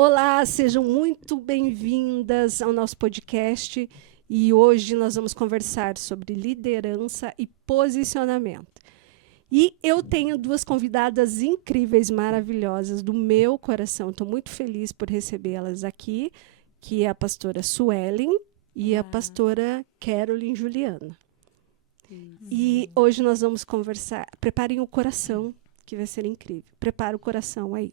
Olá, sejam muito bem-vindas ao nosso podcast e hoje nós vamos conversar sobre liderança e posicionamento. E eu tenho duas convidadas incríveis, maravilhosas do meu coração. Estou muito feliz por recebê-las aqui, que é a pastora Suelen e a pastora Caroline Juliana. E hoje nós vamos conversar. Preparem o coração, que vai ser incrível. Prepara o coração aí.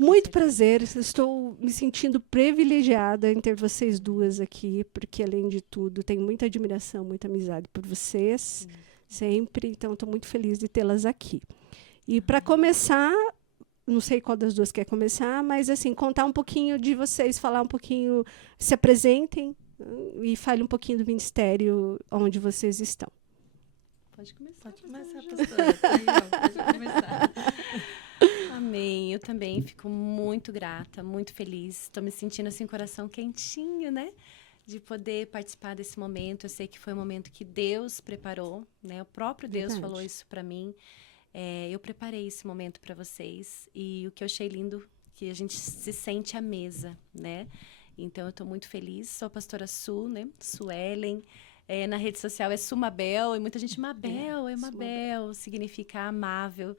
Muito prazer, estou me sentindo privilegiada em ter vocês duas aqui, porque, além de tudo, tenho muita admiração, muita amizade por vocês, sempre, então estou muito feliz de tê-las aqui. E, para começar, não sei qual das duas quer começar, mas, assim, contar um pouquinho de vocês, falar um pouquinho, se apresentem e fale um pouquinho do ministério onde vocês estão. Pode começar, pastora. Pode começar. Amém. Eu também fico muito grata, muito feliz. Estou me sentindo assim, coração quentinho, né? De poder participar desse momento. Eu sei que foi um momento que Deus preparou, né? O próprio Deus falou isso para mim. Eu preparei esse momento para vocês. E o que eu achei lindo, que a gente se sente à mesa, né? Então, eu estou muito feliz. Sou a pastora Su, né? Suelen. Na rede social é Sumabel, e muita gente, Mabel, Mabel, significa amável.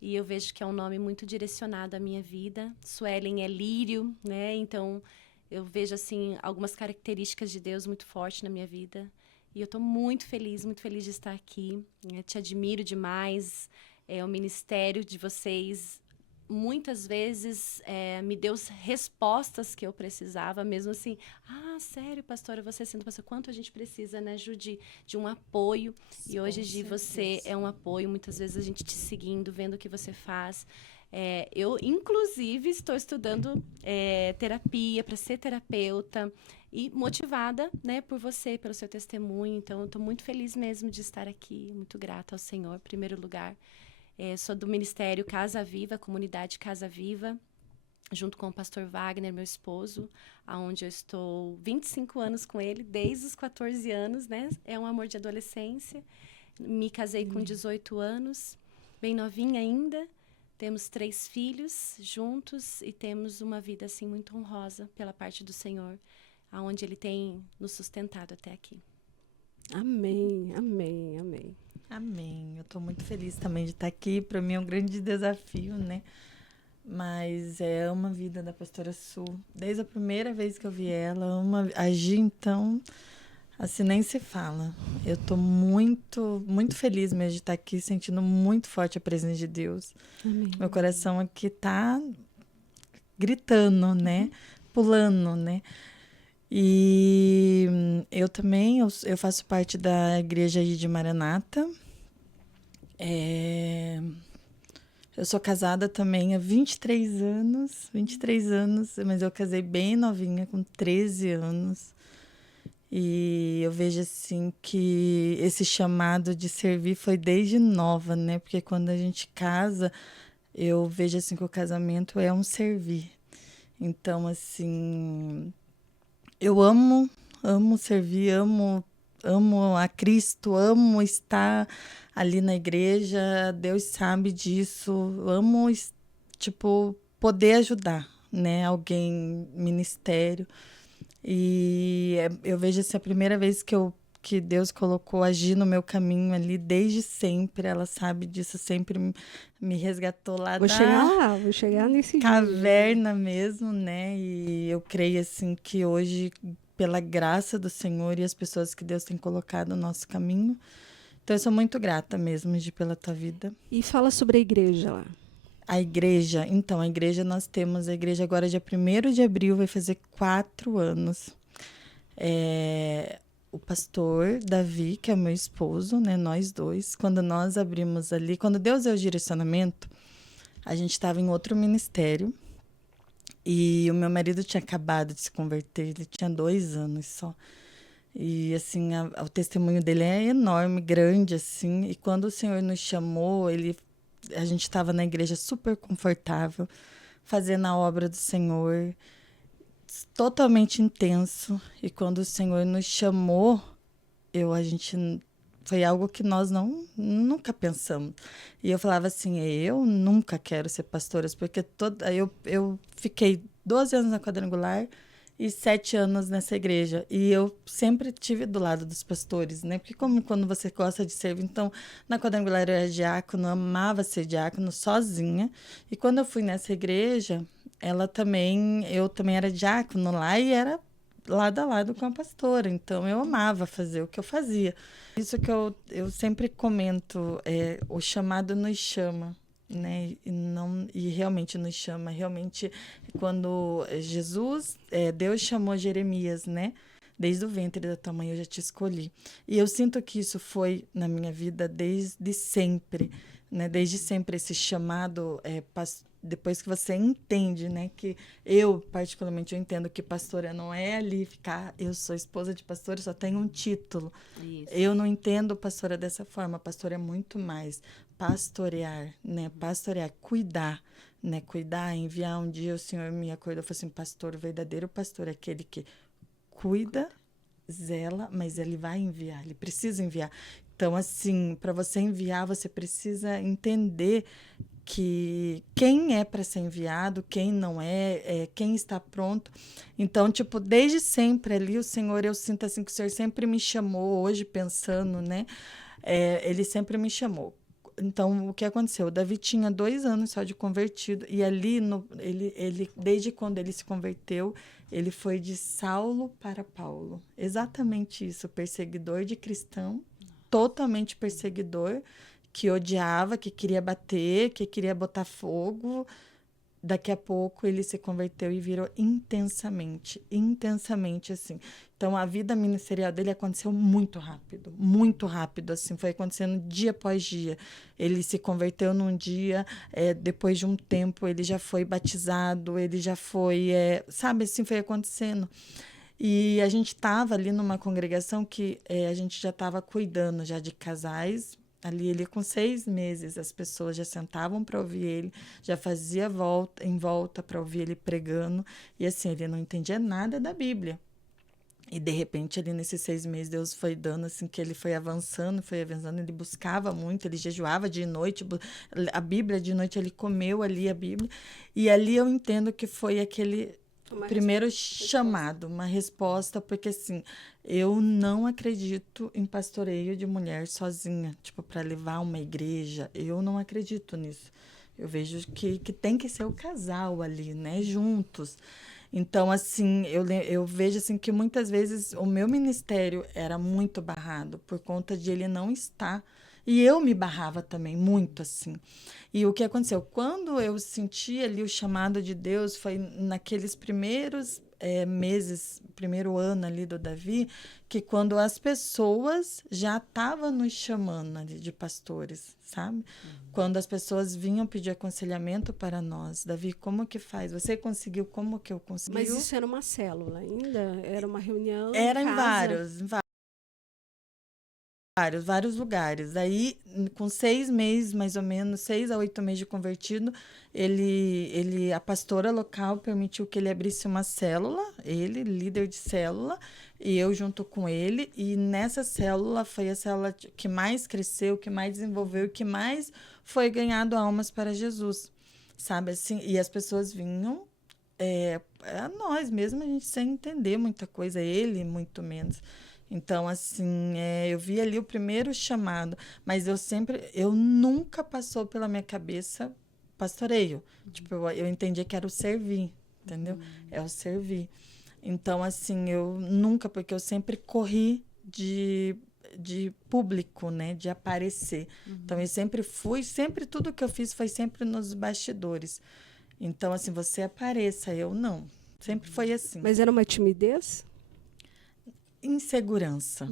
E eu vejo que é um nome muito direcionado à minha vida. Suelen é lírio, né? Então, eu vejo, assim, algumas características de Deus muito fortes na minha vida. E eu estou muito feliz de estar aqui. Eu te admiro demais. O ministério de vocês, muitas vezes, me deu respostas que eu precisava, mesmo assim. Sério, pastora, você sendo pastora, quanto a gente precisa, né, Ju, de um apoio. E hoje, Gi, você é um apoio, muitas vezes a gente te seguindo, vendo o que você faz. Eu, inclusive, estou estudando terapia para ser terapeuta e motivada, né, por você, pelo seu testemunho. Então, eu estou muito feliz mesmo de estar aqui, muito grata ao Senhor, em primeiro lugar. Sou do Ministério Casa Viva, Comunidade Casa Viva, junto com o pastor Wagner, meu esposo, onde eu estou 25 anos com ele, desde os 14 anos, né? É um amor de adolescência. Me casei com 18 anos, bem novinha ainda. Temos 3 filhos juntos e temos uma vida, assim, muito honrosa pela parte do Senhor, aonde Ele tem nos sustentado até aqui. Amém, amém, amém. Amém. Eu estou muito feliz também de estar aqui. Para mim é um grande desafio, né? Mas amo a vida da pastora Su. Desde a primeira vez que eu vi ela, amo agir, então, assim, nem se fala. Eu estou muito, muito feliz mesmo de estar aqui, sentindo muito forte a presença de Deus. Amém. Meu coração aqui está gritando, né? Pulando, né? E eu também, eu faço parte da igreja aí de Maranata. Eu sou casada também há 23 anos, mas eu casei bem novinha, com 13 anos. E eu vejo assim que esse chamado de servir foi desde nova, né? Porque quando a gente casa, eu vejo assim que o casamento é um servir. Então, assim, eu amo servir, amo a Cristo, amo estar ali na igreja, Deus sabe disso, amo, tipo, poder ajudar, né, alguém, ministério. E eu vejo assim, a primeira vez que Deus colocou agir no meu caminho ali, desde sempre, ela sabe disso, sempre me resgatou lá Vou chegar nesse caverna mesmo, né? E eu creio assim que hoje, pela graça do Senhor e as pessoas que Deus tem colocado no nosso caminho, então eu sou muito grata mesmo, Gi, pela tua vida. E fala sobre a igreja lá. A igreja, então, nós temos a igreja agora dia 1º de abril, vai fazer 4 anos. O pastor Davi, que é meu esposo, né, nós dois, quando nós abrimos ali, quando Deus deu o direcionamento, a gente estava em outro ministério e o meu marido tinha acabado de se converter, ele tinha 2 anos só. E, assim, o testemunho dele é enorme, grande, assim, e quando o Senhor nos chamou, a gente estava na igreja super confortável, fazendo a obra do Senhor, totalmente intenso. E quando o Senhor nos chamou, a gente foi algo que nós nunca pensamos. E eu falava assim, eu nunca quero ser pastora, porque eu fiquei 12 anos na quadrangular e 7 anos nessa igreja. E eu sempre tive do lado dos pastores, né? Porque como quando você gosta de servir, então na quadrangular eu era diácono, amava ser diácono sozinha. E quando eu fui nessa igreja, eu também era diácono lá e era lado a lado com a pastora. Então eu amava fazer o que eu fazia. Isso que eu sempre comento, o chamado nos chama, né? E realmente nos chama. Realmente, quando Deus chamou Jeremias, né? Desde o ventre da tua mãe eu já te escolhi. E eu sinto que isso foi na minha vida desde sempre, né? Desde sempre esse chamado, depois que você entende, né? Que particularmente, eu entendo que pastora não é ali ficar, eu sou esposa de pastor, só tenho um título. Isso. Eu não entendo pastora dessa forma. Pastora é muito mais pastorear, né? Pastorear, cuidar, né? Cuidar, enviar. Um dia o Senhor me acordou e falou assim, pastor, o verdadeiro pastor é aquele que cuida, zela, mas ele vai enviar, ele precisa enviar. Então, assim, para você enviar, você precisa entender que quem é para ser enviado, quem não quem está pronto. Então, tipo, desde sempre ali, o Senhor, eu sinto assim que o Senhor sempre me chamou, hoje pensando, né? Ele sempre me chamou. Então, o que aconteceu? O Davi tinha 2 anos só de convertido, e ali, ele, desde quando ele se converteu, ele foi de Saulo para Paulo. Exatamente isso, perseguidor de cristão, totalmente perseguidor, que odiava, que queria bater, que queria botar fogo. Daqui a pouco ele se converteu e virou intensamente, assim. Então a vida ministerial dele aconteceu muito rápido, assim, foi acontecendo dia após dia. Ele se converteu num dia, depois de um tempo ele já foi batizado, ele já foi, sabe, assim foi acontecendo. E a gente estava ali numa congregação que a gente já estava cuidando já de casais. Ali ele com 6 meses, as pessoas já sentavam para ouvir ele, já fazia em volta para ouvir ele pregando. E assim, ele não entendia nada da Bíblia. E de repente, ali nesses 6 meses, Deus foi dando assim, que ele foi avançando, ele buscava muito, ele jejuava de noite, a Bíblia de noite, ele comeu ali a Bíblia. E ali eu entendo que foi aquele primeiro chamado, uma resposta, porque assim, eu não acredito em pastoreio de mulher sozinha, tipo, para levar uma igreja, eu não acredito nisso. Eu vejo que tem que ser o casal ali, né, juntos. Então, assim, eu vejo assim, que muitas vezes o meu ministério era muito barrado por conta de ele não estar. E eu me barrava também, muito assim. E o que aconteceu? Quando eu senti ali o chamado de Deus, foi naqueles primeiros meses, primeiro ano ali do Davi, que quando as pessoas já estavam nos chamando ali de pastores, sabe? Quando as pessoas vinham pedir aconselhamento para nós. Davi, como que faz? Você conseguiu? Como que eu consegui? Mas isso era uma célula ainda? Era uma reunião Era em em vários lugares. Aí, com 6 meses, mais ou menos, 6 a 8 meses de convertido, a pastora local permitiu que ele abrisse uma célula, ele, líder de célula, e eu junto com ele. E nessa célula foi a célula que mais cresceu, que mais desenvolveu, que mais foi ganhando almas para Jesus, sabe assim? E as pessoas vinham, a nós mesmo, a gente sem entender muita coisa, ele muito menos. Então, assim, eu vi ali o primeiro chamado, mas eu nunca passou pela minha cabeça pastoreio. Tipo, eu entendia que era o servir, entendeu? É o servir. Então, assim, eu nunca, porque eu sempre corri de público, né? De aparecer. Então, eu sempre tudo que eu fiz foi sempre nos bastidores. Então, assim, você apareça, eu não. Sempre foi assim. Mas era uma timidez? Insegurança.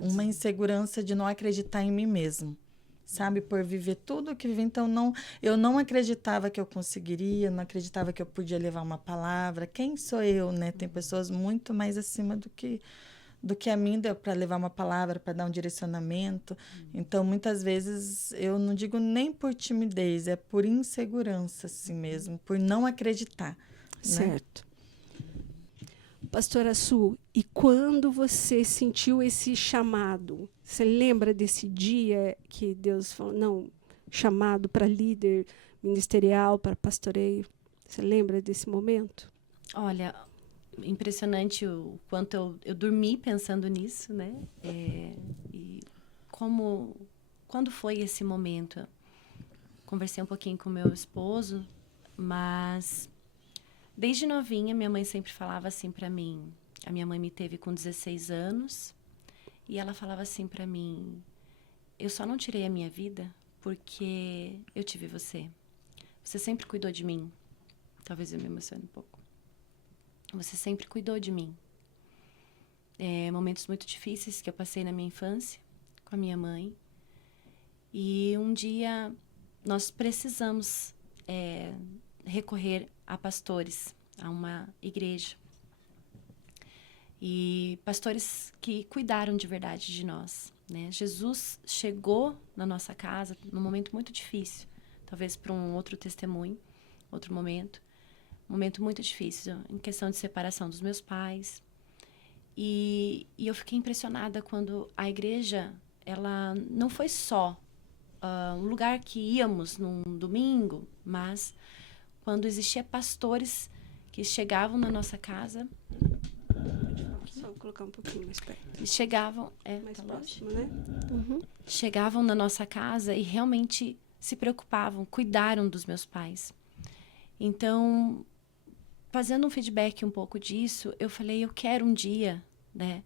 Uma insegurança de não acreditar em mim mesmo, sabe? Por viver tudo o que vivi. Então, eu não acreditava que eu conseguiria, não acreditava que eu podia levar uma palavra. Quem sou eu, né? Tem pessoas muito mais acima do que a mim para levar uma palavra, para dar um direcionamento. Então, muitas vezes, eu não digo nem por timidez, é por insegurança, assim mesmo, por não acreditar. Certo. Né? Pastora Su, e quando você sentiu esse chamado, Você lembra desse dia que Deus falou, não, chamado para líder ministerial, para pastoreio? Você lembra desse momento? Olha, impressionante o quanto eu dormi pensando nisso, né? E quando foi esse momento? Conversei um pouquinho com meu esposo, mas desde novinha minha mãe sempre falava assim para mim. A minha mãe me teve com 16 anos e ela falava assim para mim: eu só não tirei a minha vida porque eu tive você. Você sempre cuidou de mim. Talvez eu me emocione um pouco. Você sempre cuidou de mim. Momentos muito difíceis que eu passei na minha infância com a minha mãe. E um dia nós precisamos recorrer a pastores, a uma igreja. E pastores que cuidaram de verdade de nós, né? Jesus chegou na nossa casa num momento muito difícil. Talvez para um outro testemunho, outro momento. Um momento muito difícil, em questão de separação dos meus pais. E eu fiquei impressionada quando a igreja, ela não foi só um lugar que íamos num domingo, mas quando existia pastores que chegavam na nossa casa. Só colocar um pouquinho mais perto. Eles chegavam, Mais tá próximo, né? Uhum. Chegavam na nossa casa e realmente se preocupavam, cuidaram dos meus pais. Então, fazendo um feedback um pouco disso, eu falei, eu quero um dia, né,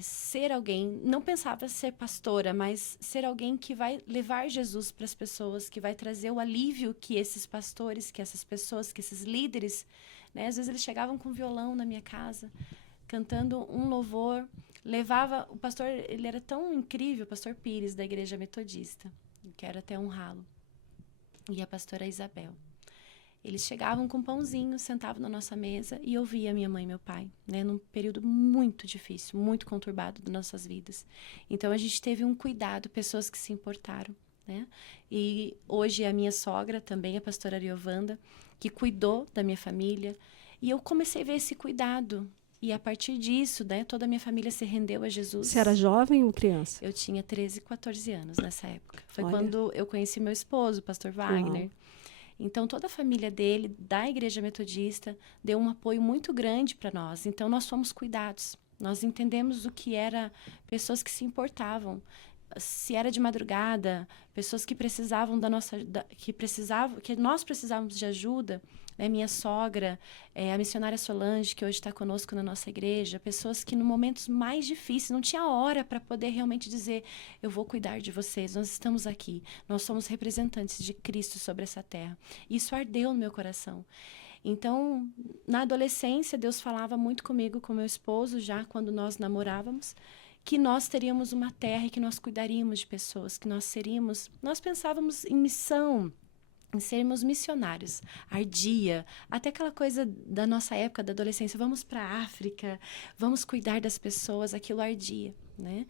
ser alguém, não pensava ser pastora, mas ser alguém que vai levar Jesus para as pessoas, que vai trazer o alívio que esses pastores, que essas pessoas, que esses líderes, né, às vezes eles chegavam com violão na minha casa, cantando um louvor, levava, o pastor, ele era tão incrível, o pastor Pires, da Igreja Metodista, quero até honrá-lo, e a pastora Isabel. Eles chegavam com pãozinho, sentavam na nossa mesa e eu via minha mãe e meu pai, né, num período muito difícil, muito conturbado das nossas vidas. Então, a gente teve um cuidado, pessoas que se importaram, né? E hoje a minha sogra também, a pastora Ariovanda, que cuidou da minha família. E eu comecei a ver esse cuidado. E a partir disso, né, toda a minha família se rendeu a Jesus. Você era jovem ou criança? Eu tinha 13, 14 anos nessa época. Foi Olha. quando eu conheci meu esposo, o pastor Wagner. Uau. Então, toda a família dele, da Igreja Metodista, deu um apoio muito grande para nós. Então, nós fomos cuidados. Nós entendemos o que era pessoas que se importavam. Se era de madrugada, pessoas que precisavam que nós precisávamos de ajuda, né? Minha sogra, a missionária Solange, que hoje está conosco na nossa igreja, pessoas que, no momentos mais difíceis, não tinha hora para poder realmente dizer, eu vou cuidar de vocês, nós estamos aqui, nós somos representantes de Cristo sobre essa terra. Isso ardeu no meu coração. Então, na adolescência, Deus falava muito comigo, com meu esposo, já quando nós namorávamos, que nós teríamos uma terra e que nós cuidaríamos de pessoas, que nós pensávamos em missão, em sermos missionários. Ardia, até aquela coisa da nossa época, da adolescência, vamos para a África, vamos cuidar das pessoas, aquilo ardia, né?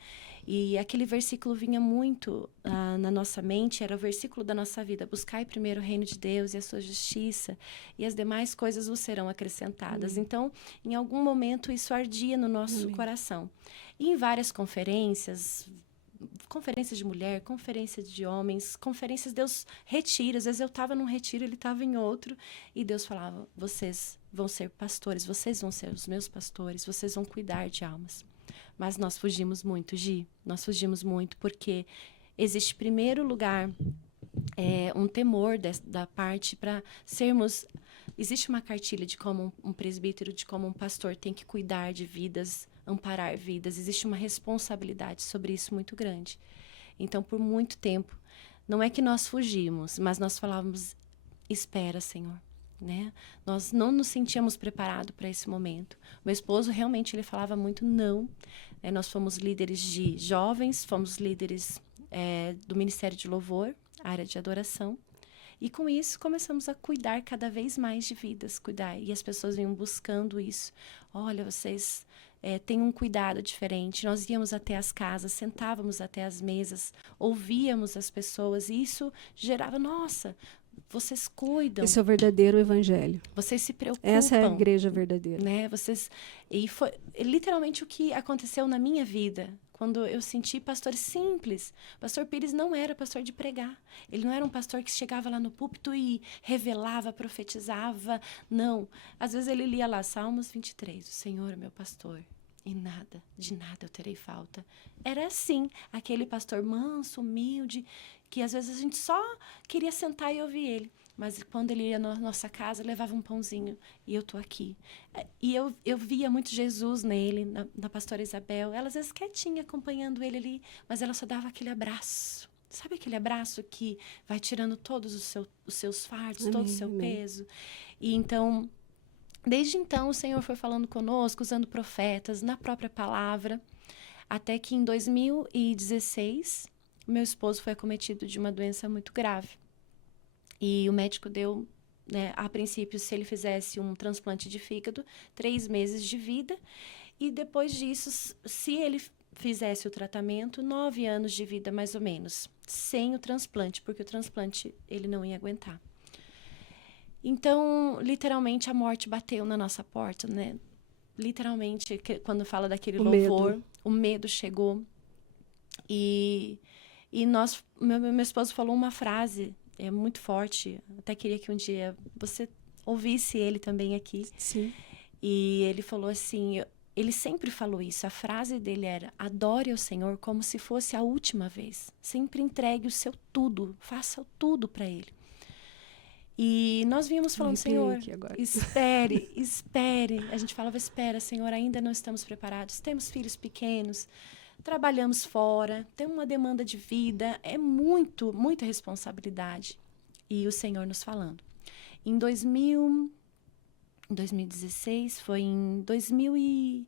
E aquele versículo vinha muito na nossa mente, era o versículo da nossa vida, buscai primeiro o reino de Deus e a sua justiça, e as demais coisas vos serão acrescentadas. Então, em algum momento, isso ardia no nosso coração. E em várias conferências de mulher, conferências de homens, conferências, Deus retira. Às vezes eu estava num retiro, ele estava em outro, e Deus falava, vocês vão ser pastores, vocês vão ser os meus pastores, vocês vão cuidar de almas. Mas nós fugimos muito, Gi, nós fugimos muito, porque existe, em primeiro lugar, um temor da parte para sermos... Existe uma cartilha de como um presbítero, de como um pastor tem que cuidar de vidas, amparar vidas. Existe uma responsabilidade sobre isso muito grande. Então, por muito tempo, não é que nós fugimos, mas nós falávamos, espera, Senhor, né? Nós não nos sentíamos preparados para esse momento. Meu esposo, realmente, ele falava muito não. Nós fomos líderes de jovens, fomos líderes do Ministério de Louvor, área de adoração. E com isso, começamos a cuidar cada vez mais de vidas, cuidar. E as pessoas vinham buscando isso. Olha, vocês têm um cuidado diferente. Nós íamos até as casas, sentávamos até as mesas, ouvíamos as pessoas. E isso gerava, nossa, vocês cuidam. Esse é o verdadeiro evangelho. Vocês se preocupam. Essa é a igreja verdadeira. Né? E foi literalmente o que aconteceu na minha vida. quando eu senti pastores simples. Pastor Pires não era pastor de pregar. Ele não era um pastor que chegava lá no púlpito e revelava, profetizava. Não. Às vezes ele lia lá Salmos 23. O Senhor é meu pastor. E nada, de nada eu terei falta. Era assim, aquele pastor manso, humilde, que às vezes a gente só queria sentar e ouvir ele. Mas quando ele ia na nossa casa, levava um pãozinho. E eu tô aqui. E eu via muito Jesus nele, na pastora Isabel. Ela às vezes quietinha, acompanhando ele ali, mas ela só dava aquele abraço. Sabe aquele abraço que vai tirando todos os seus fardos, todo o seu peso? E então... Desde então, o Senhor foi falando conosco, usando profetas, na própria palavra, até que em 2016, meu esposo foi acometido de uma doença muito grave. E o médico deu, né, a princípio, se ele fizesse um transplante de fígado, 3 meses de vida. E depois disso, se ele fizesse o tratamento, 9 anos de vida, mais ou menos, sem o transplante, porque o transplante ele não ia aguentar. Então, literalmente, a morte bateu na nossa porta, né? Literalmente, quando fala daquele louvor, o medo chegou. E meu esposo falou uma frase muito forte. Até queria que um dia você ouvisse ele também aqui. Sim. E ele falou assim, ele sempre falou isso. A frase dele era: adore ao Senhor como se fosse a última vez. Sempre entregue o seu tudo, faça tudo para Ele. E nós vínhamos falando, Senhor, espere, espere. A gente falava, espera, Senhor, ainda não estamos preparados. Temos filhos pequenos, trabalhamos fora, temos uma demanda de vida, é muita responsabilidade. E o Senhor nos falando. Em 2016, foi em 2000 e,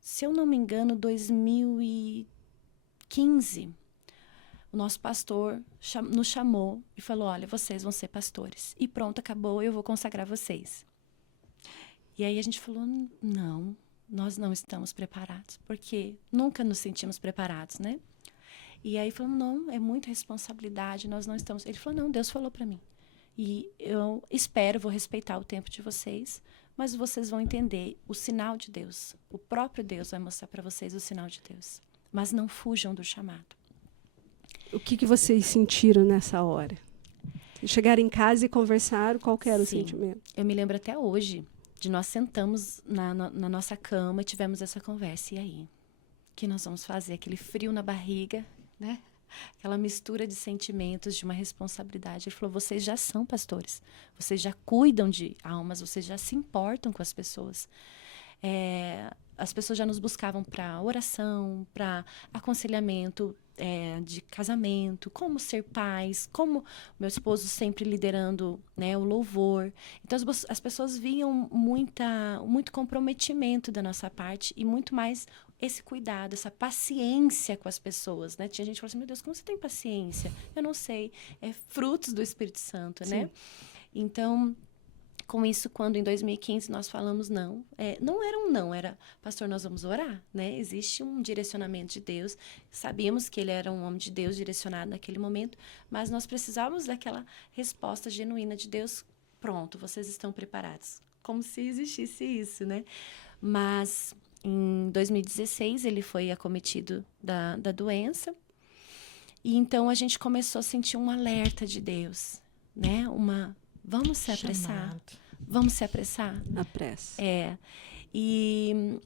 se eu não me engano, 2015, o nosso pastor nos chamou e falou, olha, vocês vão ser pastores. E pronto, acabou, eu vou consagrar vocês. E aí a gente falou, não, nós não estamos preparados, porque nunca nos sentimos preparados, né? E aí falamos, não, é muita responsabilidade, nós não estamos... Ele falou, não, Deus falou para mim. E eu espero, vou respeitar o tempo de vocês, mas vocês vão entender o sinal de Deus. O próprio Deus vai mostrar para vocês o sinal de Deus. Mas não fujam do chamado. O que vocês sentiram nessa hora? Chegaram em casa e conversaram, qual que era o sentimento? Eu me lembro até hoje, de nós sentamos na nossa cama e tivemos essa conversa. E aí? O que nós vamos fazer? Aquele frio na barriga, né? Aquela mistura de sentimentos, de uma responsabilidade. Ele falou, vocês já são pastores. Vocês já cuidam de almas, vocês já se importam com as pessoas. As pessoas já nos buscavam para oração, para aconselhamento de casamento, como ser pais, como meu esposo sempre liderando, né, o louvor. Então, as pessoas viam muito comprometimento da nossa parte e muito mais esse cuidado, essa paciência com as pessoas, né? Tinha gente que falava assim, meu Deus, como você tem paciência? Eu não sei. É frutos do Espírito Santo, né? Então... Com isso, quando em 2015 nós falamos não, não era um não, era, pastor, nós vamos orar, né? Existe um direcionamento de Deus, sabíamos que ele era um homem de Deus direcionado naquele momento, mas nós precisávamos daquela resposta genuína de Deus, pronto, vocês estão preparados. Como se existisse isso, né? Mas em 2016 ele foi acometido da doença, e então a gente começou a sentir um alerta de Deus, né? Vamos se apressar. Vamos se apressar? Na pressa. E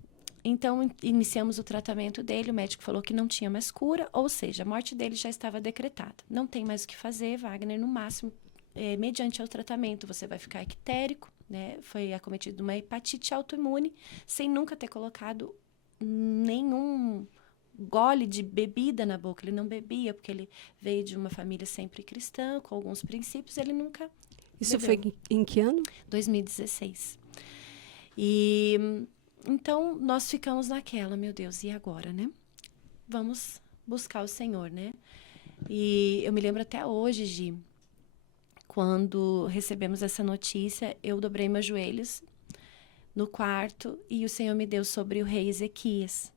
então iniciamos o tratamento dele. O médico falou que não tinha mais cura, ou seja, a morte dele já estava decretada. Não tem mais o que fazer, Wagner. No máximo, mediante o tratamento, você vai ficar ictérico, né? Foi acometido de uma hepatite autoimune, sem nunca ter colocado nenhum gole de bebida na boca. Ele não bebia, porque ele veio de uma família sempre cristã, com alguns princípios. Ele nunca... Isso foi em que ano? 2016. E então nós ficamos naquela, meu Deus, e agora, né? Vamos buscar o Senhor, né? E eu me lembro até hoje, Gi, quando recebemos essa notícia, eu dobrei meus joelhos no quarto e o Senhor me deu sobre o rei Ezequias.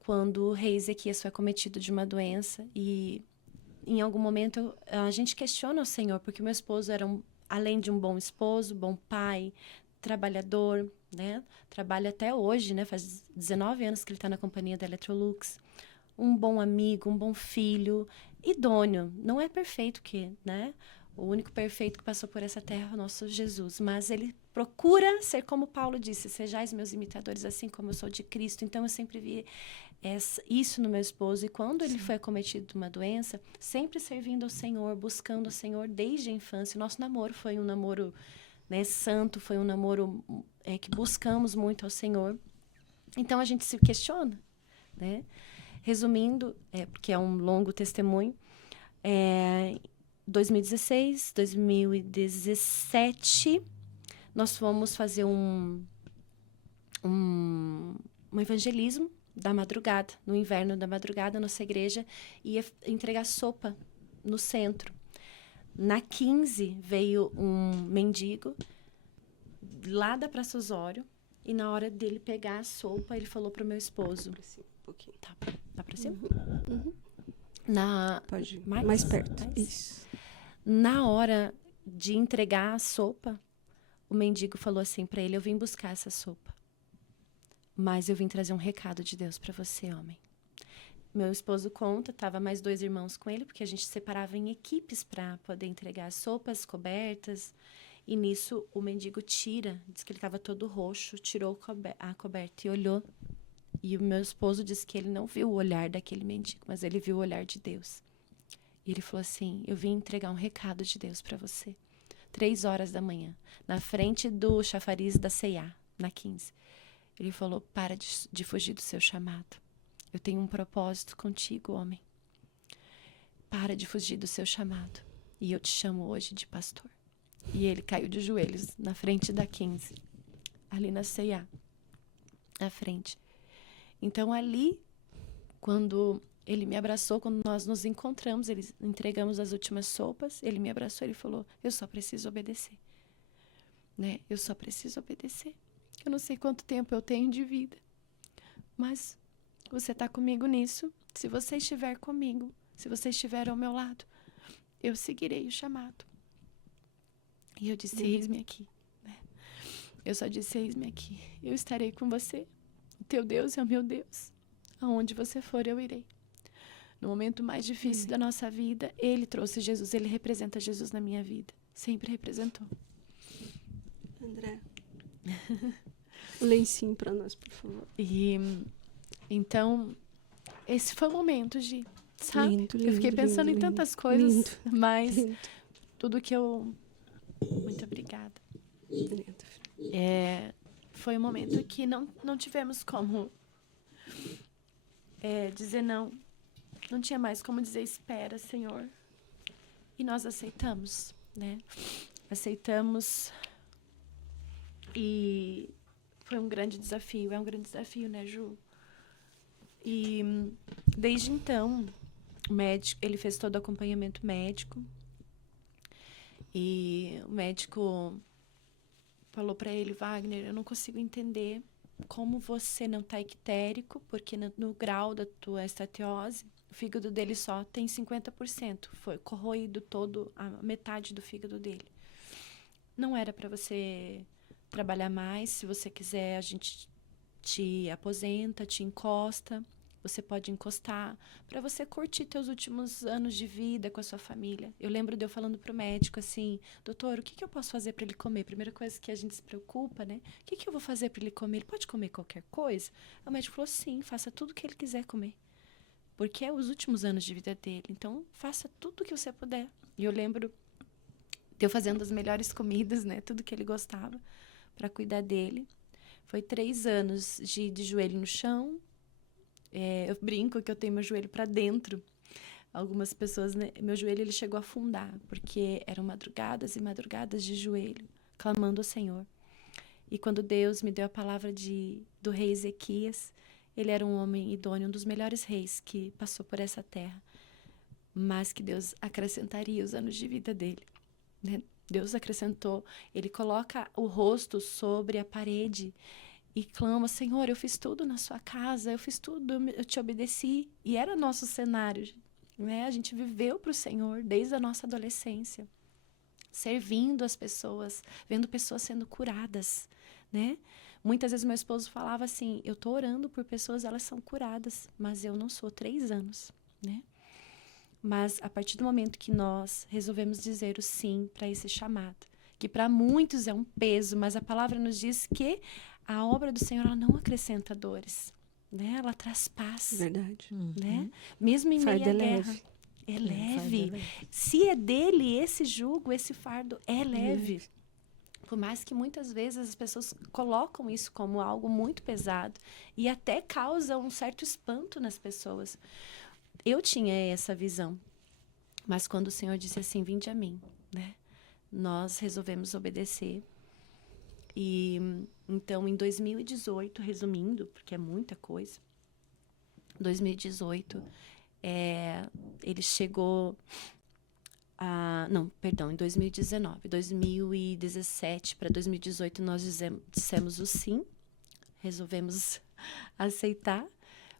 Quando o rei Ezequias foi acometido de uma doença e em algum momento a gente questiona o Senhor, porque meu esposo era além de um bom esposo, bom pai, trabalhador, né? Trabalha até hoje, né? Faz 19 anos que ele está na companhia da Electrolux. Um bom amigo, um bom filho, idôneo. Não é perfeito, né? O único perfeito que passou por essa terra é o nosso Jesus. Mas ele procura ser como Paulo disse, sejais meus imitadores, assim como eu sou de Cristo. Então, eu sempre vi isso no meu esposo. E quando ele foi acometido de uma doença, sempre servindo ao Senhor, buscando o Senhor desde a infância. O nosso namoro foi um namoro, né, santo, foi um namoro que buscamos muito ao Senhor. Então, a gente se questiona, né? Resumindo, porque é um longo testemunho, 2016, 2017, nós fomos fazer um evangelismo da madrugada, no inverno da madrugada, nossa igreja ia entregar sopa no centro. Na 15, veio um mendigo lá da Praça Osório, e na hora dele pegar a sopa, ele falou pro meu esposo... Tá, dá pra cima? Uhum. Pode ir mais perto. Isso. Na hora de entregar a sopa, o mendigo falou assim pra ele: eu vim buscar essa sopa, mas eu vim trazer um recado de Deus pra você, homem. Meu esposo conta, tava mais 2 irmãos com ele, porque a gente separava em equipes para poder entregar as sopas, cobertas. E nisso o mendigo diz que ele estava todo roxo, tirou a coberta e olhou. E o meu esposo disse que ele não viu o olhar daquele mendigo, mas ele viu o olhar de Deus. E ele falou assim: eu vim entregar um recado de Deus para você. 3 horas da manhã, na frente do chafariz da C&A, na 15. Ele falou: para de fugir do seu chamado. Eu tenho um propósito contigo, homem. Para de fugir do seu chamado. E eu te chamo hoje de pastor. E ele caiu de joelhos na frente da 15, ali na C&A, na frente. Então, ali, quando ele me abraçou, quando nós nos encontramos, entregamos as últimas sopas, ele me abraçou, ele falou: eu só preciso obedecer. Né? Eu só preciso obedecer. Eu não sei quanto tempo eu tenho de vida, mas você está comigo nisso. Se você estiver comigo, se você estiver ao meu lado, eu seguirei o chamado. E eu disse: eis-me aqui. Né? Eu só disse: eis-me aqui. Eu estarei com você. O teu Deus é o meu Deus. Aonde você for, eu irei. No momento mais difícil da nossa vida, ele trouxe Jesus. Ele representa Jesus na minha vida. Sempre representou. André, o lencinho para nós, por favor. E então, esse foi o momento, Gi. Sabe? Lindo, eu fiquei pensando em tantas coisas, mas tudo que eu... Muito obrigada. Foi um momento que não tivemos como dizer não. Não tinha mais como dizer: espera, Senhor. E nós aceitamos, né? Aceitamos. E foi um grande desafio. É um grande desafio, né, Ju? E desde então, o médico, ele fez todo o acompanhamento médico. E o médico falou para ele: Wagner, eu não consigo entender como você não está ictérico, porque no grau da tua estatiose, o fígado dele só tem 50%. Foi corroído todo, a metade do fígado dele. Não era para você trabalhar mais. Se você quiser, a gente te aposenta, te encosta. Você pode encostar para você curtir teus últimos anos de vida com a sua família. Eu lembro de eu falando pro médico assim: doutor, o que eu posso fazer para ele comer? Primeira coisa que a gente se preocupa, né? O que eu vou fazer para ele comer? Ele pode comer qualquer coisa? O médico falou: sim, faça tudo o que ele quiser comer. Porque é os últimos anos de vida dele. Então, faça tudo o que você puder. E eu lembro de eu fazendo as melhores comidas, né? Tudo que ele gostava para cuidar dele. Foi 3 anos de joelho no chão. Eu brinco que eu tenho meu joelho para dentro. Algumas pessoas, né, meu joelho ele chegou a afundar, porque eram madrugadas e madrugadas de joelho, clamando ao Senhor. E quando Deus me deu a palavra do rei Ezequias, ele era um homem idôneo, um dos melhores reis que passou por essa terra, mas que Deus acrescentaria os anos de vida dele. Né? Deus acrescentou, ele coloca o rosto sobre a parede e clama: Senhor, eu fiz tudo na sua casa, eu fiz tudo, eu te obedeci. E era nosso cenário, né? A gente viveu para o Senhor desde a nossa adolescência. servindo as pessoas, vendo pessoas sendo curadas, né? Muitas vezes meu esposo falava assim, eu tô orando por pessoas, elas são curadas, mas eu não sou, 3 anos, né? Mas a partir do momento que nós resolvemos dizer o sim para esse chamado, que para muitos é um peso, mas a palavra nos diz que a obra do Senhor ela não acrescenta dores, né? Ela traz paz, Verdade. né? Mesmo em meio à guerra. É leve. Se é dele esse jugo, esse fardo é leve. Por mais que muitas vezes as pessoas colocam isso como algo muito pesado e até causa um certo espanto nas pessoas. Eu tinha essa visão, mas quando o Senhor disse assim, vinde a mim, né? Nós resolvemos obedecer. E então, em 2018, resumindo, porque é muita coisa, 2018, ele chegou em 2019. 2017 para 2018, nós dissemos o sim, resolvemos aceitar,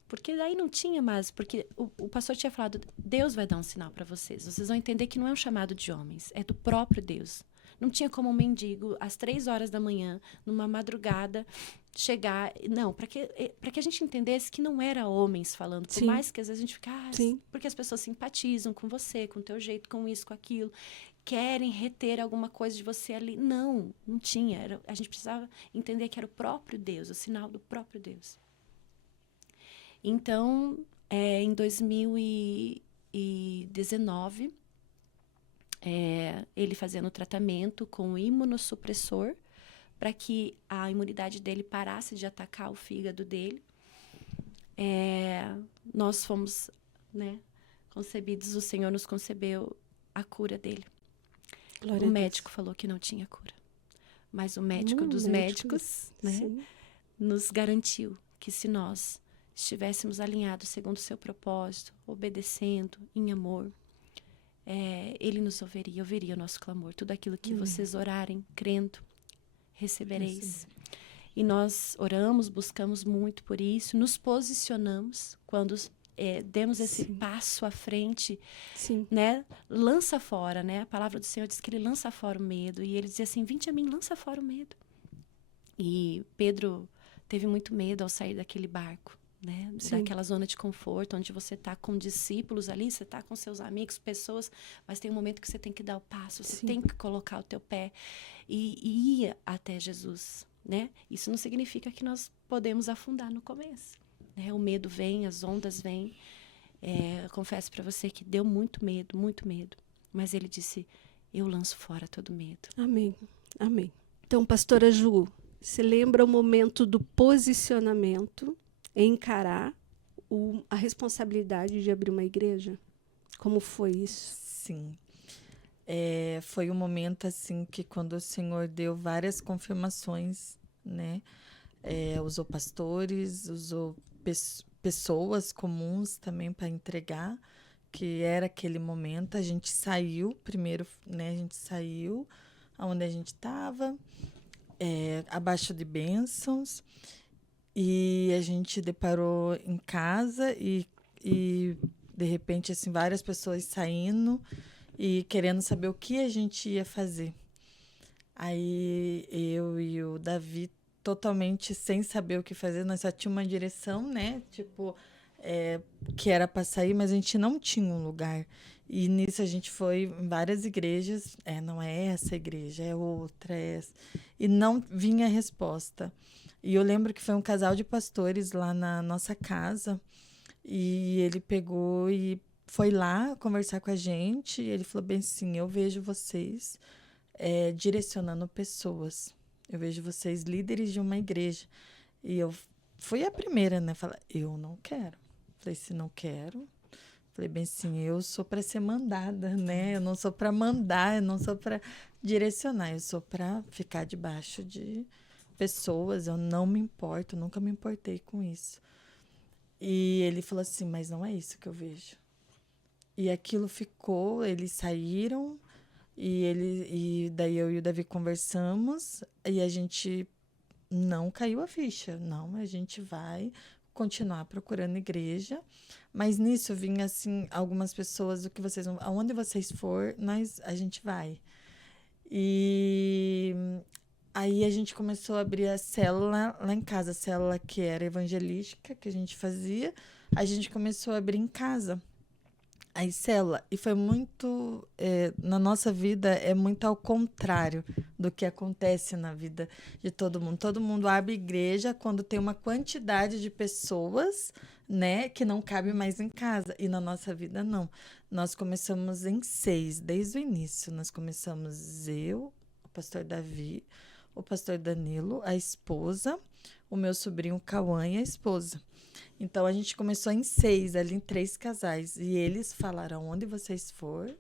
porque daí não tinha mais, porque o pastor tinha falado, Deus vai dar um sinal para vocês vão entender que não é um chamado de homens, é do próprio Deus. Não tinha como um mendigo, às 3 horas da manhã, numa madrugada, chegar... Não, para que a gente entendesse que não era homens falando, por mais que às vezes a gente fica... porque as pessoas simpatizam com você, com o teu jeito, com isso, com aquilo, querem reter alguma coisa de você ali. Não tinha. A gente precisava entender que era o próprio Deus, o sinal do próprio Deus. Então, em 2019... ele fazendo o tratamento com imunossupressor para que a imunidade dele parasse de atacar o fígado dele. Nós fomos, né, concebidos, o Senhor nos concebeu a cura dele. O médico falou que não tinha cura, mas o médico dos médicos, né, nos garantiu que se nós estivéssemos alinhados segundo o seu propósito, obedecendo em amor, ele nos ouviria o nosso clamor. Tudo aquilo que vocês orarem, crendo, recebereis. E nós oramos, buscamos muito por isso, nos posicionamos quando demos esse passo à frente, né? Lança fora, né? A palavra do Senhor diz que ele lança fora o medo. E ele dizia assim, vinde a mim, lança fora o medo. E Pedro teve muito medo ao sair daquele barco, né? Daquela zona de conforto, onde você está com discípulos ali, você está com seus amigos, pessoas, mas tem um momento que você tem que dar o passo, você tem que colocar o teu pé e ir até Jesus, né? Isso não significa que nós podemos afundar no começo, né? O medo vem, as ondas vêm. Eu confesso para você que deu muito medo, mas ele disse, eu lanço fora todo medo. Amém. Então, pastora Ju, se lembra o momento do posicionamento, encarar a responsabilidade de abrir uma igreja? Como foi isso? Sim. Foi um momento assim que quando o Senhor deu várias confirmações, né? Usou pastores, usou pessoas comuns também para entregar, que era aquele momento. A gente saiu primeiro, né? A gente saiu aonde a gente estava, abaixo de bênçãos. E a gente deparou em casa e de repente, assim, várias pessoas saindo e querendo saber o que a gente ia fazer. Aí eu e o Davi, totalmente sem saber o que fazer, nós só tínhamos uma direção, né? Tipo, que era para sair, mas a gente não tinha um lugar. E nisso a gente foi em várias igrejas, não é essa igreja, é outra, é essa. E não vinha resposta. E eu lembro que foi um casal de pastores lá na nossa casa, e ele pegou e foi lá conversar com a gente, e ele falou bem assim, eu vejo vocês direcionando pessoas, eu vejo vocês líderes de uma igreja. E eu fui a primeira, né, falar, eu não quero. Falei, se não quero, falei bem assim, eu sou para ser mandada, né, eu não sou para mandar, eu não sou para direcionar, eu sou para ficar debaixo de pessoas, eu não me importo, nunca me importei com isso. E ele falou assim, mas não é isso que eu vejo. E aquilo ficou, eles saíram, e daí eu e o Davi conversamos, e a gente não caiu a ficha. Não, a gente vai continuar procurando igreja. Mas nisso vinha assim, algumas pessoas, aonde vocês for, a gente vai. E aí a gente começou a abrir a célula lá em casa, a célula que era evangelística, que a gente fazia, a gente começou a abrir em casa. Aí, célula, e foi muito, na nossa vida, é muito ao contrário do que acontece na vida de todo mundo. Todo mundo abre igreja quando tem uma quantidade de pessoas, né, que não cabe mais em casa. E na nossa vida, não. Nós começamos em 6, desde o início. Nós começamos eu, o pastor Davi, o pastor Danilo, a esposa, o meu sobrinho Cauã e a esposa. Então, a gente começou em 6, ali em 3 casais. E eles falaram, onde vocês for,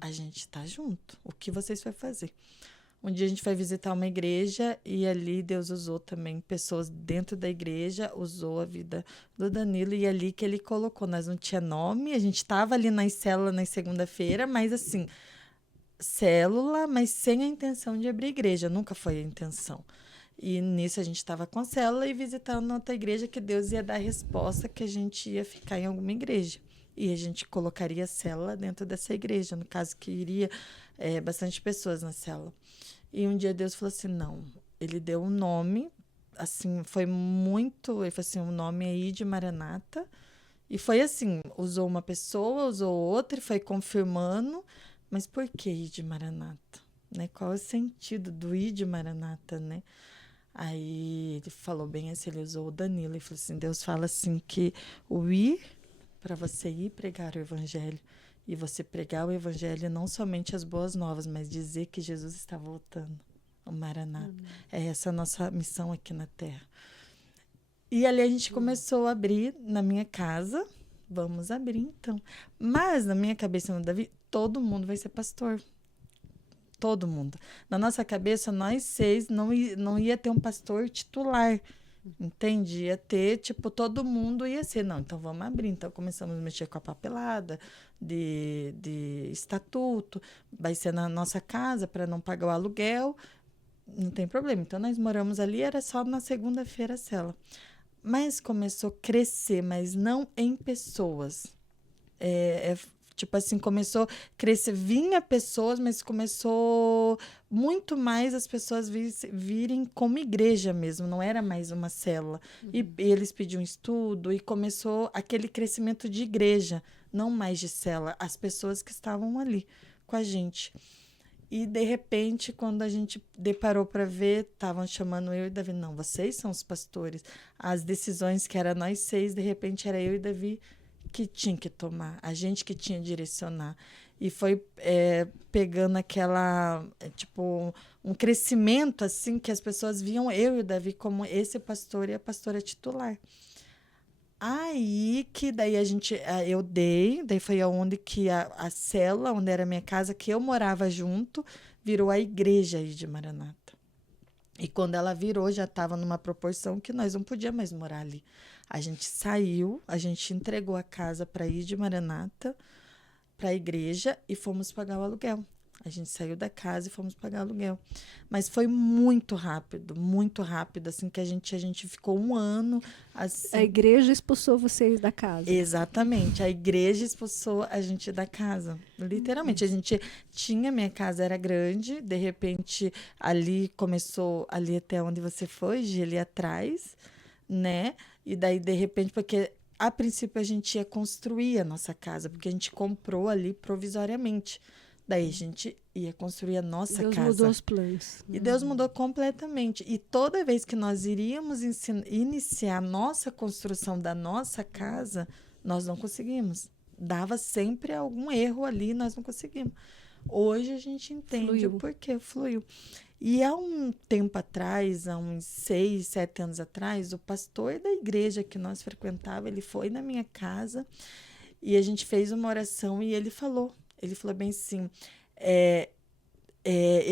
a gente tá junto. O que vocês vão fazer? Um dia a gente foi visitar uma igreja e ali Deus usou também pessoas dentro da igreja, usou a vida do Danilo e ali que ele colocou. Nós não tinha nome, a gente estava ali nas células na segunda-feira, mas assim, célula, mas sem a intenção de abrir igreja. Nunca foi a intenção. E nisso a gente estava com a célula e visitando outra igreja que Deus ia dar a resposta que a gente ia ficar em alguma igreja. E a gente colocaria a célula dentro dessa igreja, no caso que iria bastante pessoas na célula. E um dia Deus falou assim, não, ele deu um nome, assim, foi muito, ele falou assim, o nome é Ide Maranata. E foi assim, usou uma pessoa, usou outra e foi confirmando, mas por que Ide Maranata? Né? Qual é o sentido do Ide Maranata, né? Aí ele falou bem assim, ele usou o Danilo e falou assim, Deus fala assim que o ir, para você ir pregar o evangelho, e você pregar o evangelho não somente as boas novas, mas dizer que Jesus está voltando, o Maranata. É essa a nossa missão aqui na Terra. E ali a gente começou a abrir na minha casa, vamos abrir então. Mas na minha cabeça, no Davi, todo mundo vai ser pastor. Todo mundo. Na nossa cabeça, nós 6 não ia ter um pastor titular, entende? Ia ter, tipo, todo mundo ia ser. Não, então vamos abrir. Então começamos a mexer com a papelada de estatuto, vai ser na nossa casa para não pagar o aluguel, não tem problema. Então nós moramos ali, era só na segunda-feira a célula. Mas começou a crescer, mas não em pessoas. Tipo assim, começou a crescer, vinha pessoas, mas começou muito mais as pessoas virem como igreja mesmo, não era mais uma célula. E eles pediam estudo e começou aquele crescimento de igreja, não mais de célula, as pessoas que estavam ali com a gente. E, de repente, quando a gente deparou para ver, estavam chamando eu e Davi, não, vocês são os pastores. As decisões que era nós 6, de repente era eu e Davi que tinha que tomar, a gente que tinha que direcionar. E foi pegando aquela, tipo, um crescimento, assim, que as pessoas viam eu e o Davi como esse pastor e a pastora titular. Aí que daí daí foi aonde que a célula, onde era a minha casa, que eu morava junto, virou a igreja aí de Maranata. E quando ela virou, já estava numa proporção que nós não podíamos mais morar ali. A gente saiu, a gente entregou a casa para ir de Maranata, para a igreja, e fomos pagar o aluguel. A gente saiu da casa e fomos pagar o aluguel. Mas foi muito rápido, assim, que a gente ficou um ano. Assim. A igreja expulsou vocês da casa. Exatamente, a igreja expulsou a gente da casa, literalmente. A gente tinha, minha casa era grande, de repente ali começou, ali até onde você foi, ali atrás, né? E daí, de repente, porque a princípio a gente ia construir a nossa casa, porque a gente comprou ali provisoriamente. Daí a gente ia construir a nossa casa. Deus mudou os planos. E Deus mudou completamente. E toda vez que nós iríamos iniciar a nossa construção da nossa casa, nós não conseguimos. Dava sempre algum erro ali, nós não conseguimos. Hoje a gente entende o porquê, fluiu. E há um tempo atrás, há uns 6, 7 anos atrás, o pastor da igreja que nós frequentávamos, ele foi na minha casa e a gente fez uma oração e ele falou bem assim,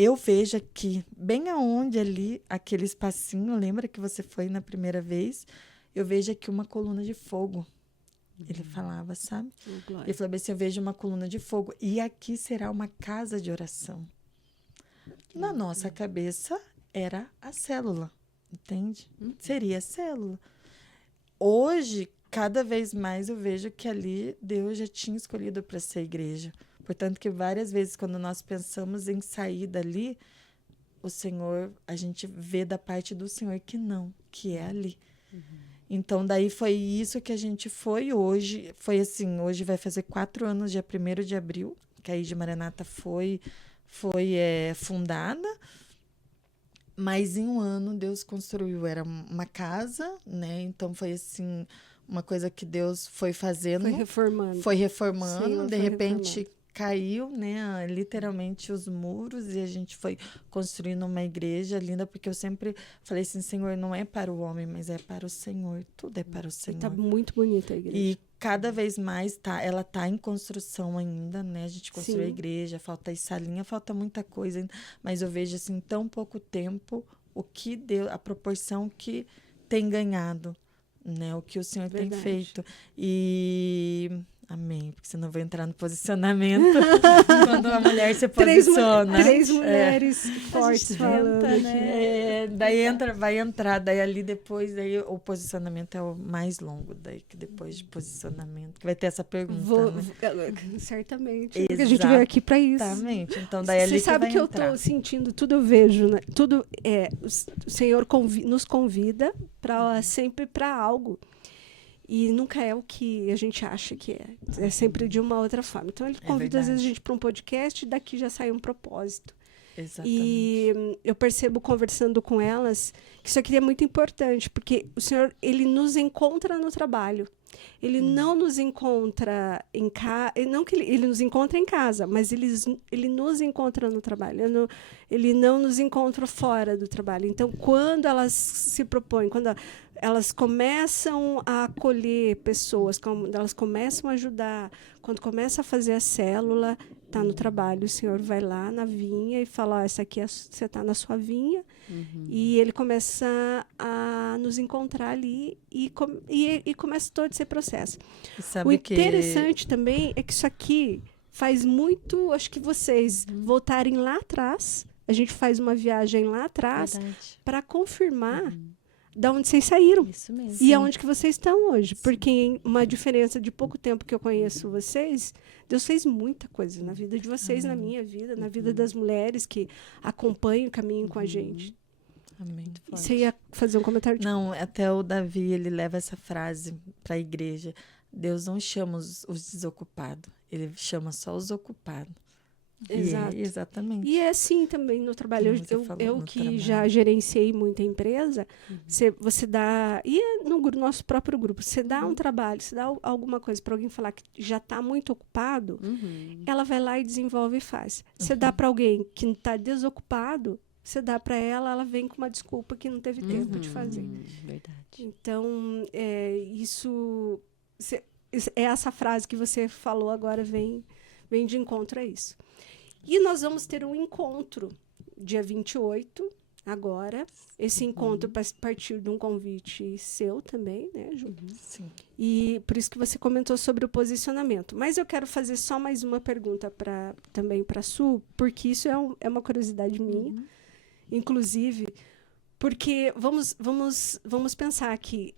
eu vejo aqui, bem aonde ali, aquele espacinho, lembra que você foi na primeira vez? Eu vejo aqui uma coluna de fogo. Ele falava, sabe? Ele falou bem assim, eu vejo uma coluna de fogo e aqui será uma casa de oração. Na nossa cabeça era a célula, entende? Seria a célula. Hoje, cada vez mais eu vejo que ali Deus já tinha escolhido para ser igreja. Portanto, que várias vezes, quando nós pensamos em sair dali, o Senhor, a gente vê da parte do Senhor que não, que é ali. Então, daí foi isso que a gente foi hoje. Foi assim, hoje vai fazer 4 anos, dia 1º de abril, que a Igreja Maranata foi fundada. Mas em um ano Deus construiu, era uma casa, né? Então foi assim, uma coisa que Deus foi fazendo. Foi reformando. Sim, de repente caiu, né? Literalmente os muros e a gente foi construindo uma igreja linda, porque eu sempre falei assim, Senhor, não é para o homem, mas é para o Senhor. Tudo é para o Senhor. Está muito bonita a igreja. E cada vez mais ela está em construção ainda, né? A gente construiu a igreja, falta salinha, falta muita coisa ainda, mas eu vejo assim, em tão pouco tempo, o que deu, a proporção que tem ganhado, né? O que o Senhor tem feito. E amém, porque senão eu vou entrar no posicionamento quando a mulher se posiciona. Três mulheres fortes falando, né? Vai entrar, daí ali depois, daí o posicionamento é o mais longo, daí que depois de posicionamento, que vai ter essa pergunta, né? Certamente, porque a gente veio aqui para isso. Exatamente, então daí ali você sabe que eu estou sentindo, tudo eu vejo, né? Tudo o Senhor nos convida sempre para algo. E nunca é o que a gente acha que é. É sempre de uma outra forma. Então, ele convida, às vezes, a gente para um podcast e daqui já sai um propósito. Exatamente. E eu percebo, conversando com elas, que isso aqui é muito importante, porque o Senhor, ele nos encontra no trabalho. Ele não nos encontra em casa, não que ele nos encontra em casa, mas ele nos encontra no trabalho. Ele não nos encontra fora do trabalho. Então, quando elas se propõem, quando elas começam a acolher pessoas, quando elas começam a ajudar, quando começa a fazer a célula, está no trabalho, o Senhor vai lá na vinha e fala, essa aqui você está na sua vinha, e ele começa a nos encontrar ali e começa todo esse processo. O interessante também é que isso aqui faz muito, acho que vocês voltarem lá atrás, a gente faz uma viagem lá atrás para confirmar da onde vocês saíram. Isso mesmo. E aonde que vocês estão hoje. Porque em uma diferença de pouco tempo que eu conheço vocês, Deus fez muita coisa na vida de vocês, na minha vida, na vida das mulheres que acompanham o caminho com a gente. Amém. Você ia fazer um comentário? Não, até o Davi, ele leva essa frase para a igreja. Deus não chama os desocupados, ele chama só os ocupados. Exato. Exatamente. E é assim também no trabalho. Eu que já gerenciei muita empresa, você dá... E no nosso próprio grupo, você dá um trabalho, você dá alguma coisa para alguém falar que já está muito ocupado, ela vai lá e desenvolve e faz. Você dá para alguém que está desocupado, você dá para ela vem com uma desculpa que não teve tempo de fazer. Verdade. Então, essa frase que você falou agora vem de encontro a isso. E nós vamos ter um encontro dia 28, agora. Esse encontro partiu de um convite seu também, né, Ju? Sim. E por isso que você comentou sobre o posicionamento. Mas eu quero fazer só mais uma pergunta também para a Su, porque isso é uma curiosidade minha. Inclusive, porque vamos pensar aqui,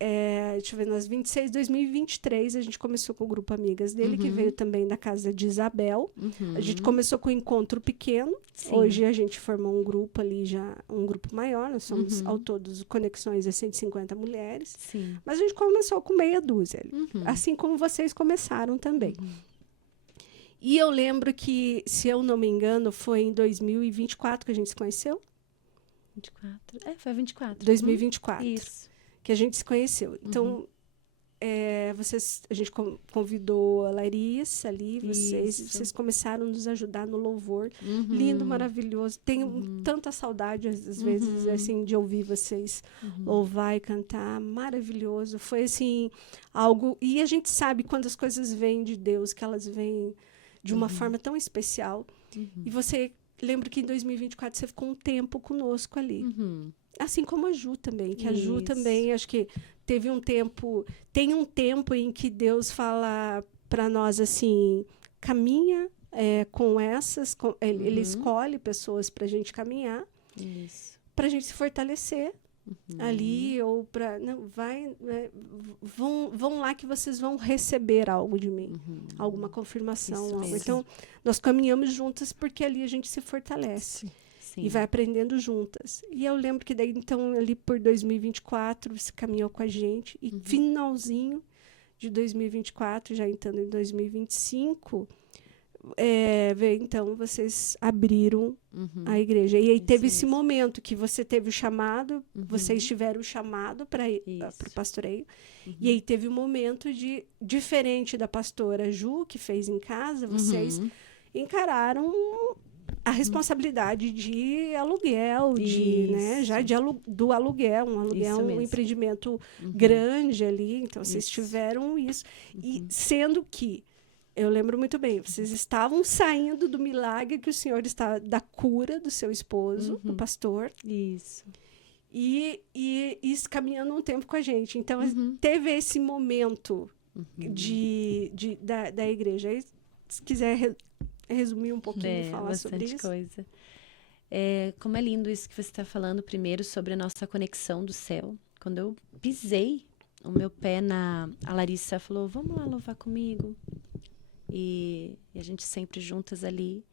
deixa eu ver, nós 2023, a gente começou com o grupo Amigas dele, que veio também da casa de Isabel. A gente começou com um encontro pequeno. Sim. Hoje a gente formou um grupo ali, já um grupo maior, nós somos ao todo Conexões de 150 mulheres. Sim. Mas a gente começou com meia dúzia, assim como vocês começaram também. E eu lembro que, se eu não me engano, foi em 2024 que a gente se conheceu. 24. Foi 24. 2024. Isso. Que a gente se conheceu. Então, a gente convidou a Larissa ali, vocês começaram a nos ajudar no louvor. Lindo, maravilhoso. Tenho tanta saudade, às vezes, assim, de ouvir vocês louvar e cantar. Maravilhoso. Foi, assim, algo... E a gente sabe quando as coisas vêm de Deus, que elas vêm de uma forma tão especial. E você... Lembro que em 2024 você ficou um tempo conosco ali. Assim como a Ju também. Que a Ju também, acho que teve um tempo... Tem um tempo em que Deus fala para nós assim... Caminha com essas... Ele escolhe pessoas para a gente caminhar. Para a gente se fortalecer. ali, ou para... Não, vão lá que vocês vão receber algo de mim. Alguma confirmação. Isso Algo. mesmo. Então, nós caminhamos juntas porque ali a gente se fortalece. Sim. E vai aprendendo juntas. E eu lembro que daí, então, ali por 2024, você caminhou com a gente. E finalzinho de 2024, já entrando em 2025, veio, então, vocês abriram a igreja. E aí teve esse momento que você teve o chamado, vocês tiveram o chamado para o pastoreio. E aí teve um momento diferente da pastora Ju, que fez em casa, vocês encararam a responsabilidade de aluguel, do aluguel, um empreendimento grande ali, então vocês tiveram isso. E sendo que, eu lembro muito bem, vocês estavam saindo do milagre que o Senhor está, da cura do seu esposo, o pastor. Isso. E isso caminhando um tempo com a gente. Então, teve esse momento da igreja. Aí, se quiser resumir um pouquinho e falar sobre isso. Coisa. Como é lindo isso que você está falando primeiro sobre a nossa conexão do céu. Quando eu pisei o meu pé a Larissa falou, vamos lá louvar comigo. E a gente sempre juntas ali.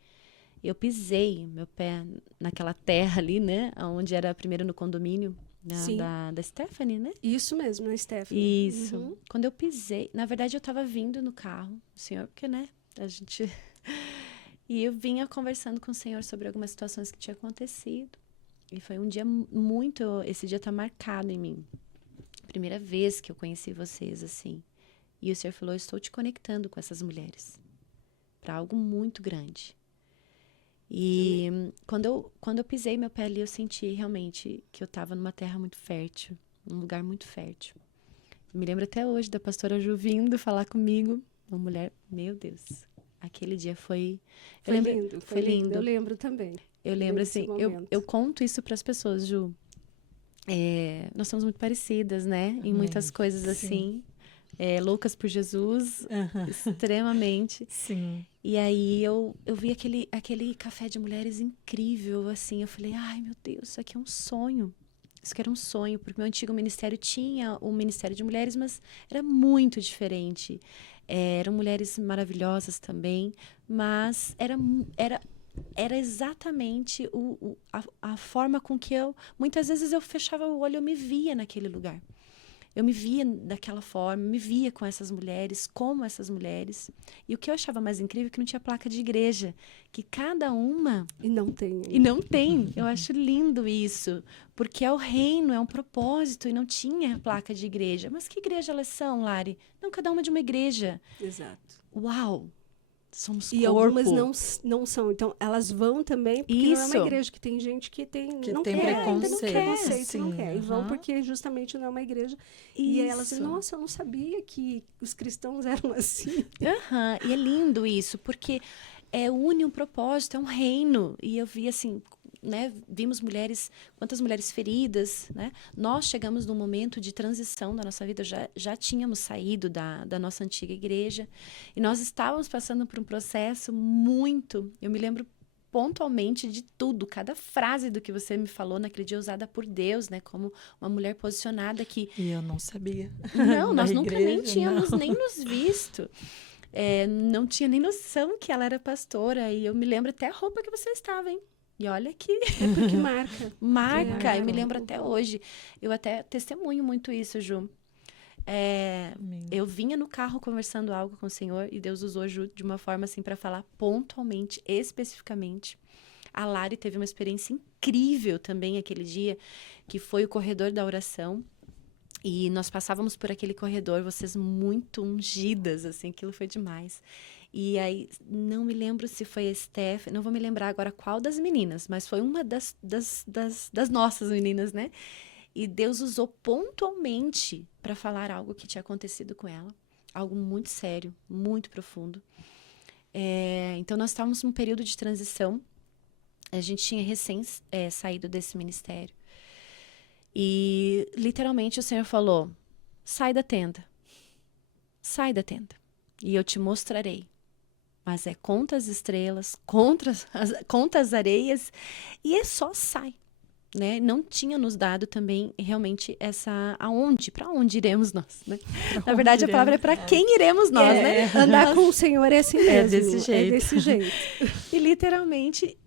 Eu pisei meu pé naquela terra ali, né? Onde era primeiro no condomínio da Stephanie, né? Isso mesmo, na Stephanie. Isso. Quando eu pisei, na verdade eu estava vindo no carro, o senhor, porque, né? A gente... E eu vinha conversando com o Senhor sobre algumas situações que tinham acontecido. E foi um dia esse dia tá marcado em mim. Primeira vez que eu conheci vocês, assim. E o Senhor falou, eu estou te conectando com essas mulheres. Para algo muito grande. E quando eu pisei meu pé ali, eu senti realmente que eu estava numa terra muito fértil. Num lugar muito fértil. Eu me lembro até hoje da pastora Ju vindo falar comigo. Uma mulher, meu Deus... Aquele dia foi lindo. Foi lindo. Eu lembro também. Eu lembro assim, eu conto isso para as pessoas, Ju. Nós somos muito parecidas, né? Em muitas coisas assim. Loucas por Jesus, extremamente. Sim. E aí eu vi aquele café de mulheres incrível, assim. Eu falei, ai meu Deus, isso aqui é um sonho. Isso aqui era um sonho, porque meu antigo ministério tinha o Ministério de Mulheres, mas era muito diferente. Eram mulheres maravilhosas também, mas era exatamente a forma com que muitas vezes eu fechava o olho, eu me via naquele lugar. Eu me via daquela forma, me via com essas mulheres, como essas mulheres. E o que eu achava mais incrível é que não tinha placa de igreja, que cada uma... E não tem. Eu acho lindo isso, porque é o reino, é um propósito, e não tinha placa de igreja. Mas que igreja elas são, Lari? Não, cada uma de uma igreja. Exato. Uau! Somos e corpo. Algumas não são. Então, elas vão também, porque não é uma igreja que tem gente que não tem quer, preconceito. Não quer. E vão porque justamente não é uma igreja. E aí elas dizem, nossa, eu não sabia que os cristãos eram assim. E é lindo isso, porque une um propósito, é um reino. E eu vi assim... Né, vimos quantas mulheres feridas, né? Nós chegamos num momento de transição da nossa vida, já tínhamos saído da nossa antiga igreja e nós estávamos passando por um processo eu me lembro pontualmente de tudo, cada frase do que você me falou naquele dia usada por Deus, né, como uma mulher posicionada que... E eu não sabia. Não, nós nunca nem tínhamos nem nos visto. Não tinha nem noção que ela era pastora e eu me lembro até a roupa que você estava, hein? E olha que... É porque marca. Marca, eu me lembro até hoje. Eu até testemunho muito isso, Ju. Eu vinha no carro conversando algo com o Senhor e Deus usou a Ju de uma forma assim para falar pontualmente, especificamente. A Lari teve uma experiência incrível também aquele dia, que foi o corredor da oração. E nós passávamos por aquele corredor, vocês muito ungidas, assim, aquilo foi demais. E aí, não me lembro se foi a Steph, não vou me lembrar agora qual das meninas, mas foi uma das nossas meninas, né? E Deus usou pontualmente para falar algo que tinha acontecido com ela. Algo muito sério, muito profundo. Então, nós estávamos num período de transição. A gente tinha recém saído desse ministério. E, literalmente, o Senhor falou, sai da tenda. Sai da tenda. E eu te mostrarei. Mas conta as estrelas, conta as areias, e só sai. né? Não tinha nos dado também realmente para onde iremos nós, né? Na verdade, a palavra é para quem iremos nós, né? Andar com o Senhor é assim mesmo. desse jeito. É desse jeito. E literalmente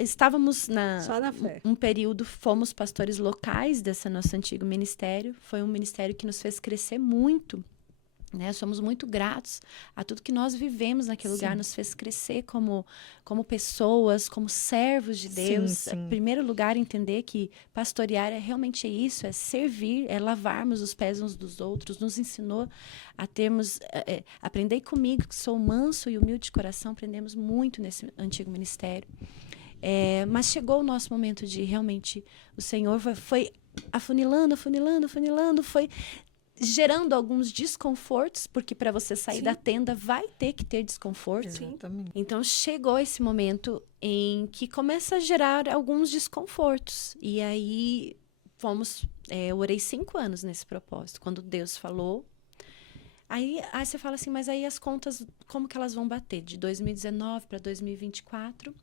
estávamos Só na fé. um período, fomos pastores locais desse nosso antigo ministério. Foi um ministério que nos fez crescer muito. Né? Somos muito gratos a tudo que nós vivemos naquele lugar, nos fez crescer como pessoas, como servos de Deus. Sim. Em primeiro lugar, entender que pastorear realmente é isso, é servir, é lavarmos os pés uns dos outros. Nos ensinou a termos, aprendei comigo, que sou manso e humilde de coração, aprendemos muito nesse antigo ministério. Mas chegou o nosso momento de realmente, o Senhor foi afunilando, foi gerando alguns desconfortos, porque para você sair da tenda vai ter que ter desconforto. Exatamente. Então chegou esse momento em que começa a gerar alguns desconfortos. E aí eu orei 5 anos nesse propósito. Quando Deus falou, aí você fala assim, mas aí as contas, como que elas vão bater? De 2019 para 2024,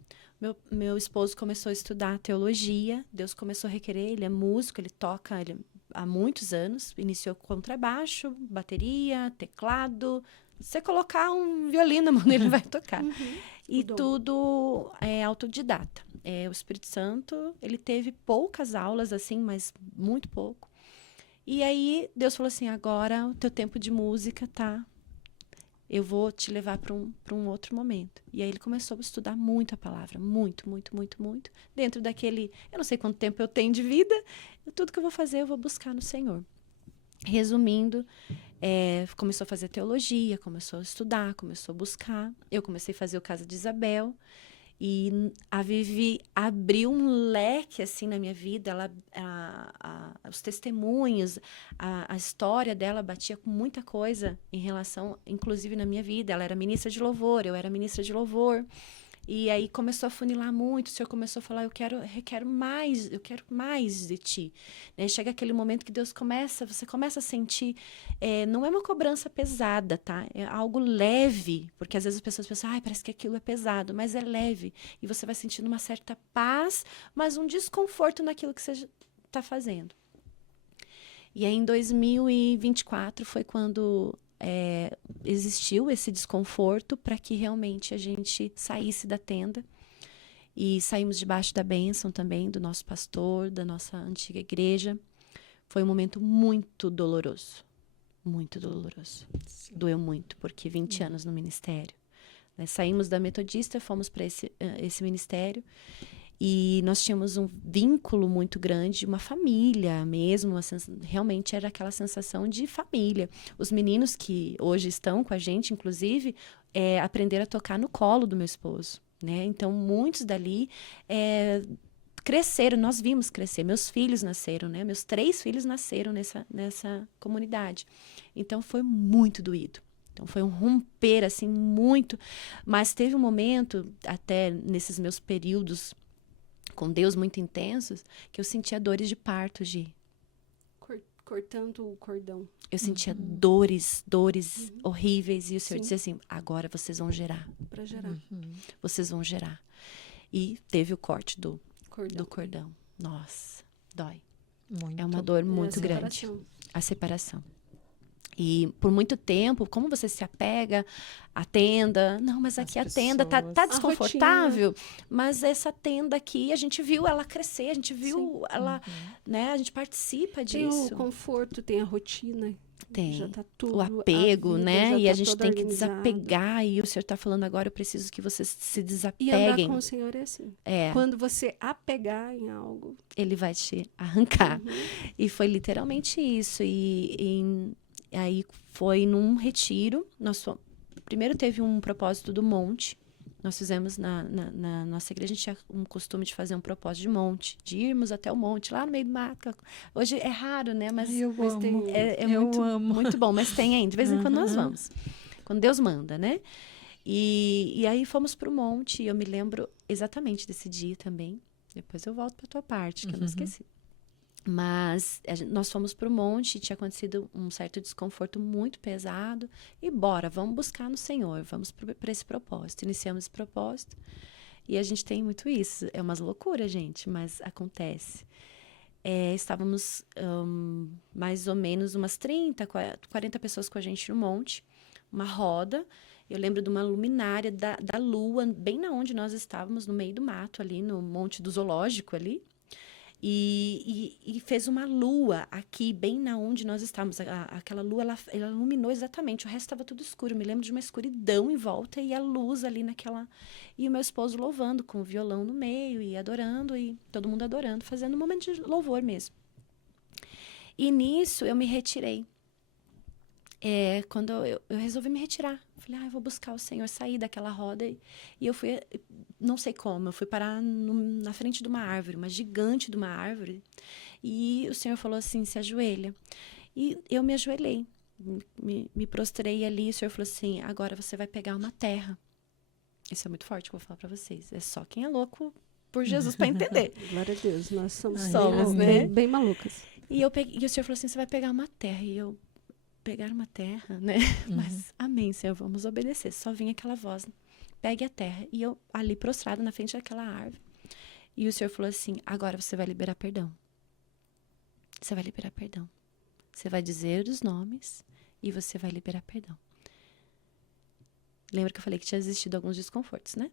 meu esposo começou a estudar teologia, Deus começou a requerer, ele é músico, ele toca, há muitos anos, iniciou com contrabaixo, bateria, teclado. Você colocar um violino na mão dele, ele vai tocar. E tudo é autodidata. O Espírito Santo, ele teve poucas aulas, assim, mas muito pouco. E aí, Deus falou assim, agora o teu tempo de música tá... Eu vou te levar para um outro momento. E aí ele começou a estudar muito a palavra. Muito. Dentro daquele... Eu não sei quanto tempo eu tenho de vida. Tudo que eu vou fazer, eu vou buscar no Senhor. Resumindo, começou a fazer teologia, começou a estudar, começou a buscar. Eu comecei a fazer o Casa de Isabel. E a Vivi abriu um leque, assim, na minha vida. Os testemunhos, a história dela batia com muita coisa em relação, inclusive na minha vida. Ela era ministra de louvor, eu era ministra de louvor. E aí começou a funilar muito, o Senhor começou a falar, eu quero mais de ti. Né? Chega aquele momento que você começa a sentir, não é uma cobrança pesada, tá? É algo leve, porque às vezes as pessoas pensam, parece que aquilo é pesado, mas é leve. E você vai sentindo uma certa paz, mas um desconforto naquilo que você está fazendo. E aí em 2024 foi quando... existiu esse desconforto para que realmente a gente saísse da tenda e saímos debaixo da bênção também do nosso pastor, da nossa antiga igreja. Foi um momento muito doloroso, doeu muito, porque 20 anos no ministério, né? Saímos da Metodista, fomos para esse ministério. E nós tínhamos um vínculo muito grande, uma família mesmo, realmente era aquela sensação de família. Os meninos que hoje estão com a gente, inclusive, aprenderam a tocar no colo do meu esposo, né? Então, muitos dali cresceram, nós vimos crescer. Meus filhos nasceram, né? Meus 3 filhos nasceram nessa comunidade. Então, foi muito doído. Então, foi um romper, assim, muito. Mas teve um momento, até nesses meus períodos com Deus muito intensos, que eu sentia dores de parto, Gi. Cortando o cordão. Eu sentia dores horríveis. E o Senhor dizia assim, agora vocês vão gerar. Para gerar. Vocês vão gerar. E teve o corte do Cordão. cordão. Nossa, dói. Muito. É uma dor muito grande. A separação. E por muito tempo, como você se apega à tenda? Não, mas aqui a tenda tá desconfortável. Mas essa tenda aqui, a gente viu ela crescer, a gente viu ela, né? A gente participa disso. Tem o conforto, tem a rotina. Tem. Já tá tudo, o apego, né? E a gente tem que organizado. desapegar. E o Senhor está falando agora, eu preciso que vocês se E desapeguem. andar com o Senhor é assim. É. Quando você apegar em algo... Ele vai te arrancar. E foi literalmente isso. Aí foi num retiro. Primeiro teve um propósito do monte. Nós fizemos na nossa igreja, a gente tinha um costume de fazer um propósito de monte, de irmos até o monte, lá no meio do mato. Hoje é raro, né? Mas eu amo. Eu amo. Muito bom, mas tem ainda. De vez em quando nós vamos. Quando Deus manda, né? E aí fomos para o monte, e eu me lembro exatamente desse dia também. Depois eu volto para a tua parte, que eu não esqueci. Mas nós fomos para o monte, tinha acontecido um certo desconforto muito pesado. E vamos buscar no Senhor, vamos para esse propósito. Iniciamos esse propósito. E a gente tem muito isso. É umas loucuras, gente, mas acontece. Estávamos mais ou menos umas 30, 40 pessoas com a gente no monte, uma roda. Eu lembro de uma luminária da lua, bem na onde nós estávamos, no meio do mato ali, no monte do zoológico ali. E fez uma lua aqui, bem na onde nós estávamos. Aquela lua, ela iluminou exatamente, o resto estava tudo escuro. Eu me lembro de uma escuridão em volta e a luz ali naquela... E o meu esposo louvando, com o violão no meio e adorando, e todo mundo adorando, fazendo um momento de louvor mesmo. E nisso eu me retirei. Quando eu resolvi me retirar. Falei, eu vou buscar o Senhor, sair daquela roda. E eu fui, não sei como, eu fui parar na frente de uma árvore, uma gigante de uma árvore. E o Senhor falou assim, se ajoelha. E eu me ajoelhei, me prostrei ali. E o Senhor falou assim, agora você vai pegar uma terra. Isso é muito forte que eu vou falar para vocês. É só quem é louco por Jesus para entender. Glória a Deus, nós somos né? bem malucas. E o Senhor falou assim, você vai pegar uma terra. E eu... pegar uma terra, né? Mas, amém, Senhor, vamos obedecer. Só vinha aquela voz, pegue a terra. E eu ali prostrada na frente daquela árvore. E o Senhor falou assim, agora você vai liberar perdão. Você vai liberar perdão. Você vai dizer os nomes e você vai liberar perdão. Lembra que eu falei que tinha existido alguns desconfortos, né?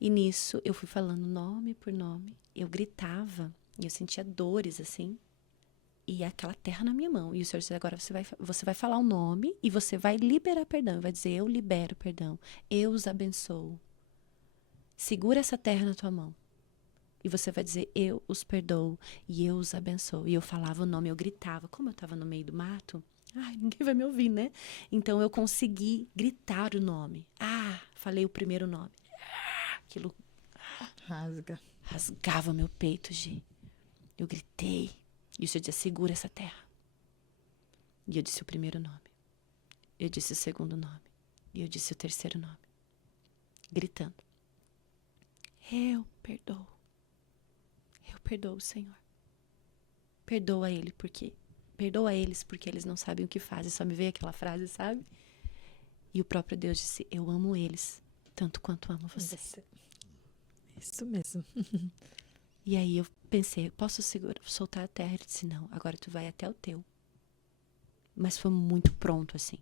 E nisso, eu fui falando nome por nome. Eu gritava e eu sentia dores, assim. E aquela terra na minha mão. E o Senhor disse, agora você vai falar o nome e você vai liberar perdão. Vai dizer, eu libero perdão. Eu os abençoo. Segura essa terra na tua mão. E você vai dizer, eu os perdoo e eu os abençoo. E eu falava o nome, eu gritava. Como eu estava no meio do mato, ninguém vai me ouvir, né? Então eu consegui gritar o nome. Falei o primeiro nome. Aquilo rasgava meu peito, Gi. Eu gritei. E o Senhor dizia, segura essa terra. E eu disse o primeiro nome. Eu disse o segundo nome. E eu disse o terceiro nome. Gritando. Eu perdoo. Eu perdoo, Senhor. Perdoa eles porque eles não sabem o que fazem. Só me veio aquela frase, sabe? E o próprio Deus disse, eu amo eles tanto quanto amo você. Isso mesmo. E aí eu pensei, posso soltar a terra? Ele disse, não, agora tu vai até o teu. Mas foi muito pronto, assim.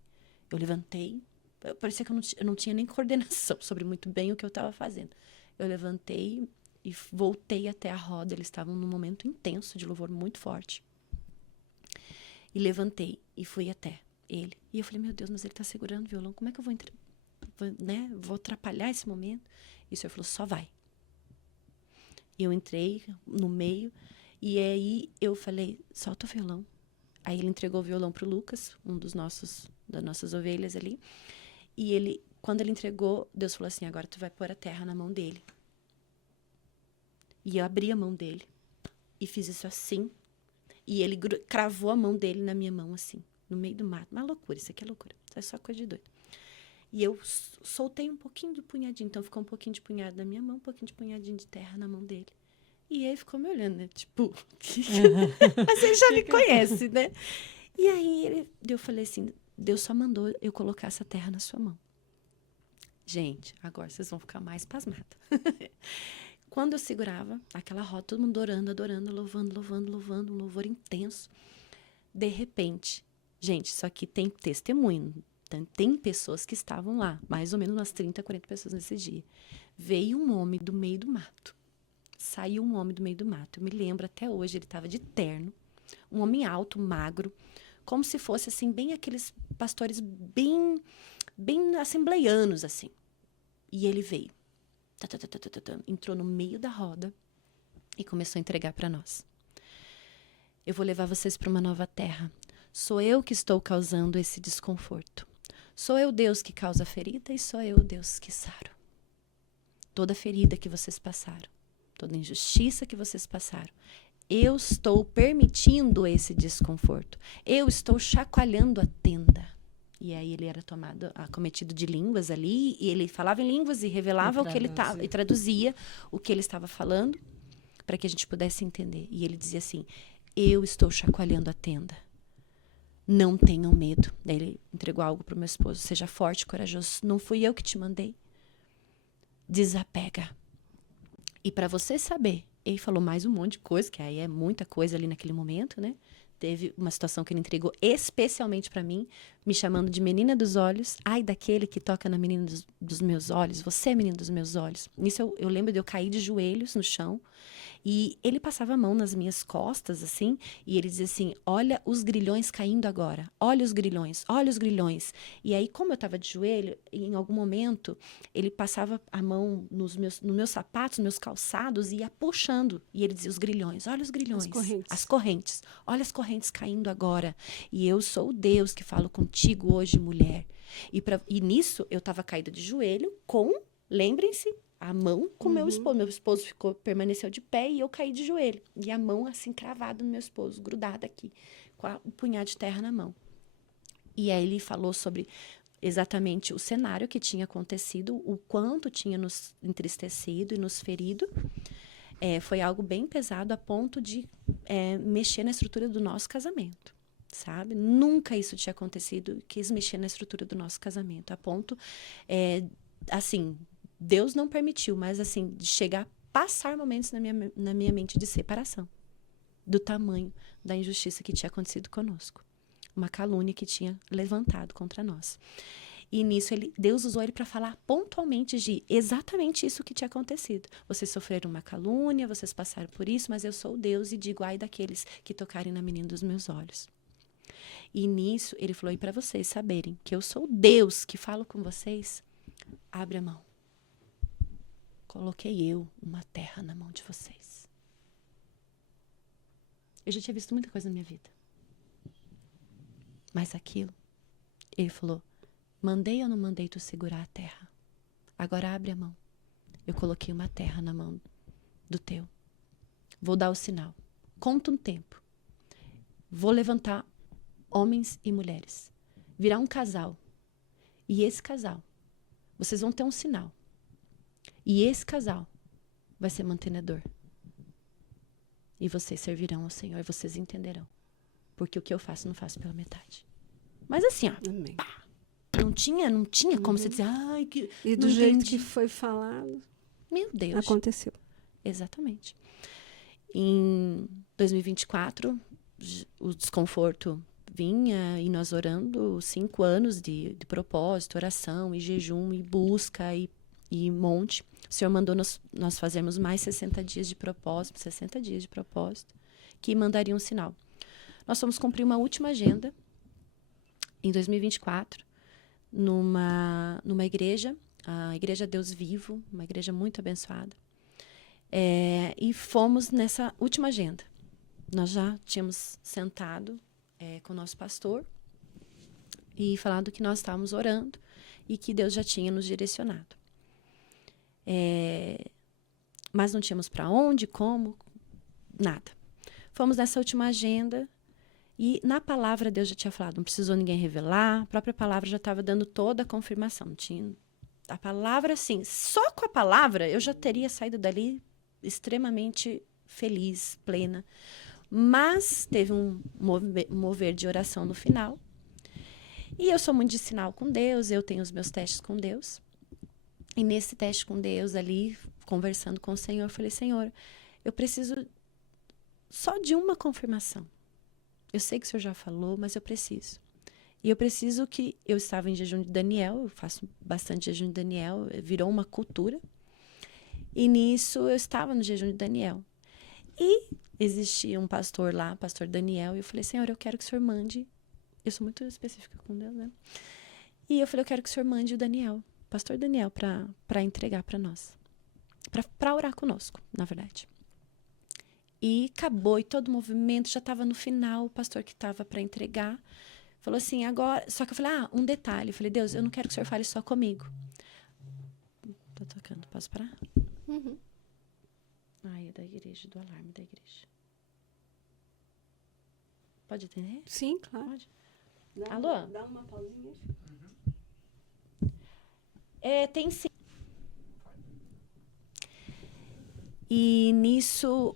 Eu levantei, parecia que eu não tinha nem coordenação sobre muito bem o que eu estava fazendo. Eu levantei e voltei até a roda, eles estavam num momento intenso de louvor muito forte. E levantei e fui até ele. E eu falei, meu Deus, mas ele está segurando o violão, como é que eu vou atrapalhar esse momento? E o Senhor falou, só vai. Eu entrei no meio e aí eu falei, solta o violão. Aí ele entregou o violão pro Lucas, das nossas ovelhas ali. E quando ele entregou, Deus falou assim, agora tu vai pôr a terra na mão dele. E eu abri a mão dele e fiz isso assim. E ele cravou a mão dele na minha mão assim, no meio do mato. Uma loucura, isso aqui é loucura, isso é só coisa de doido. E eu soltei um pouquinho do punhadinho. Então, ficou um pouquinho de punhado na minha mão, um pouquinho de punhadinho de terra na mão dele. E ele ficou me olhando, né? Tipo... Mas ele já me conhece, né? E aí, eu falei assim, Deus só mandou eu colocar essa terra na sua mão. Gente, agora vocês vão ficar mais pasmados. Quando eu segurava aquela roda, todo mundo adorando, louvando, um louvor intenso. De repente... Gente, isso aqui tem testemunho. Tem pessoas que estavam lá, mais ou menos umas 30, 40 pessoas nesse dia. Veio um homem do meio do mato. Saiu um homem do meio do mato. Eu me lembro até hoje, ele estava de terno. Um homem alto, magro, como se fosse assim, bem aqueles pastores bem assembleianos, assim. E ele veio. Entrou no meio da roda e começou a entregar para nós. Eu vou levar vocês para uma nova terra. Sou eu que estou causando esse desconforto. Sou eu Deus que causa a ferida e sou eu Deus que saro. Toda ferida que vocês passaram, toda injustiça que vocês passaram, eu estou permitindo esse desconforto. Eu estou chacoalhando a tenda. E aí ele era acometido de línguas ali, e ele falava em línguas e revelava o que ele estava, e traduzia o que ele estava falando, para que a gente pudesse entender. E ele dizia assim, eu estou chacoalhando a tenda. Não tenham medo. Daí ele entregou algo para o meu esposo. Seja forte, corajoso. Não fui eu que te mandei. Desapega. E para você saber, ele falou mais um monte de coisa, que aí é muita coisa ali naquele momento, né? Teve uma situação que ele entregou especialmente para mim, me chamando de menina dos olhos. Ai, daquele que toca na menina dos meus olhos. Você é menina dos meus olhos. Nisso eu lembro de eu cair de joelhos no chão. E ele passava a mão nas minhas costas, assim, e ele dizia assim, olha os grilhões caindo agora, olha os grilhões, olha os grilhões. E aí, como eu estava de joelho, em algum momento, ele passava a mão nos meus sapatos, nos meus calçados, e ia puxando. E ele dizia, os grilhões, olha os grilhões. As correntes. Olha as correntes caindo agora. E eu sou o Deus que falo contigo hoje, mulher. E nisso, eu estava caída de joelho com, lembrem-se, a mão com meu esposo. Meu esposo permaneceu de pé e eu caí de joelho. E a mão assim, cravada no meu esposo, grudada aqui, com o punhado de terra na mão. E aí ele falou sobre exatamente o cenário que tinha acontecido, o quanto tinha nos entristecido e nos ferido. Foi algo bem pesado a ponto de mexer na estrutura do nosso casamento, sabe? Nunca isso tinha acontecido, quis mexer na estrutura do nosso casamento, a ponto, assim... Deus não permitiu, mas assim, de chegar a passar momentos na minha mente de separação. Do tamanho da injustiça que tinha acontecido conosco. Uma calúnia que tinha levantado contra nós. E nisso, Deus usou ele para falar pontualmente de exatamente isso que tinha acontecido. Vocês sofreram uma calúnia, vocês passaram por isso, mas eu sou Deus e digo, ai daqueles que tocarem na menina dos meus olhos. E nisso, ele falou, e para vocês saberem que eu sou Deus que falo com vocês, abre a mão. Coloquei eu uma terra na mão de vocês. Eu já tinha visto muita coisa na minha vida. Mas aquilo, ele falou, mandei ou não mandei tu segurar a terra? Agora abre a mão. Eu coloquei uma terra na mão do teu. Vou dar o sinal. Conta um tempo. Vou levantar homens e mulheres. Virar um casal. E esse casal, vocês vão ter um sinal. E esse casal vai ser mantenedor. E vocês servirão ao Senhor e vocês entenderão. Porque o que eu faço, não faço pela metade. Mas assim, ó. Pá, não tinha como você dizer, ai, que. E do jeito que foi falado. Meu Deus. Aconteceu. Exatamente. Em 2024, o desconforto vinha e nós orando 5 anos de propósito, oração e jejum e busca e monte. O Senhor mandou nós fazermos mais 60 dias de propósito, que mandariam um sinal. Nós fomos cumprir uma última agenda, em 2024, numa igreja, a Igreja Deus Vivo, uma igreja muito abençoada. E fomos nessa última agenda. Nós já tínhamos sentado com o nosso pastor e falado que nós estávamos orando e que Deus já tinha nos direcionado. Mas não tínhamos para onde, como, nada. Fomos nessa última agenda e na palavra Deus já tinha falado, não precisou ninguém revelar, a própria palavra já estava dando toda a confirmação. Tinha a palavra, assim, só com a palavra eu já teria saído dali extremamente feliz, plena. Mas teve um mover de oração no final. E eu sou muito de sinal com Deus, eu tenho os meus testes com Deus. E nesse teste com Deus ali, conversando com o Senhor, eu falei, Senhor, eu preciso só de uma confirmação. Eu sei que o Senhor já falou, mas eu preciso. E eu preciso que... Eu estava em jejum de Daniel, eu faço bastante jejum de Daniel, virou uma cultura. E nisso eu estava no jejum de Daniel. E existia um pastor lá, pastor Daniel, e eu falei, Senhor, eu quero que o Senhor mande... Eu sou muito específica com Deus, né? E eu falei, eu quero que o Senhor mande o Daniel, pastor Daniel, para entregar para nós. Para orar conosco, na verdade. E acabou, e todo o movimento já estava no final, o pastor que estava para entregar falou assim, agora... Só que eu falei, um detalhe. Eu falei, Deus, eu não quero que o Senhor fale só comigo. Tô tocando, posso parar? Uhum. É da igreja, do alarme da igreja. Pode atender? Sim, claro. Pode. Alô? Dá uma pausinha. Tem sim. E nisso,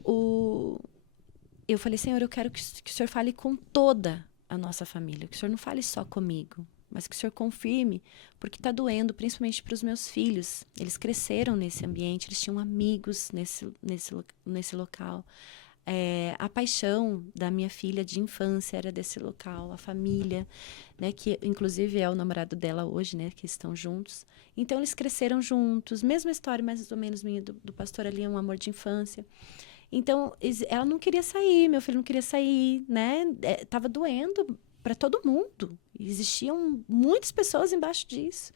eu falei, Senhor, eu quero que o Senhor fale com toda a nossa família. Que o Senhor não fale só comigo. mas que o Senhor confirme, porque está doendo, principalmente para os meus filhos. Eles cresceram nesse ambiente, eles tinham amigos nesse local. A paixão da minha filha de infância era desse local, a família, né, que inclusive é o namorado dela hoje, né, que estão juntos. Então, eles cresceram juntos, mesma história mais ou menos minha do pastor ali, um amor de infância. Então, ela não queria sair, meu filho não queria sair, né, estava doendo para todo mundo. Existiam muitas pessoas embaixo disso.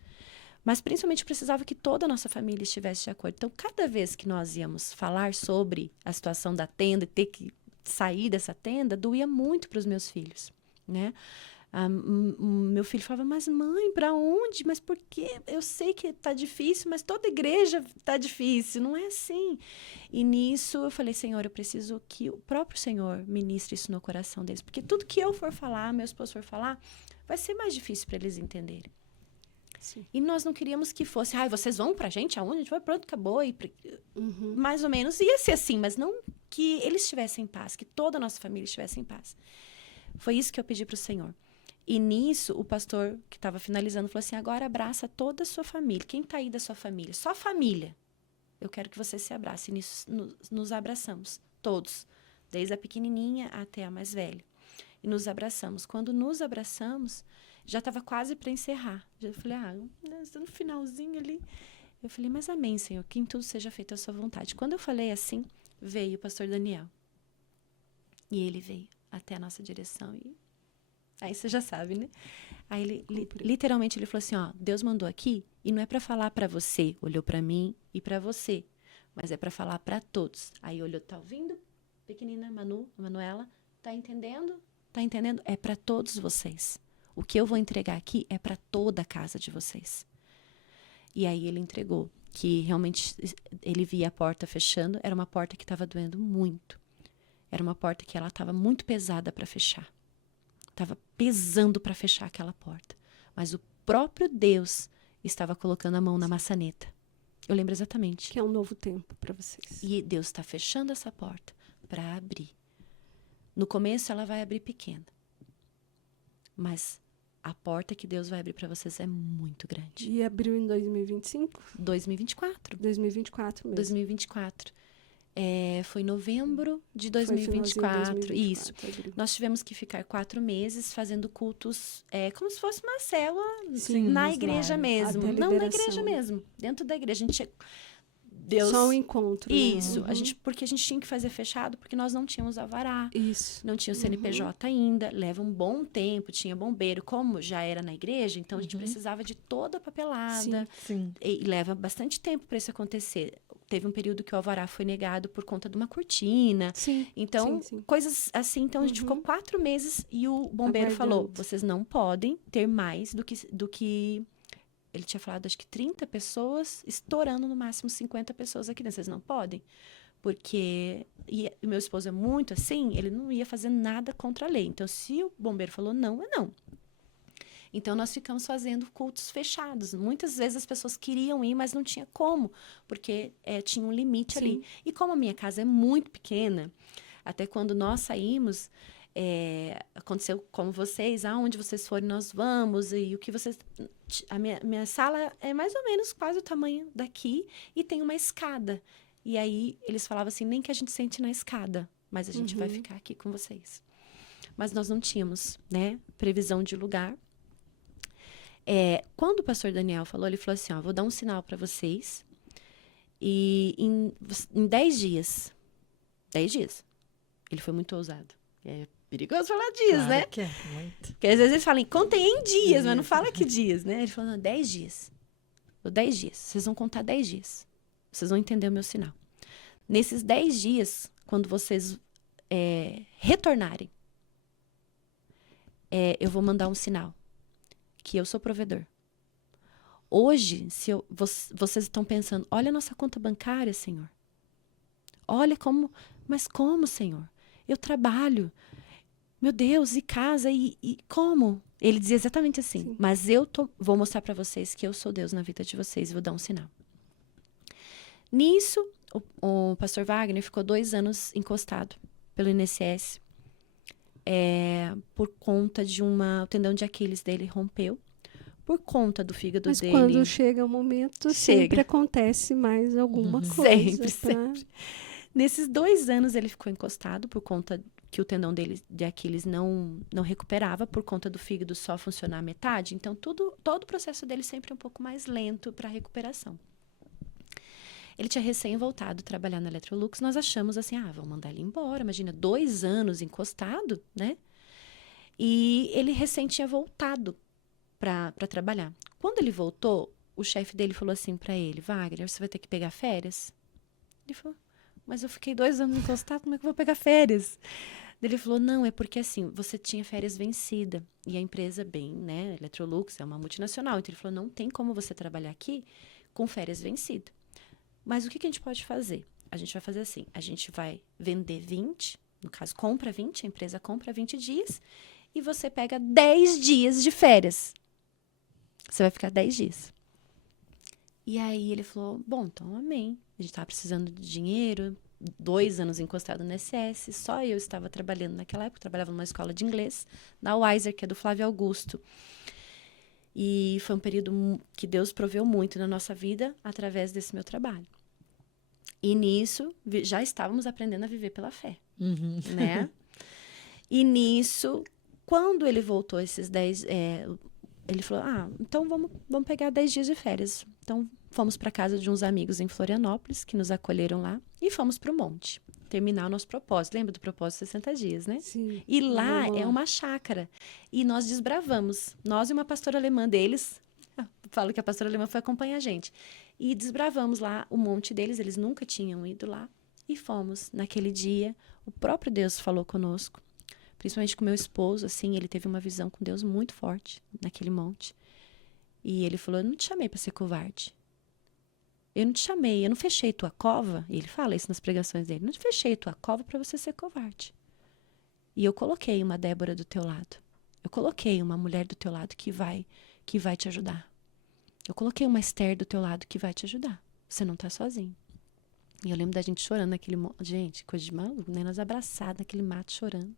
Mas, principalmente, precisava que toda a nossa família estivesse de acordo. Então, cada vez que nós íamos falar sobre a situação da tenda e ter que sair dessa tenda, doía muito para os meus filhos, né? Meu filho falava, mas mãe, para onde? Mas por quê? Eu sei que está difícil, mas toda igreja está difícil. Não é assim. E nisso, eu falei, Senhor, eu preciso que o próprio Senhor ministre isso no coração deles. Porque tudo que eu for falar, meu esposo for falar, vai ser mais difícil para eles entenderem. Sim. E nós não queríamos que fosse, vocês vão pra gente aonde? A gente vai, pronto, acabou. Mais ou menos ia ser assim, mas não que eles estivessem em paz, que toda a nossa família estivesse em paz. Foi isso que eu pedi pro Senhor. E nisso, o pastor que estava finalizando falou assim, agora abraça toda a sua família. Quem tá aí da sua família? Só a família. Eu quero que você se abrace. E nisso nos abraçamos, todos. Desde a pequenininha até a mais velha. E nos abraçamos. Quando nos abraçamos, já estava quase para encerrar. Já falei, no finalzinho ali. Eu falei, mas amém, Senhor, que em tudo seja feita a sua vontade. Quando eu falei assim, veio o pastor Daniel. E ele veio até a nossa direção. E aí você já sabe, né? Aí ele, literalmente, ele falou assim, Deus mandou aqui e não é para falar para você. Olhou para mim e para você. Mas é para falar para todos. Aí olhou, tá ouvindo? Pequenina Manuela, tá entendendo? Tá entendendo? É para todos vocês. O que eu vou entregar aqui é para toda a casa de vocês. E aí ele entregou, que realmente ele via a porta fechando, era uma porta que estava doendo muito. Era uma porta que ela estava muito pesada para fechar. Estava pesando para fechar aquela porta. Mas o próprio Deus estava colocando a mão na maçaneta. Eu lembro exatamente. Que é um novo tempo para vocês. E Deus está fechando essa porta para abrir. No começo ela vai abrir pequena. Mas a porta que Deus vai abrir para vocês é muito grande. E abriu em 2025? 2024. 2024 mesmo. 2024. Foi em novembro de 2024. 2024. Isso. Abril. Nós tivemos que ficar 4 meses fazendo cultos, como se fosse uma célula. Sim, na igreja mesmo. Não na igreja mesmo. Dentro da igreja. A gente Deus... Só um encontro. Isso. Né? Porque a gente tinha que fazer fechado, porque nós não tínhamos alvará. Isso. Não tinha o CNPJ ainda. Leva um bom tempo, tinha bombeiro. Como já era na igreja, então a gente precisava de toda a papelada. Sim. E leva bastante tempo para isso acontecer. Teve um período que o alvará foi negado por conta de uma cortina. Sim. Então, coisas assim. Então, a gente ficou 4 meses e o bombeiro falou, vocês não podem ter mais do que... Ele tinha falado, acho que 30 pessoas, estourando no máximo 50 pessoas aqui dentro. Vocês não podem. Porque o meu esposo é muito assim, ele não ia fazer nada contra a lei. Então, se o bombeiro falou não, é não. Então, nós ficamos fazendo cultos fechados. Muitas vezes as pessoas queriam ir, mas não tinha como. Porque tinha um limite ali. E como a minha casa é muito pequena, até quando nós saímos... aconteceu como vocês, aonde vocês forem, nós vamos, e o que vocês... A minha sala é mais ou menos quase o tamanho daqui, e tem uma escada. E aí, eles falavam assim, nem que a gente sente na escada, mas a gente vai ficar aqui com vocês. Mas nós não tínhamos, né, previsão de lugar. Quando o pastor Daniel falou, ele falou assim, vou dar um sinal para vocês, e em 10 dias, ele foi muito ousado. Perigoso falar dias, claro, né? Que é muito. Porque às vezes eles falam, contem em dias, mas não fala que dias, né? Ele falou, não, 10 dias. 10 dias. Vocês vão contar 10 dias. Vocês vão entender o meu sinal. Nesses 10 dias, quando vocês retornarem, eu vou mandar um sinal. Que eu sou provedor. Hoje, vocês estão pensando, olha a nossa conta bancária, Senhor. Olha como... Mas como, Senhor? Eu trabalho, meu Deus, e casa, e como? Ele dizia exatamente assim, sim. Mas vou mostrar para vocês que eu sou Deus na vida de vocês e vou dar um sinal. Nisso, o pastor Wagner ficou 2 anos encostado pelo INSS por conta de o tendão de Aquiles dele rompeu. por conta do fígado Mas dele. quando chega o momento, sempre acontece mais alguma coisa. Sempre. Nesses 2 anos ele ficou encostado por conta que o tendão dele de Aquiles não recuperava, por conta do fígado só funcionar a metade. Então, todo o processo dele sempre é um pouco mais lento para a recuperação. Ele tinha recém voltado a trabalhar na Electrolux. Nós achamos assim, vamos mandar ele embora. Imagina, 2 anos encostado, né? E ele recém tinha voltado para trabalhar. Quando ele voltou, o chefe dele falou assim para ele, Wagner, você vai ter que pegar férias? Ele falou, mas eu fiquei 2 anos encostado, como é que eu vou pegar férias? Ele falou, não, é porque assim, você tinha férias vencida. E a empresa né, Electrolux é uma multinacional. Então ele falou, não tem como você trabalhar aqui com férias vencidas. Mas o que a gente pode fazer? A gente vai fazer assim, a gente vai vender 20, no caso, compra 20, a empresa compra 20 dias, e você pega 10 dias de férias. Você vai ficar 10 dias. E aí ele falou, bom, então amém. A gente estava precisando de dinheiro, 2 anos encostado no SS, só eu estava trabalhando naquela época, trabalhava numa escola de inglês, na Weiser, que é do Flávio Augusto. E foi um período que Deus proveu muito na nossa vida através desse meu trabalho. E nisso, já estávamos aprendendo a viver pela fé, né? E nisso, quando ele voltou esses 10... ele falou, então vamos pegar 10 dias de férias. Então, fomos para casa de uns amigos em Florianópolis, que nos acolheram lá, e fomos para o monte, terminar o nosso propósito. Lembra do propósito 60 dias, né? Sim. E lá é uma chácara. E nós desbravamos. Nós e uma pastora alemã deles, falo que a pastora alemã foi acompanhar a gente. E desbravamos lá o monte deles, eles nunca tinham ido lá. E fomos naquele dia. O próprio Deus falou conosco. Principalmente com meu esposo, assim, ele teve uma visão com Deus muito forte naquele monte. E ele falou, eu não te chamei para ser covarde. Eu não te chamei, eu não fechei tua cova. E ele fala isso nas pregações dele. Não te fechei tua cova para você ser covarde. E eu coloquei uma Débora do teu lado. Eu coloquei uma mulher do teu lado que vai te ajudar. Eu coloquei uma Esther do teu lado que vai te ajudar. Você não tá sozinho. E eu lembro da gente chorando naquele... Gente, coisa de maluco, né? Nós abraçados naquele mato chorando.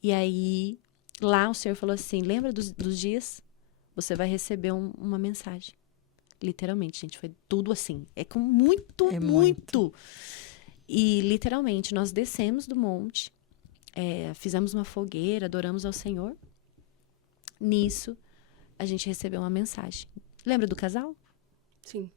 E aí, lá o Senhor falou assim, lembra dos dias? Você vai receber uma mensagem. Literalmente, gente, foi tudo assim. É com muito. E literalmente, nós descemos do monte, fizemos uma fogueira, adoramos ao Senhor. Nisso, a gente recebeu uma mensagem. Lembra do casal? Sim.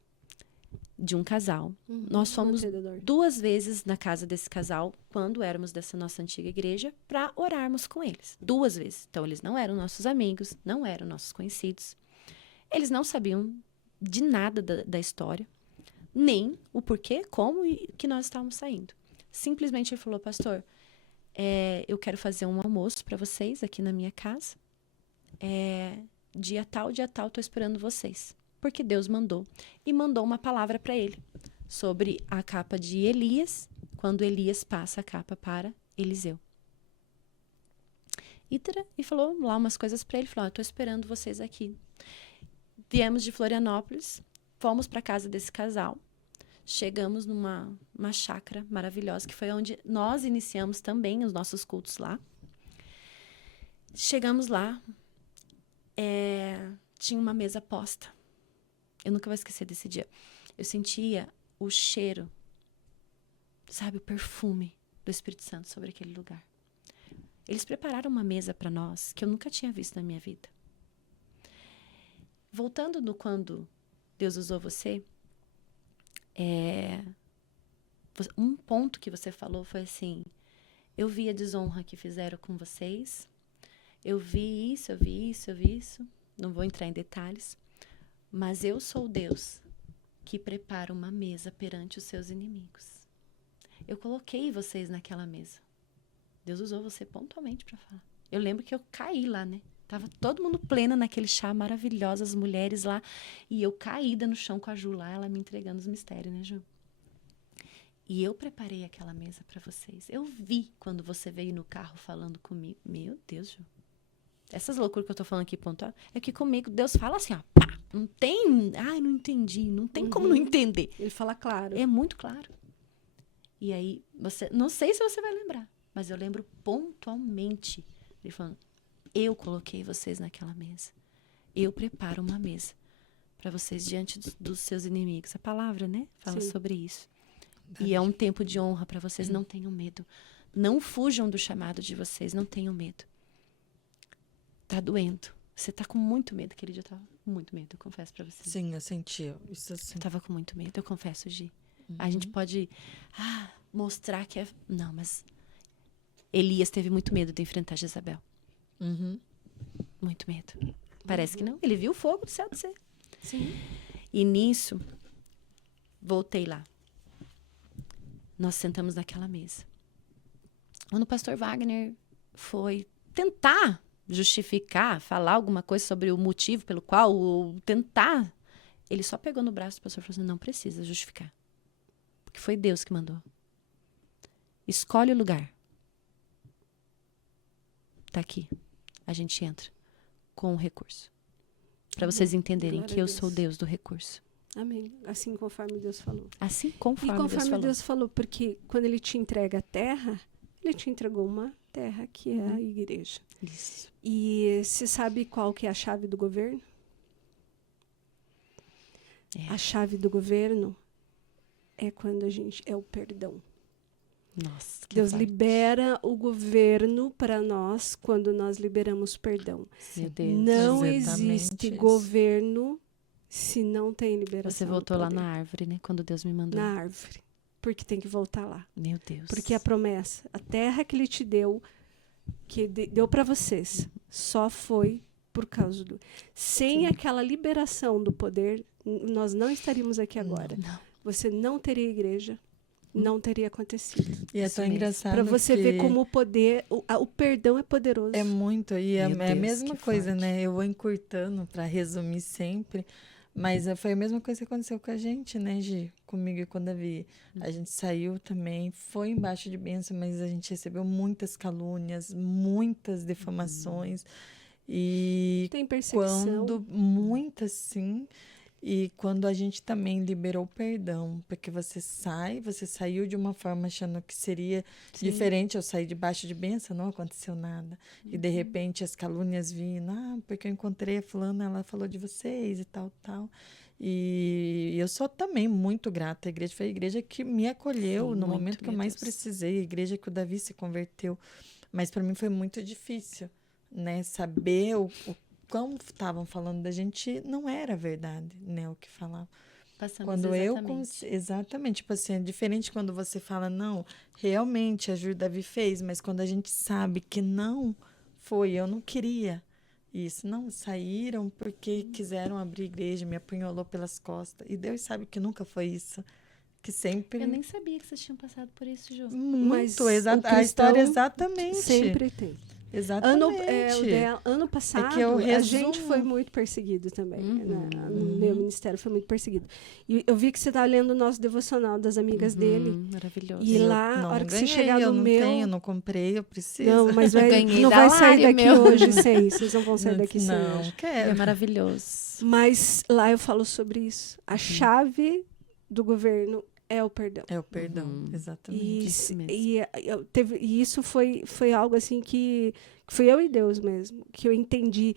De um casal. Nós fomos 2 vezes na casa desse casal, quando éramos dessa nossa antiga igreja, para orarmos com eles. 2 vezes. Então, eles não eram nossos amigos, não eram nossos conhecidos. Eles não sabiam de nada da história, nem o porquê, como e que nós estávamos saindo. Simplesmente ele falou, pastor, eu quero fazer um almoço para vocês aqui na minha casa. Dia tal, estou esperando vocês. Porque Deus mandou. E mandou uma palavra para ele sobre a capa de Elias, quando Elias passa a capa para Eliseu. E falou lá umas coisas para ele. Falou, estou esperando vocês aqui. Viemos de Florianópolis, fomos para a casa desse casal. Chegamos numa chácara maravilhosa, que foi onde nós iniciamos também os nossos cultos lá. Chegamos lá, tinha uma mesa posta. Eu nunca vou esquecer desse dia. Eu sentia o cheiro, sabe, o perfume do Espírito Santo sobre aquele lugar. Eles prepararam uma mesa para nós que eu nunca tinha visto na minha vida. Voltando no quando Deus usou você, um ponto que você falou foi assim, eu vi a desonra que fizeram com vocês, eu vi isso, não vou entrar em detalhes, mas eu sou Deus que prepara uma mesa perante os seus inimigos. Eu coloquei vocês naquela mesa. Deus usou você pontualmente para falar. Eu lembro que eu caí lá, né? Tava todo mundo pleno naquele chá maravilhoso, as mulheres lá. E eu caída no chão com a Ju lá, ela me entregando os mistérios, né, Ju? E eu preparei aquela mesa para vocês. Eu vi quando você veio no carro falando comigo. Meu Deus, Ju. Essas loucuras que eu tô falando aqui, pontual, é que comigo Deus fala assim, ó, pá, não tem... Ai, não entendi, não tem como não entender. Ele fala claro. É muito claro. E aí, não sei se você vai lembrar, mas eu lembro pontualmente ele falando, eu coloquei vocês naquela mesa. eu preparo uma mesa para vocês diante dos seus inimigos. A palavra, né? Fala Sim. sobre isso. E é um tempo de honra para vocês. Não tenham medo. Não fujam do chamado de vocês. Não tenham medo. Tá doendo. Você tá com muito medo. Aquele dia eu tava com muito medo, eu confesso para você. Sim, eu senti isso assim. Eu tava com muito medo, eu confesso, Gi. A gente pode mostrar que é... Não, mas Elias teve muito medo de enfrentar Jezabel. Uhum. Muito medo. Parece que não. Ele viu o fogo do céu descer. Sim. E nisso, voltei lá. Nós sentamos naquela mesa. Quando o pastor Wagner foi tentar justificar, falar alguma coisa sobre o motivo pelo qual, ou tentar, ele só pegou no braço do pastor e falou assim, não precisa justificar. Porque foi Deus que mandou. Escolhe o lugar. Tá aqui. A gente entra com o recurso. Para vocês entenderem Glória que a eu Deus. sou Deus do recurso. Amém. Assim conforme Deus falou. Assim E conforme, conforme Deus falou. porque quando ele te entrega a terra, ele te entregou uma terra que é a igreja. Isso. E você sabe qual que é a chave do governo? É. A chave do governo é quando a gente é o perdão. Nossa, que Deus forte. libera o governo para nós quando nós liberamos perdão. Meu Deus. Não Exatamente existe isso. governo se não tem liberação. Você do voltou lá poder. na árvore, né? Quando Deus me mandou. Na árvore. Porque tem que voltar lá. Meu Deus. Porque a promessa, a terra que ele te deu, que deu para vocês, só foi por causa do... Sem aquela liberação do poder, nós não estaríamos aqui agora. Não. Você não teria igreja, não teria acontecido. E é Isso tão mesmo. engraçado Para você que ver como o poder, o perdão é poderoso. é muito. E é, Meu é a Deus, mesma que coisa, forte. né? Eu vou encurtando para resumir sempre. Mas foi a mesma coisa que aconteceu com a gente, né, Gi? Comigo e com o Davi. A gente saiu também, foi embaixo de bênção, mas a gente recebeu muitas calúnias, muitas defamações. E Tem perseguição. muitas sim. E quando a gente também liberou o perdão, porque você saiu de uma forma achando que seria diferente, eu saí debaixo de bênção, não aconteceu nada. E de repente as calúnias vindo, porque eu encontrei a fulana, ela falou de vocês e tal, tal. E eu sou também muito grata. A igreja foi a igreja que me acolheu Sim, no muito, momento que eu meu mais Deus. precisei, a igreja que o Davi se converteu. Mas para mim foi muito difícil, né? Saber como estavam falando da gente não era verdade, né? O que falavam. Passamos Quando exatamente. exatamente, tipo assim, é diferente quando você fala, não, realmente a Ju Davi fez, mas quando a gente sabe que não foi, eu não queria isso. Não, saíram porque quiseram abrir igreja, me apunhalou pelas costas. E Deus sabe que nunca foi isso. Que sempre. Eu nem sabia que vocês tinham passado por isso, Ju. Mas Muito, o a história cristão exatamente. Sempre tem. Exatamente. Ano passado, eu a gente resumo. foi muito perseguido também. Uhum. Né? No meu ministério foi muito perseguido. E eu vi que você está lendo o nosso devocional das amigas dele. Maravilhoso. E Eu lá, não a hora que ganhei, você chegar eu no não meu... tenho, não comprei, eu preciso. Não, mas Ganhei não da vai sair Lari, daqui meu. hoje sem. Vocês não vão sair daqui sem não hoje. É quero. maravilhoso. Mas lá eu falo sobre isso. A chave do governo é o perdão. É o perdão, exatamente. Isso mesmo. E isso foi algo assim que fui eu e Deus mesmo, que eu entendi.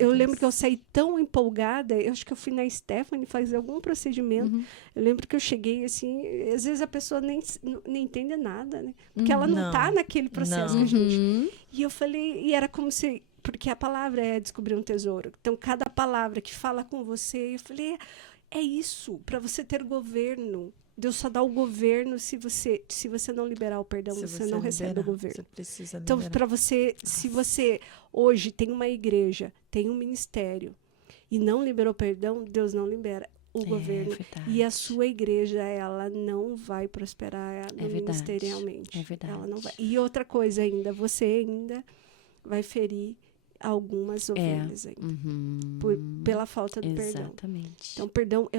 Eu lembro que eu saí tão empolgada, eu acho que eu fui na Stephanie fazer algum procedimento. Eu lembro que eu cheguei assim, às vezes a pessoa nem entende nada, né? Porque ela não tá naquele processo que a gente... E eu falei, e era como se... Porque a palavra é descobrir um tesouro. Então, cada palavra que fala com você, eu falei, é isso, para você ter governo. Deus só dá o governo se você não liberar o perdão, você não recebe o governo. Você precisa Então, liberar. para você, se você hoje tem uma igreja, tem um ministério e não liberou perdão, Deus não libera o governo. Verdade. E a sua igreja, ela não vai prosperar verdade. ministerialmente. É verdade. Ela não vai. E outra coisa ainda, você ainda vai ferir algumas ovelhas ainda, pela falta do perdão. Exatamente. Então, perdão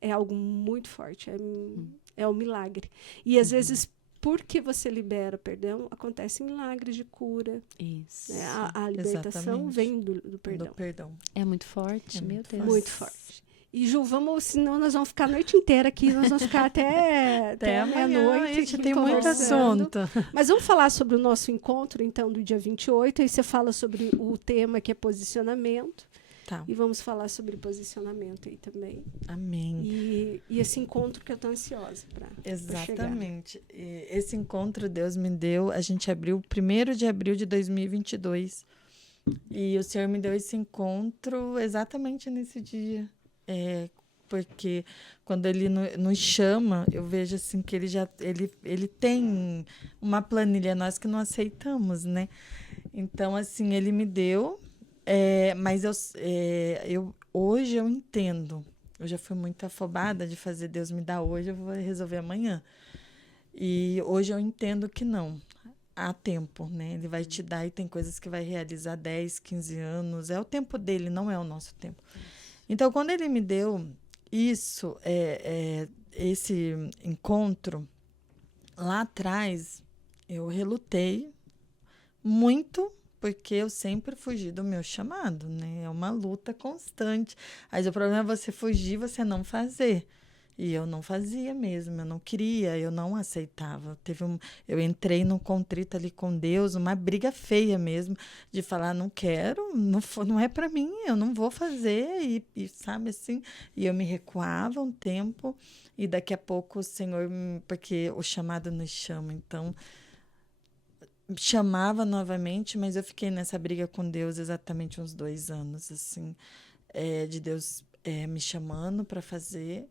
é algo muito forte, é um milagre. E às vezes, porque você libera o perdão, acontecem milagres de cura. Isso. Né? A libertação Exatamente. vem do perdão. Do perdão. É muito forte, É meu muito Deus. Muito forte. E, Ju, senão nós vamos ficar a noite inteira aqui, nós vamos ficar até meia-noite. A gente aqui tem muito conversando. assunto. Mas vamos falar sobre o nosso encontro, então, do dia 28. Aí você fala sobre o tema, que é posicionamento. Tá. E vamos falar sobre posicionamento aí também. Amém. E esse encontro que eu tô ansiosa para Exatamente. Esse encontro Deus me deu, a gente abriu 1º de abril de 2022. E o Senhor me deu esse encontro exatamente nesse dia. Porque quando Ele nos chama, eu vejo assim que ele tem uma planilha, nós que não aceitamos, né? Então, assim, Ele me deu, mas hoje eu entendo. Eu já fui muito afobada de fazer Deus me dá hoje, eu vou resolver amanhã. E hoje eu entendo que não. Há tempo, né? Ele vai te dar e tem coisas que vai realizar 10, 15 anos. É o tempo dele, não é o nosso tempo. Então, quando ele me deu isso, esse encontro, lá atrás, eu relutei muito, porque eu sempre fugi do meu chamado, né? É uma luta constante. Mas o problema é você fugir, você não fazer. E eu não fazia mesmo, eu não queria, eu não aceitava. Eu entrei num contrito ali com Deus, uma briga feia mesmo, de falar, não quero, não é para mim, eu não vou fazer, e sabe assim, e eu me recuava um tempo, e daqui a pouco o Senhor, porque o chamado nos chama, então, chamava novamente, mas eu fiquei nessa briga com Deus exatamente uns 2 anos, assim, de Deus me chamando para fazer,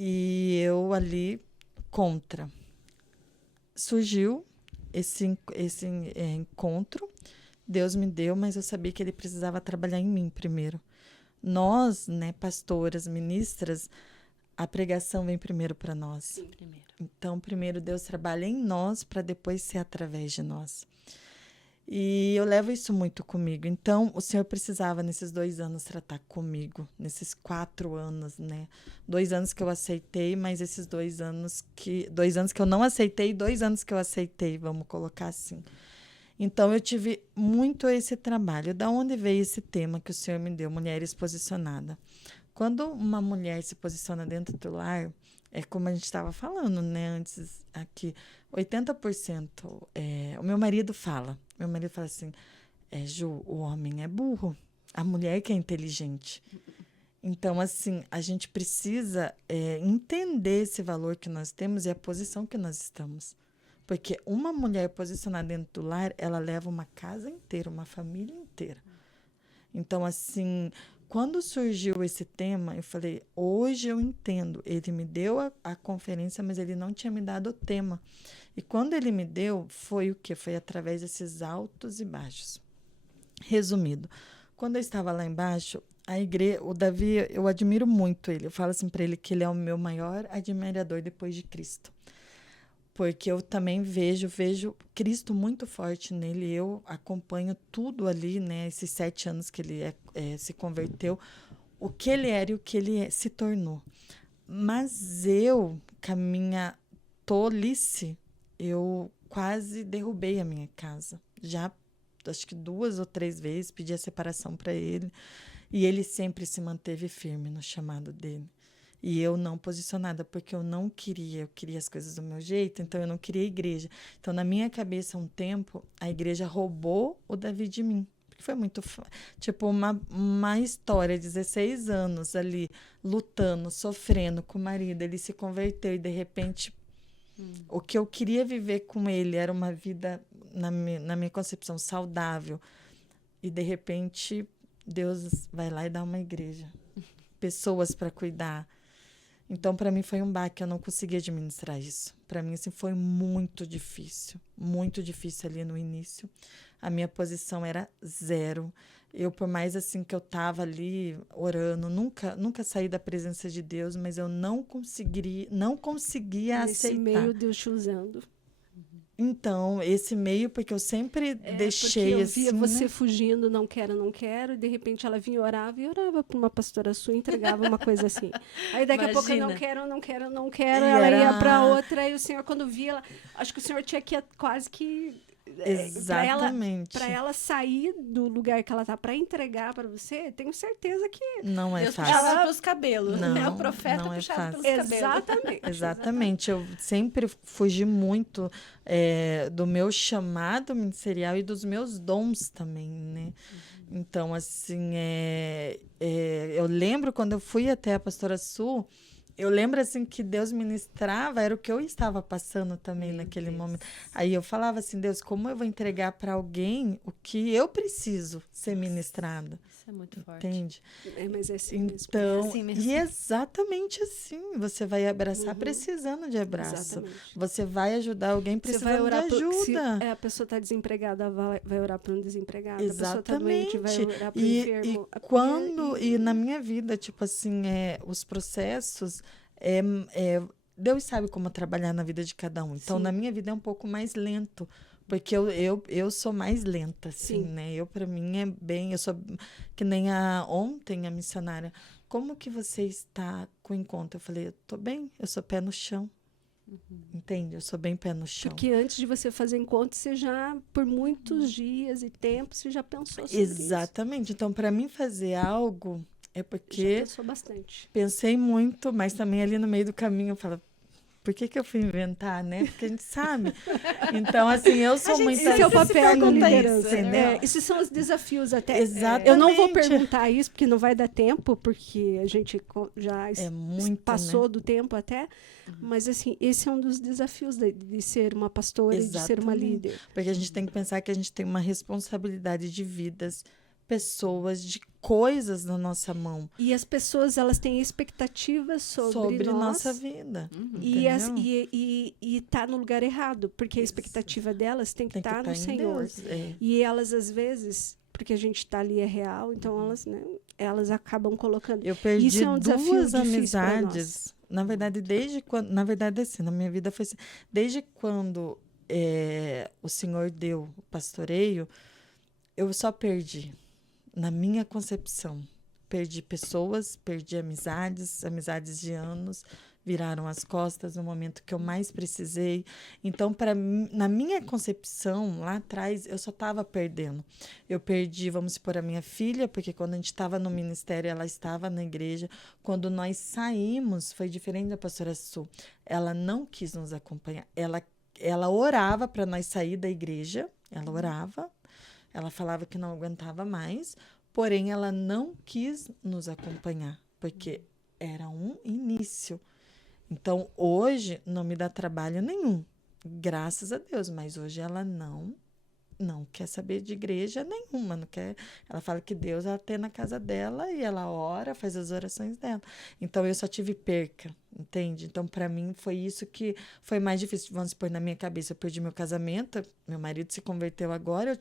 e eu ali contra. Surgiu esse encontro, Deus me deu, mas eu sabia que Ele precisava trabalhar em mim primeiro. Nós, né, pastoras, ministras, a pregação vem primeiro para nós. Sim, primeiro. Então, primeiro Deus trabalha em nós para depois ser através de nós. E eu levo isso muito comigo. Então, o Senhor precisava, nesses 2 anos, tratar comigo. Nesses 4 anos, né? 2 anos que eu aceitei, mas esses 2 anos que... 2 anos que eu não aceitei, 2 anos que eu aceitei, vamos colocar assim. Então, eu tive muito esse trabalho. Da onde veio esse tema que o Senhor me deu, mulheres posicionadas? Quando uma mulher se posiciona dentro do lar, é como a gente estava falando, né, antes aqui, 80%, o meu marido fala assim, Ju, o homem é burro, a mulher que é inteligente. Então, assim, a gente precisa entender esse valor que nós temos e a posição que nós estamos. Porque uma mulher posicionada dentro do lar, ela leva uma casa inteira, uma família inteira. Então, assim, quando surgiu esse tema, eu falei, hoje eu entendo. Ele me deu a conferência, mas ele não tinha me dado o tema. E quando ele me deu, foi o quê? Foi através desses altos e baixos. Resumido, quando eu estava lá embaixo, a igreja, o Davi, eu admiro muito ele. Eu falo assim para ele que ele é o meu maior admirador depois de Cristo. Porque eu também vejo Cristo muito forte nele. Eu acompanho tudo ali, né? Esses 7 anos que ele se converteu, o que ele era e o que ele se tornou. Mas eu, com a minha tolice, eu quase derrubei a minha casa. Já, acho que 2 ou 3 vezes, pedi a separação para ele. E ele sempre se manteve firme no chamado dele. E eu não posicionada, porque eu não queria, eu queria as coisas do meu jeito, então eu não queria a igreja. Então, na minha cabeça, um tempo, a igreja roubou o Davi de mim. Porque foi muito, tipo, uma história, 16 anos ali, lutando, sofrendo com o marido. Ele se converteu e, de repente, o que eu queria viver com ele era uma vida, na minha concepção, saudável. E, de repente, Deus vai lá e dá uma igreja. Pessoas para cuidar. Então, para mim, foi um baque, eu não consegui administrar isso. Para mim, assim, foi muito difícil ali no início. A minha posição era 0. Eu, por mais assim que eu estava ali orando, nunca saí da presença de Deus, mas eu não conseguia aceitar. Nesse meio, Deus te usando. Então, esse meio, porque eu sempre deixei porque eu assim, via você né? Fugindo, não quero, e de repente ela vinha e orava para uma pastora sua, entregava uma coisa assim. Aí daqui a pouco eu não quero, E ela era... ia para outra, e o senhor, quando via, acho que o senhor tinha que quase que Exatamente. Para ela sair do lugar que ela tá para entregar para você, tenho certeza que Não é Deus fácil. puxava pelos cabelos, Não, né? O profeta não é puxava fácil. pelos cabelos. exatamente. Exatamente. Eu sempre fugi muito do meu chamado ministerial e dos meus dons também, né? Então, assim, eu lembro quando eu fui até a Pastora Su, eu lembro, assim, que Deus ministrava, era o que eu estava passando também naquele momento. Aí eu falava assim, Deus, como eu vou entregar para alguém o que eu preciso ser ministrado? Isso é muito forte. Entende? Mas é assim mesmo. Então, É assim mesmo. e é exatamente assim. Você vai abraçar precisando de abraço. Exatamente. Você vai ajudar alguém Você precisando vai orar de ajuda. se a pessoa está desempregada, vai orar para um desempregado. A pessoa está doente, vai Exatamente. orar para o enfermo. E na minha vida, tipo assim, os processos, é, é, Deus sabe como trabalhar na vida de cada um. Então, Sim. na minha vida é um pouco mais lento. Porque eu sou mais lenta, assim, Sim. né? Pra mim, eu sou que nem ontem a missionária. Como que você está com encontro? Eu falei, eu tô bem, eu sou pé no chão. Entende? Eu sou bem pé no chão. Porque antes de você fazer encontro, você já, por muitos dias e tempo, você já pensou sobre Exatamente. Então, para mim fazer algo, é isso. Já porque pensou bastante. pensei muito, mas também ali no meio do caminho eu falo, por que eu fui inventar, né? Porque a gente sabe. Então, assim, eu sou muito Esse é o papel da liderança. entendeu? Esses são os desafios até. Exatamente. Eu não vou perguntar isso, porque não vai dar tempo, porque a gente já muito, passou né? do tempo até. Mas, assim, esse é um dos desafios de ser uma pastora e de ser uma líder. Porque a gente tem que pensar que a gente tem uma responsabilidade de vidas, pessoas, de coisas na nossa mão. E as pessoas, elas têm expectativas sobre nós, nossa vida. E tá no lugar errado, porque a expectativa delas tem que estar no Senhor. Deus, E elas, às vezes, porque a gente está ali é real, então elas, né, elas acabam colocando. Eu perdi Isso é um desafio duas difícil pra nós. amizades. Na verdade, desde quando. Na verdade, assim, na minha vida foi assim. Desde quando o Senhor deu o pastoreio, eu só perdi. Na minha concepção. Perdi pessoas, perdi amizades de anos, viraram as costas no momento que eu mais precisei. Então, na minha concepção, lá atrás, eu só estava perdendo. Eu perdi, vamos supor, a minha filha, porque quando a gente estava no ministério, ela estava na igreja. Quando nós saímos, foi diferente da pastora Su. Ela não quis nos acompanhar. Ela orava para nós sair da igreja, ela orava. Ela falava que não aguentava mais, porém ela não quis nos acompanhar, porque era um início. Então, hoje não me dá trabalho nenhum, graças a Deus, mas hoje ela não quer saber de igreja nenhuma, não quer. Ela fala que Deus ela tem na casa dela e ela ora, faz as orações dela. Então, eu só tive perca, entende? Então, para mim, foi isso que foi mais difícil. Vamos supor, na minha cabeça, eu perdi meu casamento, meu marido se converteu agora,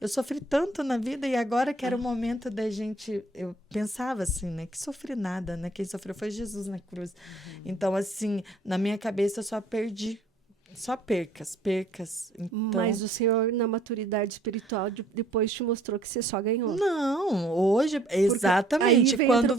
eu sofri tanto na vida e agora que era o momento da gente... Eu pensava assim, né? Que sofri nada, né? Quem sofreu foi Jesus na cruz. Então, assim, na minha cabeça, eu só perdi. Só percas. Então, Mas o Senhor, na maturidade espiritual, depois te mostrou que você só ganhou. não, hoje, exatamente, aí quando entra o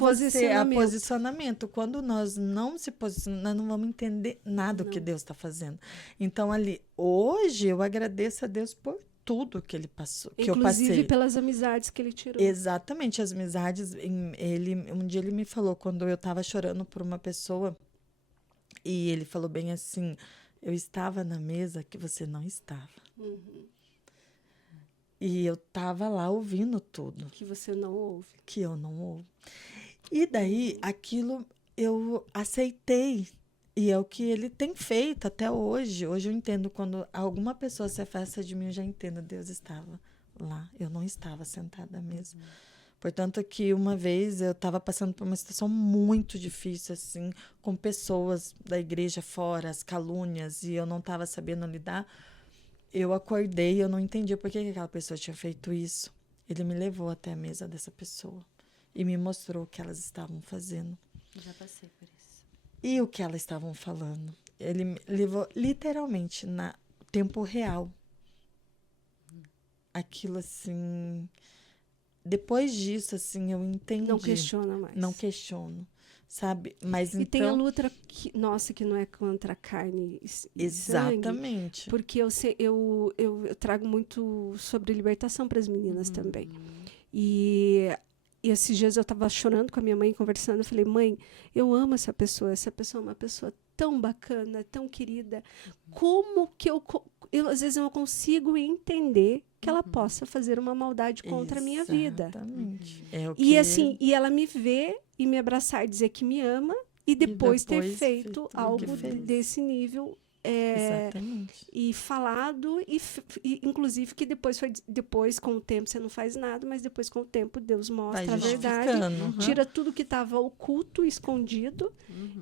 posicionamento, quando nós não se posicionamos, nós não vamos entender nada do que Deus está fazendo. Então, ali, hoje, eu agradeço a Deus por tudo que ele passou, que eu passei. Inclusive pelas amizades que ele tirou. Exatamente, as amizades, um dia ele me falou, quando eu estava chorando por uma pessoa, e ele falou bem assim, eu estava na mesa que você não estava. E eu estava lá ouvindo tudo. Que você não ouve. Que eu não ouvo. E daí, aquilo eu aceitei. E é o que ele tem feito até hoje. Hoje eu entendo, quando alguma pessoa se afasta de mim, eu já entendo, Deus estava lá. Eu não estava sentada à mesa. Portanto, que uma vez eu estava passando por uma situação muito difícil, assim, com pessoas da igreja fora, as calúnias, e eu não estava sabendo lidar. Eu acordei, eu não entendia por que aquela pessoa tinha feito isso. Ele me levou até a mesa dessa pessoa e me mostrou o que elas estavam fazendo. Eu já passei por isso. E o que elas estavam falando. Ele me levou literalmente no tempo real. Aquilo assim... Depois disso, assim, eu entendi. Não questiona mais. Não questiono. sabe? Mas E tem a então... luta que não é contra a carne e sangue. Exatamente. Porque eu trago muito sobre libertação para as meninas também. E esses dias eu estava chorando com a minha mãe, conversando. Eu falei, mãe, eu amo essa pessoa é uma pessoa tão bacana, tão querida. Como que eu às vezes eu não consigo entender que ela possa fazer uma maldade contra a minha vida. Exatamente. E assim, e ela me vê e me abraçar e dizer que me ama e depois ter feito algo desse nível. Exatamente. E falado, e inclusive que depois, com o tempo, você não faz nada, mas depois, com o tempo, Deus mostra a verdade, tira tudo que estava oculto, escondido,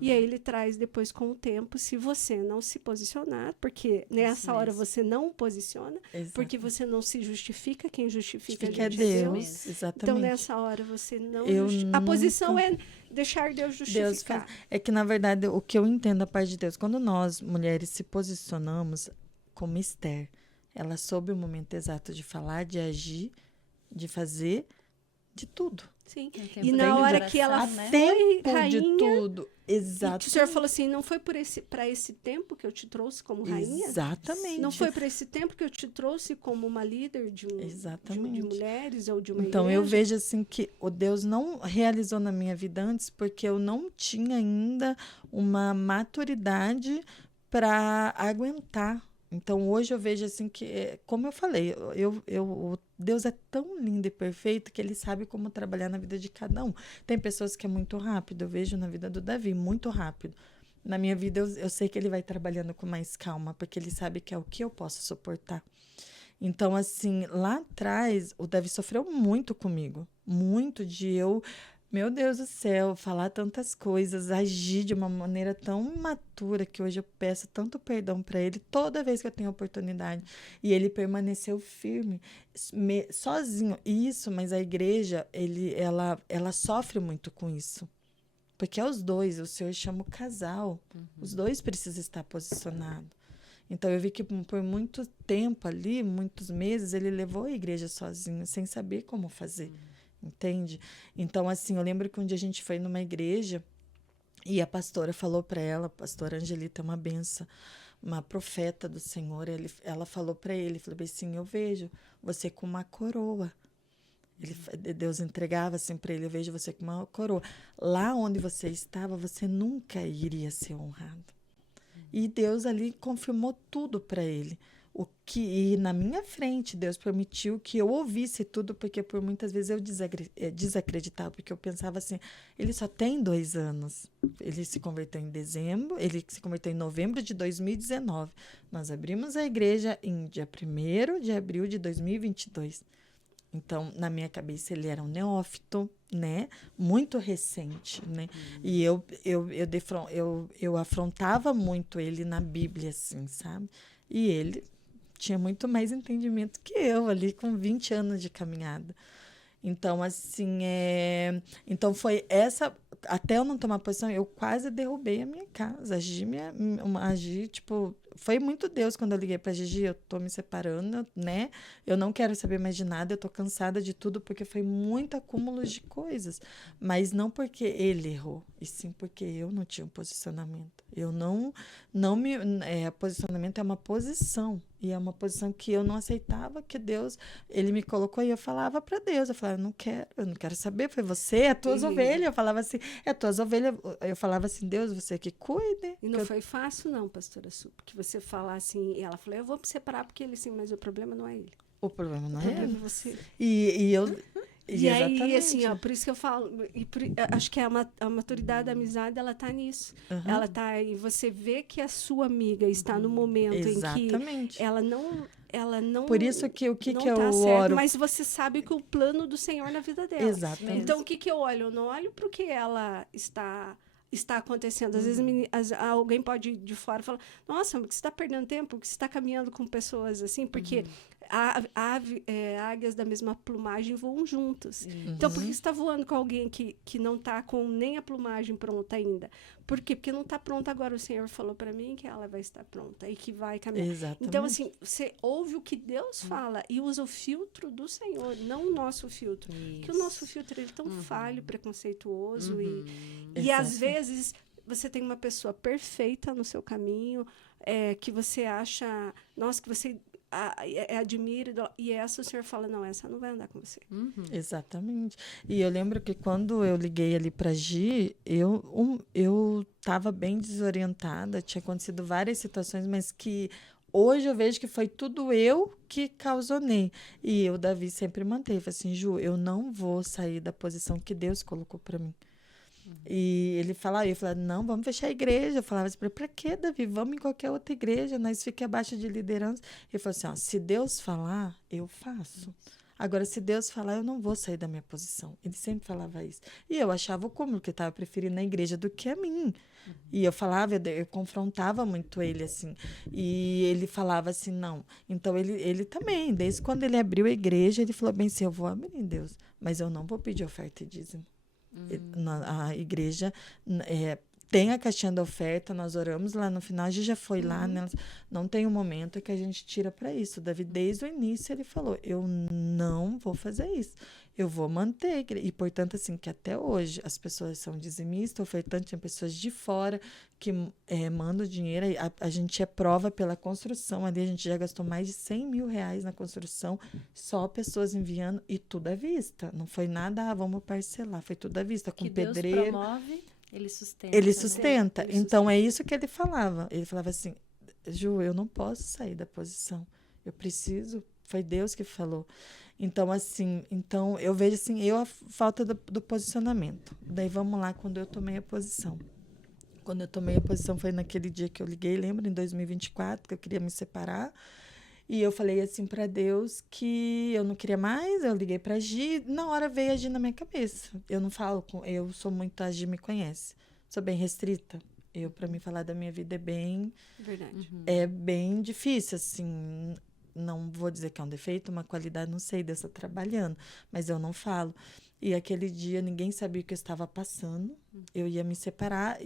e aí ele traz depois, com o tempo, se você não se posicionar, porque nessa hora você não posiciona, porque você não se justifica, quem justifica é Deus. Exatamente. Então, nessa hora, você não A posição é deixar Deus justificar. É que, na verdade, o que eu entendo da parte de Deus, quando nós, mulheres, se posicionamos como Esther, ela soube o momento exato de falar, de agir, de fazer, de tudo. Sim. E na hora que ela foi rainha, de tudo. Exato. O Senhor falou assim, não foi para esse tempo que eu te trouxe como rainha? Exatamente. Não foi para esse tempo que eu te trouxe como uma líder de mulheres ou de uma Então, igreja? eu vejo assim que o Deus não realizou na minha vida antes porque eu não tinha ainda uma maturidade para aguentar. Então, hoje eu vejo assim que, como eu falei, o Deus é tão lindo e perfeito que ele sabe como trabalhar na vida de cada um. Tem pessoas que é muito rápido, eu vejo na vida do Davi, muito rápido. Na minha vida, eu sei que ele vai trabalhando com mais calma, porque ele sabe que é o que eu posso suportar. Então, assim, lá atrás, o Davi sofreu muito comigo. Muito de eu... Meu Deus do céu, falar tantas coisas, agir de uma maneira tão imatura que hoje eu peço tanto perdão para ele toda vez que eu tenho oportunidade. E ele permaneceu firme, sozinho. Isso, mas a igreja, ela sofre muito com isso. Porque é os dois, o Senhor chama o casal. Os dois precisam estar posicionados. Então, eu vi que por muito tempo ali, muitos meses, ele levou a igreja sozinho, sem saber como fazer. Entende? Então, assim, eu lembro que um dia a gente foi numa igreja e a pastora falou para ela, a pastora Angelita é uma benção, uma profeta do Senhor, ela falou para ele, falou assim, eu vejo você com uma coroa. Deus entregava assim para ele, eu vejo você com uma coroa. Lá onde você estava, você nunca iria ser honrado. E Deus ali confirmou tudo para ele. E na minha frente, Deus permitiu que eu ouvisse tudo, porque por muitas vezes eu desacreditava, porque eu pensava assim, ele só tem 2 anos. Ele se converteu em dezembro, ele se converteu em novembro de 2019. Nós abrimos a igreja em dia 1º de abril de 2022. Então, na minha cabeça, ele era um neófito, né? Muito recente, né? E eu afrontava muito ele na Bíblia, assim, sabe? E ele tinha muito mais entendimento que eu, ali com 20 anos de caminhada. Então, assim, então foi essa... Até eu não tomar posição, eu quase derrubei a minha casa. Agi, tipo... Foi muito Deus quando eu liguei pra Gigi, eu tô me separando, né? Eu não quero saber mais de nada, eu tô cansada de tudo, porque foi muito acúmulo de coisas. Mas não porque ele errou, e sim porque eu não tinha um posicionamento. Eu não posicionamento é uma posição, e é uma posição que eu não aceitava, que Deus, ele me colocou, e eu falava para Deus, eu falava, eu não quero saber, foi você, é tuas ovelhas. Eu falava assim, é tuas ovelhas. Eu falava assim, Deus, você que cuide. E não foi fácil não, pastora Su, porque você falar assim, e ela falou, eu vou me separar porque ele sim, mas o problema não é ele. O problema não é ele. O problema é você. E aí, assim, ó, por isso que eu falo, acho que a maturidade da amizade, ela tá nisso. Ela tá em você ver que a sua amiga está no momento em que ela não por isso que o que não que eu tá oro, certo, mas você sabe que o plano do Senhor na vida dela. Exatamente. Então, o que eu olho? Eu não olho para o que ela está está acontecendo. Às vezes alguém pode ir de fora e falar, nossa, mas você está perdendo tempo, que você está caminhando com pessoas assim, porque águias da mesma plumagem voam juntos. Então, por que você está voando com alguém que não está com nem a plumagem pronta ainda? Por quê? Porque não está pronta agora. O Senhor falou para mim que ela vai estar pronta e que vai caminhar. Exatamente. Então, assim, você ouve o que Deus fala e usa o filtro do Senhor, não o nosso filtro. Porque o nosso filtro ele é tão falho, preconceituoso e às vezes você tem uma pessoa perfeita no seu caminho, que você acha, nossa, que você admira, e essa o Senhor fala, não, essa não vai andar com você. Exatamente. E eu lembro que quando eu liguei ali para Gi, eu estava bem desorientada, tinha acontecido várias situações, mas que hoje eu vejo que foi tudo eu que causonei. E o Davi sempre manteve assim, Ju, eu não vou sair da posição que Deus colocou para mim. E ele falava, eu falava, não, vamos fechar a igreja. Eu falava assim, pra quê, Davi? Vamos em qualquer outra igreja, nós fiquemos abaixo de liderança. Ele falou assim, ó, se Deus falar, eu faço. Agora, se Deus falar, eu não vou sair da minha posição. Ele sempre falava isso. E eu achava o cúmulo, que estava preferindo a igreja do que a mim. E eu falava, eu confrontava muito ele, assim. E ele falava assim, não. Então, ele também, desde quando ele abriu a igreja, ele falou bem assim, eu vou abrir, Deus, mas eu não vou pedir oferta e dízimo. A igreja tem a caixinha da oferta, nós oramos lá no final, a gente já foi lá, né? Não tem um momento que a gente tira para isso. Davi, desde o início, ele falou, eu não vou fazer isso, eu vou manter a igreja. E, portanto, assim, que até hoje as pessoas são dizimistas, ofertantes, tem pessoas de fora que mandam dinheiro, a gente é prova pela construção, ali a gente já gastou mais de 100 mil reais na construção, só pessoas enviando, e tudo à vista. Não foi nada, vamos parcelar, foi tudo à vista, com que pedreiro. Deus promove, ele sustenta. Ele sustenta. Então, é isso que ele falava. Ele falava assim, Ju, eu não posso sair da posição. Eu preciso. Foi Deus que falou. Então, assim, eu vejo assim, a falta do posicionamento. Daí, vamos lá, quando eu tomei a posição. Quando eu tomei a posição foi naquele dia que eu liguei, lembra? Em 2024, que eu queria me separar. E eu falei assim para Deus que eu não queria mais, eu liguei para Gi, na hora veio a Gi na minha cabeça. Eu não falo, eu sou muito, a Gi me conhece, sou bem restrita. Para mim falar da minha vida Verdade. É bem difícil, assim, não vou dizer que é um defeito, uma qualidade, não sei, Deus está trabalhando, mas eu não falo. E aquele dia ninguém sabia o que eu estava passando, eu ia me separar,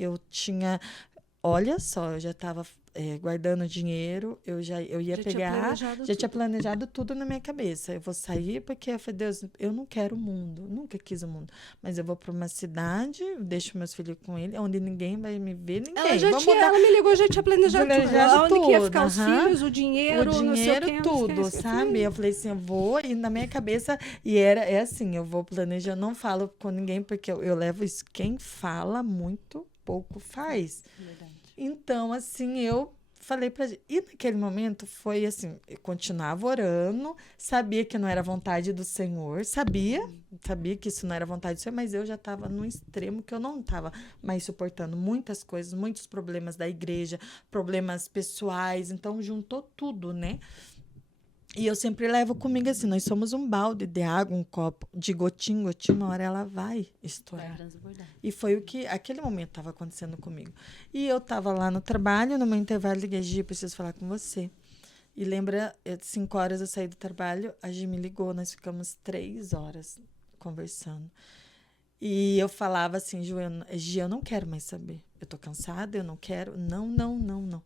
olha só, eu já estava guardando dinheiro, eu ia pegar, já tinha planejado tudo na minha cabeça. Eu vou sair porque eu falei, Deus, eu não quero o mundo, nunca quis o mundo. Mas eu vou para uma cidade, deixo meus filhos com ele, onde ninguém vai me ver, ninguém. Ela me ligou, já tinha planejado tudo. Onde que ia ficar os filhos, o dinheiro, não sei o quê, tudo, sabe? Eu falei assim, eu vou, e na minha cabeça, é assim, eu vou planejar, eu não falo com ninguém, porque eu levo isso, quem fala muito pouco faz. Verdade. Então, assim, eu falei pra gente. E naquele momento foi assim, eu continuava orando, sabia que não era vontade do Senhor, sabia que isso não era vontade do Senhor, mas eu já estava num extremo que eu não estava mais suportando muitas coisas, muitos problemas da igreja, problemas pessoais, então juntou tudo, né? E eu sempre levo comigo assim, nós somos um balde de água, um copo de gotinho, uma hora ela vai estourar. Vai transbordar. E foi o que, aquele momento, estava acontecendo comigo. E eu estava lá no trabalho, no meu intervalo, liguei, Gi, preciso falar com você. E lembra, 5 horas eu saí do trabalho, a Gi me ligou, nós ficamos 3 horas conversando. E eu falava assim, Gi, eu não quero mais saber. Eu tô cansada, eu não quero. Não.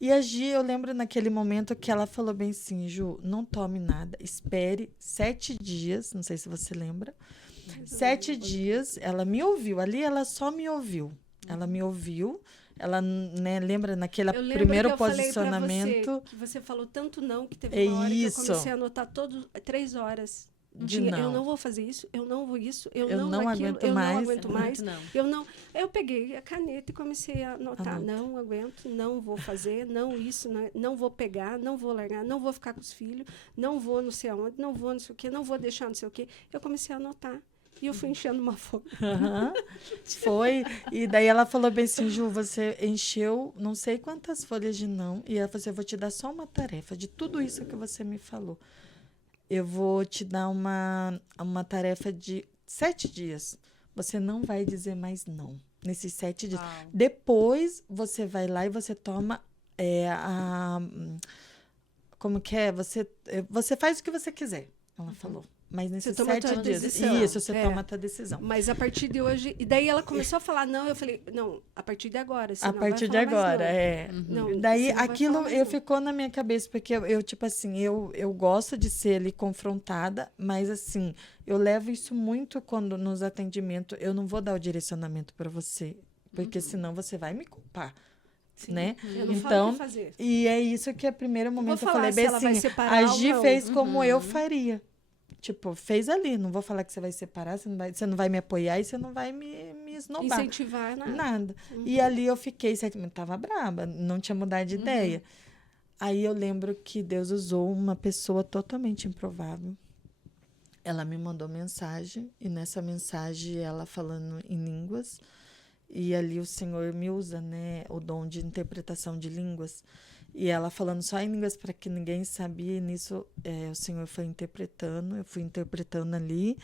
E a Gi, eu lembro naquele momento que ela falou bem assim, Ju, não tome nada, espere 7 dias, não sei se você lembra. 7 dias, ela me ouviu, ali ela só me ouviu. Ela me ouviu, ela, né, lembra naquele primeiro posicionamento. Falei pra você, que você falou tanto não, que teve uma hora que eu comecei a anotar 3 horas. Eu não vou fazer isso, eu não vou isso, eu não aguento mais. Eu peguei a caneta e comecei a anotar. Não aguento, não vou fazer, não isso, não vou pegar, não vou largar, não vou ficar com os filhos, não vou não sei aonde, não vou não sei o quê, não vou deixar não sei o quê. Eu comecei a anotar. E eu fui enchendo uma folha. Foi. E daí ela falou bem assim, Ju, você encheu não sei quantas folhas de não. E ela falou assim, eu vou te dar só uma tarefa de tudo isso que você me falou. Eu vou te dar uma tarefa de 7 dias. Você não vai dizer mais não. Nesses 7 dias. Uau. Depois, você vai lá e você toma como que é? Você faz o que você quiser, ela falou. Mas nesses toma a 7 tua dias. decisão. Isso, você toma a tua decisão. Mas a partir de hoje... E daí ela começou a falar, não, eu falei, não, a partir de agora. A partir de agora, Não, Daí, você não vai aquilo falar mais não. ficou na minha cabeça, porque eu tipo assim, eu gosto de ser ali confrontada, mas assim, eu levo isso muito quando nos atendimentos, eu não vou dar o direcionamento para você, porque senão você vai me culpar. Sim. Né? Eu não falo o Então, que fazer. e é isso que, a primeiro momento, eu falar falei, se bem ela vai assim, separar ou agir não. fez como eu faria. Tipo, fez ali. Não vou falar que você vai separar, você não vai me apoiar e você não vai me esnobar. Incentivar nada. Nada. E ali eu fiquei, tava braba, não tinha mudado de ideia. Aí eu lembro que Deus usou uma pessoa totalmente improvável. Ela me mandou mensagem, e nessa mensagem ela falando em línguas. E ali o Senhor me usa, né, o dom de interpretação de línguas. E ela falando só em línguas para que ninguém sabia. E nisso o Senhor foi interpretando, eu fui interpretando ali.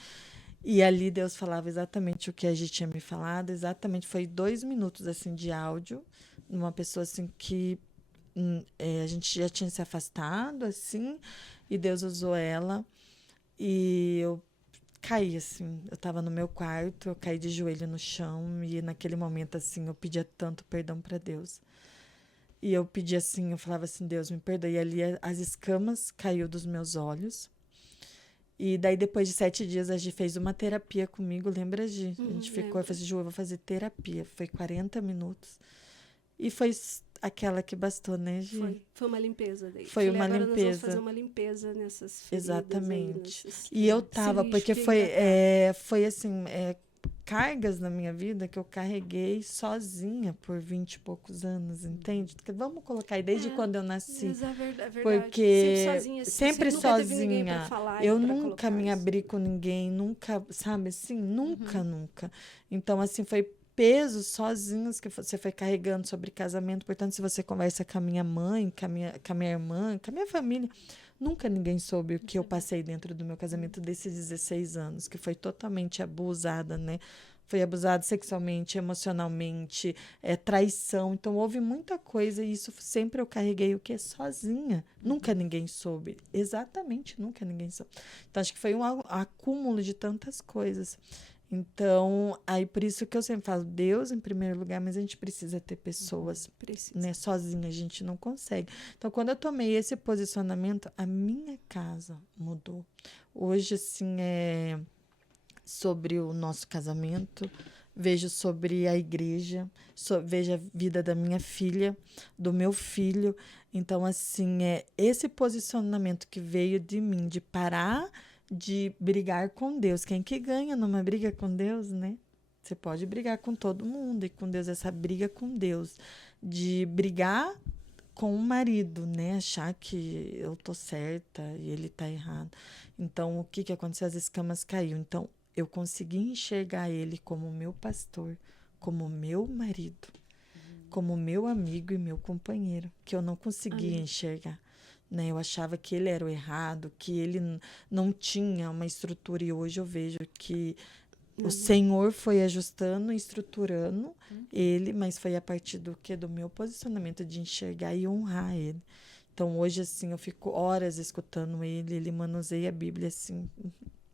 E ali Deus falava exatamente o que a gente tinha me falado. Exatamente, foi 2 minutos assim, de áudio. Uma pessoa assim que a gente já tinha se afastado, assim. E Deus usou ela. E eu caí, assim, eu estava no meu quarto, eu caí de joelho no chão e naquele momento, assim, eu pedia tanto perdão para Deus. E eu pedia assim, eu falava assim, Deus, me perdoe. E ali as escamas caiu dos meus olhos. E daí, depois de 7 dias, a gente fez uma terapia comigo, lembra, Gi? A gente ficou, eu falei assim, Ju, eu vou fazer terapia. Foi 40 minutos. E foi aquela que bastou, né, Gi? Foi uma limpeza daí. Foi uma agora limpeza. Nós vamos fazer uma limpeza nessas feridas. Exatamente. Aí, nesses, e eu tava, porque foi assim, cargas na minha vida que eu carreguei sozinha por 20 e poucos anos, entende? Porque vamos colocar aí, desde quando eu nasci. Mas é verdade. Porque sempre sozinha. Nunca teve ninguém pra falar. Eu pra nunca me isso. abri com ninguém, nunca, sabe assim? Nunca. Então, assim, foi pesos sozinhos que você foi carregando sobre casamento. Portanto, se você conversa com a minha mãe, com a minha irmã, com a minha família, nunca ninguém soube o que eu passei dentro do meu casamento desses 16 anos, que foi totalmente abusada, né? Foi abusada sexualmente, emocionalmente, traição. Então, houve muita coisa e isso sempre eu carreguei o que sozinha. Nunca ninguém soube. Exatamente, nunca ninguém soube. Então, acho que foi um acúmulo de tantas coisas. Então, aí por isso que eu sempre falo, Deus em primeiro lugar, mas a gente precisa ter pessoas, né? Sozinha a gente não consegue. Então, quando eu tomei esse posicionamento, a minha casa mudou. Hoje, assim, sobre o nosso casamento, vejo sobre a igreja, vejo a vida da minha filha, do meu filho. Então, assim, esse posicionamento que veio de mim, de parar de brigar com Deus. Quem que ganha numa briga com Deus, né? Você pode brigar com todo mundo, e com Deus, essa briga com Deus, de brigar com o marido, né? Achar que eu tô certa e ele tá errado. Então, o que aconteceu? As escamas caíram. Então, eu consegui enxergar ele como meu pastor, como meu marido, como meu amigo e meu companheiro, que eu não conseguia enxergar. Né? Eu achava que ele era o errado, que ele não tinha uma estrutura, e hoje eu vejo que o Senhor foi ajustando e estruturando ele, mas foi a partir do meu posicionamento de enxergar e honrar ele. Então, hoje, assim, eu fico horas escutando ele manuseia a Bíblia, assim,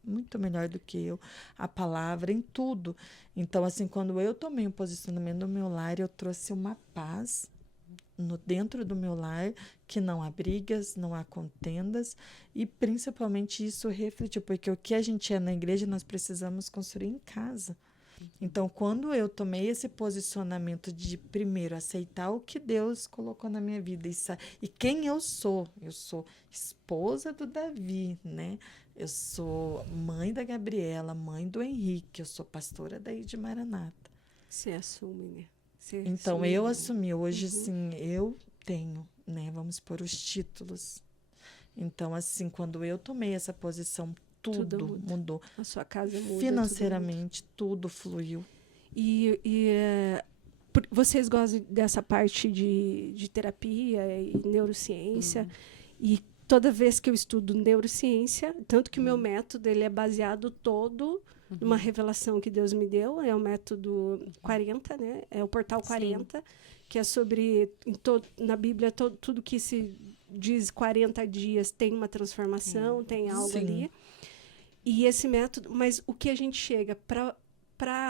muito melhor do que eu, a palavra, em tudo. Então, assim, quando eu tomei um posicionamento no meu lar, eu trouxe uma paz dentro do meu lar, que não há brigas, não há contendas, e principalmente isso refletiu, porque o que a gente é na igreja, nós precisamos construir em casa. Então, quando eu tomei esse posicionamento de, primeiro, aceitar o que Deus colocou na minha vida e quem eu sou esposa do Davi, né? Eu sou mãe da Gabriela, mãe do Henrique, eu sou pastora daí de Maranata. Você assume, né? Então, eu assumi. Hoje, assim, eu tenho, né? Vamos pôr os títulos. Então, assim, quando eu tomei essa posição, tudo mudou. A sua casa muda. Financeiramente, tudo fluiu. Vocês gostam dessa parte de terapia e neurociência? E toda vez que eu estudo neurociência, tanto que o meu método ele é baseado todo uma revelação que Deus me deu, é o método 40, né? É o portal 40, que é sobre, na Bíblia, tudo que se diz 40 dias tem uma transformação, tem algo ali. E esse método, mas o que a gente chega para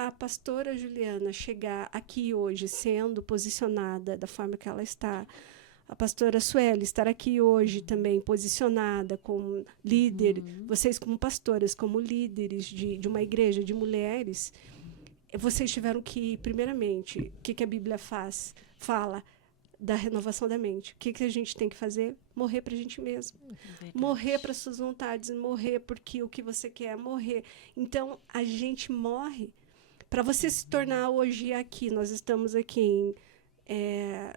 a pastora Juliana chegar aqui hoje sendo posicionada da forma que ela está, a pastora Sueli estar aqui hoje também posicionada como líder, vocês como pastoras, como líderes de uma igreja de mulheres, vocês tiveram que, primeiramente, o que a Bíblia fala da renovação da mente. O que a gente tem que fazer? Morrer para a gente mesmo. Morrer para suas vontades, morrer porque o que você quer é morrer. Então, a gente morre. Para você se tornar hoje aqui, nós estamos aqui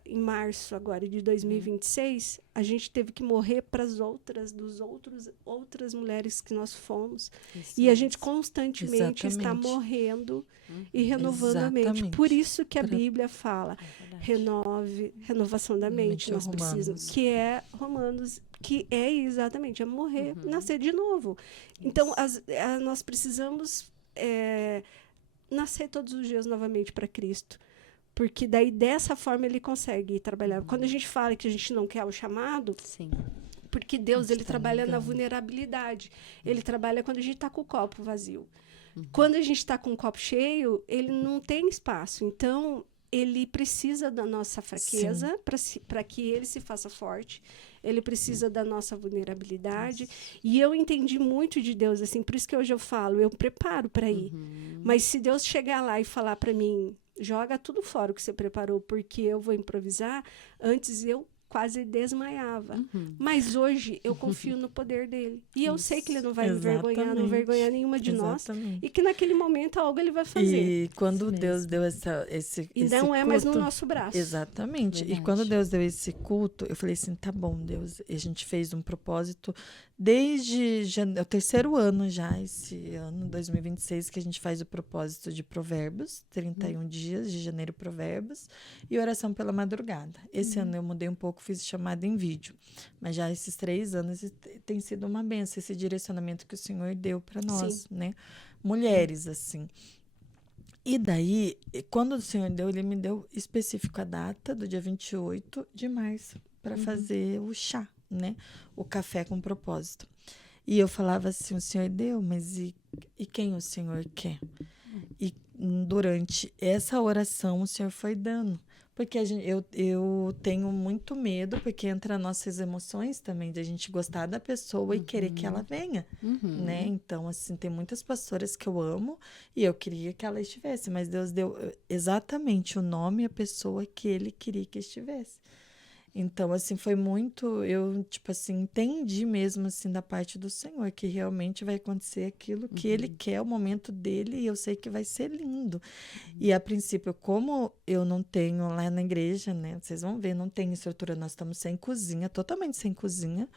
em março agora de 2026, a gente teve que morrer para as outras mulheres que nós fomos. E a gente constantemente está morrendo e renovando a mente. Por isso que a Bíblia fala, renovação da mente, nós precisamos, que é Romanos, que é exatamente, é morrer, nascer de novo. Então, nós precisamos nascer todos os dias novamente para Cristo. Porque daí, dessa forma, ele consegue trabalhar. Quando a gente fala que a gente não quer o chamado, porque Deus ele trabalha na vulnerabilidade. Ele trabalha quando a gente está com o copo vazio. Quando a gente está com o copo cheio, ele não tem espaço. Então, ele precisa da nossa fraqueza para que ele se faça forte. Ele precisa da nossa vulnerabilidade. E eu entendi muito de Deus, assim, por isso que hoje eu falo, eu preparo para ir. Mas se Deus chegar lá e falar para mim, joga tudo fora o que você preparou, porque eu vou improvisar, antes eu quase desmaiava. Mas hoje eu confio no poder dele. E eu sei que ele não vai me envergonhar, não envergonhar nenhuma de nós. E que naquele momento algo ele vai fazer. E quando Deus deu esse E não culto, é mais no nosso braço. Exatamente. Verdade. E quando Deus deu esse culto, eu falei assim, tá bom, Deus. E a gente fez um propósito desde o 3º ano já, esse ano, 2026, que a gente faz o propósito de Provérbios, 31 dias de janeiro Provérbios, e oração pela madrugada. Esse ano eu mudei um pouco, fiz chamada em vídeo. Mas já esses 3 anos tem sido uma benção, esse direcionamento que o Senhor deu para nós, né? Mulheres, assim. E daí, quando o Senhor deu, ele me deu específico a data do dia 28 de março para fazer o chá, né? O café com propósito. E eu falava assim, o Senhor deu, mas e quem o Senhor quer? E durante essa oração, o Senhor foi dando. Porque eu tenho muito medo, porque entra nossas emoções também, de a gente gostar da pessoa e querer que ela venha, né? Então, assim, tem muitas pastoras que eu amo e eu queria que ela estivesse, mas Deus deu exatamente o nome e a pessoa que ele queria que estivesse. Então, assim, foi muito, eu, tipo assim, entendi mesmo, assim, da parte do Senhor, que realmente vai acontecer aquilo que ele quer, o momento dele, e eu sei que vai ser lindo. E, a princípio, como eu não tenho lá na igreja, né, vocês vão ver, não tem estrutura, nós estamos sem cozinha, totalmente sem cozinha.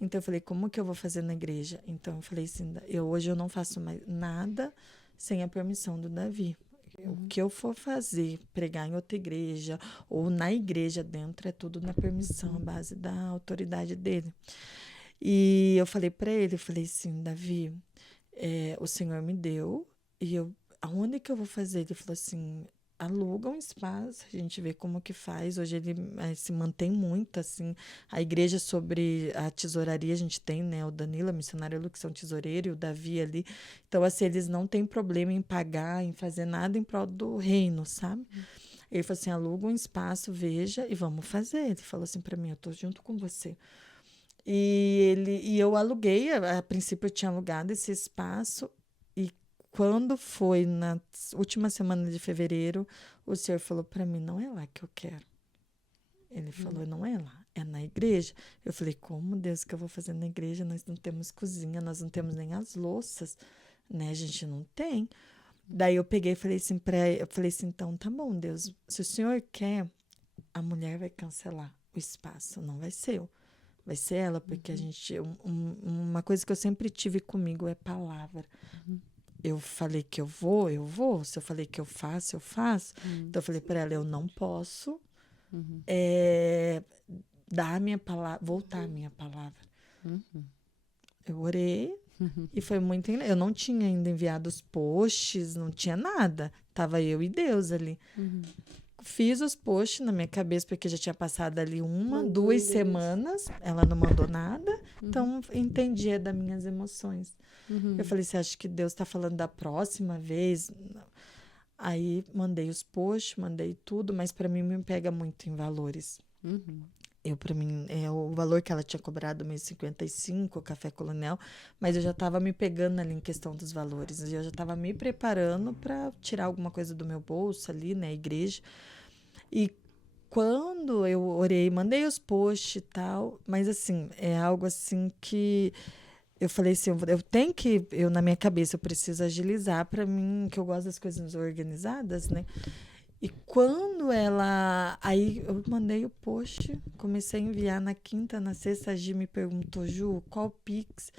Então, eu falei, como que eu vou fazer na igreja? Então, eu falei assim, hoje eu não faço mais nada sem a permissão do Davi. O que eu for fazer, pregar em outra igreja ou na igreja dentro, é tudo na permissão, a base da autoridade dele. E eu falei para ele, eu falei assim, Davi, o Senhor me deu, e aonde que eu vou fazer? Ele falou assim, aluga um espaço, a gente vê como que faz. Hoje ele se mantém muito, assim, a igreja sobre a tesouraria, a gente tem, né, o Danilo, a missionária Lu, que são tesoureiro, e o Davi ali. Então, assim, eles não têm problema em pagar, em fazer nada em prol do reino, sabe? Ele falou assim, aluga um espaço, veja, e vamos fazer. Ele falou assim para mim, eu tô junto com você. E eu aluguei, a princípio eu tinha alugado esse espaço, e quando foi na última semana de fevereiro, o Senhor falou para mim, não é lá que eu quero. Ele falou, não é lá, é na igreja. Eu falei, como, Deus, que eu vou fazer na igreja? Nós não temos cozinha, nós não temos nem as louças, né? A gente não tem. Daí eu peguei e falei assim eu falei assim, então tá bom, Deus, se o Senhor quer, a mulher vai cancelar o espaço, não vai ser eu. Vai ser ela, porque a gente, uma coisa que eu sempre tive comigo é palavra. Eu falei que eu vou. Se eu falei que eu faço, eu faço. Então, eu falei para ela, eu não posso dar a minha palavra, voltar a minha palavra. Eu orei, E foi muito... Eu não tinha ainda enviado os posts, não tinha nada. Tava eu e Deus ali. Fiz os posts na minha cabeça, porque já tinha passado ali Mandou 2 endereço. semanas. Ela não mandou nada. Então, entendia das minhas emoções. Eu falei, você acha que Deus está falando da próxima vez? Aí, mandei os posts, mandei tudo. Mas, para mim, me pega muito em valores. Para mim, o valor que ela tinha cobrado, R$1,55, o Café Colonial, mas eu já estava me pegando ali em questão dos valores. Eu já estava me preparando para tirar alguma coisa do meu bolso ali, né, igreja. E quando eu orei, mandei os posts e tal, mas assim, é algo assim que eu falei assim, na minha cabeça, eu preciso agilizar para mim, que eu gosto das coisas organizadas, né? E quando aí eu mandei o post, comecei a enviar na quinta, na sexta, a Gi me perguntou, Ju, qual Pix?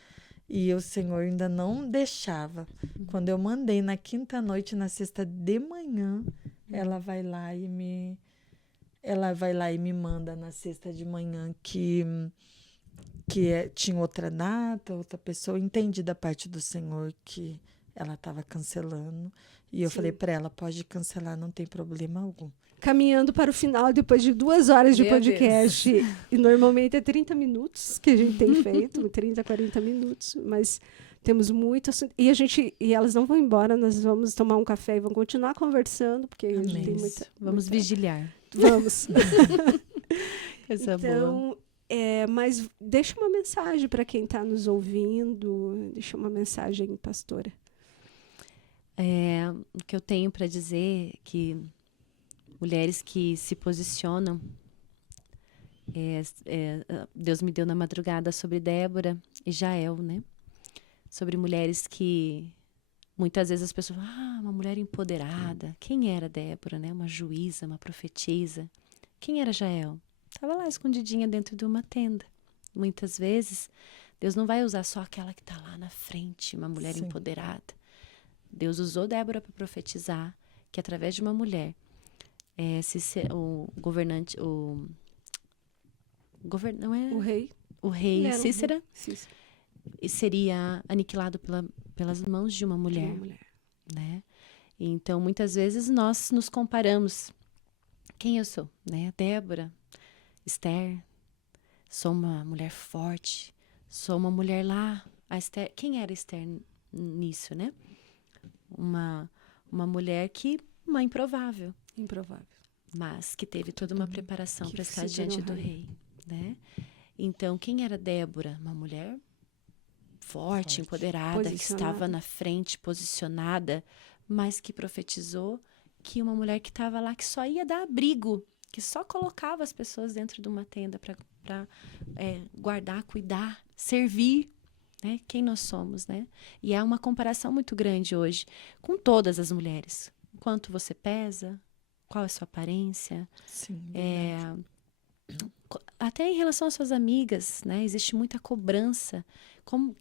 E o Senhor ainda não deixava. Quando eu mandei na quinta noite, na sexta de manhã, ela vai lá e me manda na sexta de manhã tinha outra data, outra pessoa. Eu entendi da parte do Senhor que ela estava cancelando. E eu falei para ela, pode cancelar, não tem problema algum. Caminhando para o final, depois de 2 horas de Meu podcast. E normalmente é 30 minutos que a gente tem feito, 30, 40 minutos. Mas temos muito assunto. E elas não vão embora, nós vamos tomar um café e vamos continuar conversando, porque a gente tem muita... Vamos vigiliar. Vamos. Coisa boa. Então, mas deixa uma mensagem para quem está nos ouvindo. Deixa uma mensagem, pastora. O que eu tenho para dizer é que mulheres que se posicionam, Deus me deu na madrugada sobre Débora e Jael, né? Sobre mulheres que muitas vezes as pessoas falam, uma mulher empoderada. Quem era Débora, né? Uma juíza, uma profetisa. Quem era Jael? Estava lá escondidinha dentro de uma tenda. Muitas vezes Deus não vai usar só aquela que está lá na frente, uma mulher empoderada. Deus usou Débora para profetizar que através de uma mulher, o rei Cícera seria aniquilado pelas mãos de uma mulher. Né? Então, muitas vezes nós nos comparamos. Quem eu sou? Né? Débora, Esther, sou uma mulher forte, sou uma mulher lá. A Esther, quem era Esther nisso, né? Uma mulher uma improvável, mas que teve toda uma preparação para estar diante do rei, né? Então, quem era Débora? Uma mulher forte, empoderada, que estava na frente, posicionada, mas que profetizou que uma mulher que estava lá, que só ia dar abrigo, que só colocava as pessoas dentro de uma tenda para guardar, cuidar, servir, né? Quem nós somos, né? E há uma comparação muito grande hoje com todas as mulheres. Quanto você pesa, qual é a sua aparência. Sim, até em relação às suas amigas, né? Existe muita cobrança.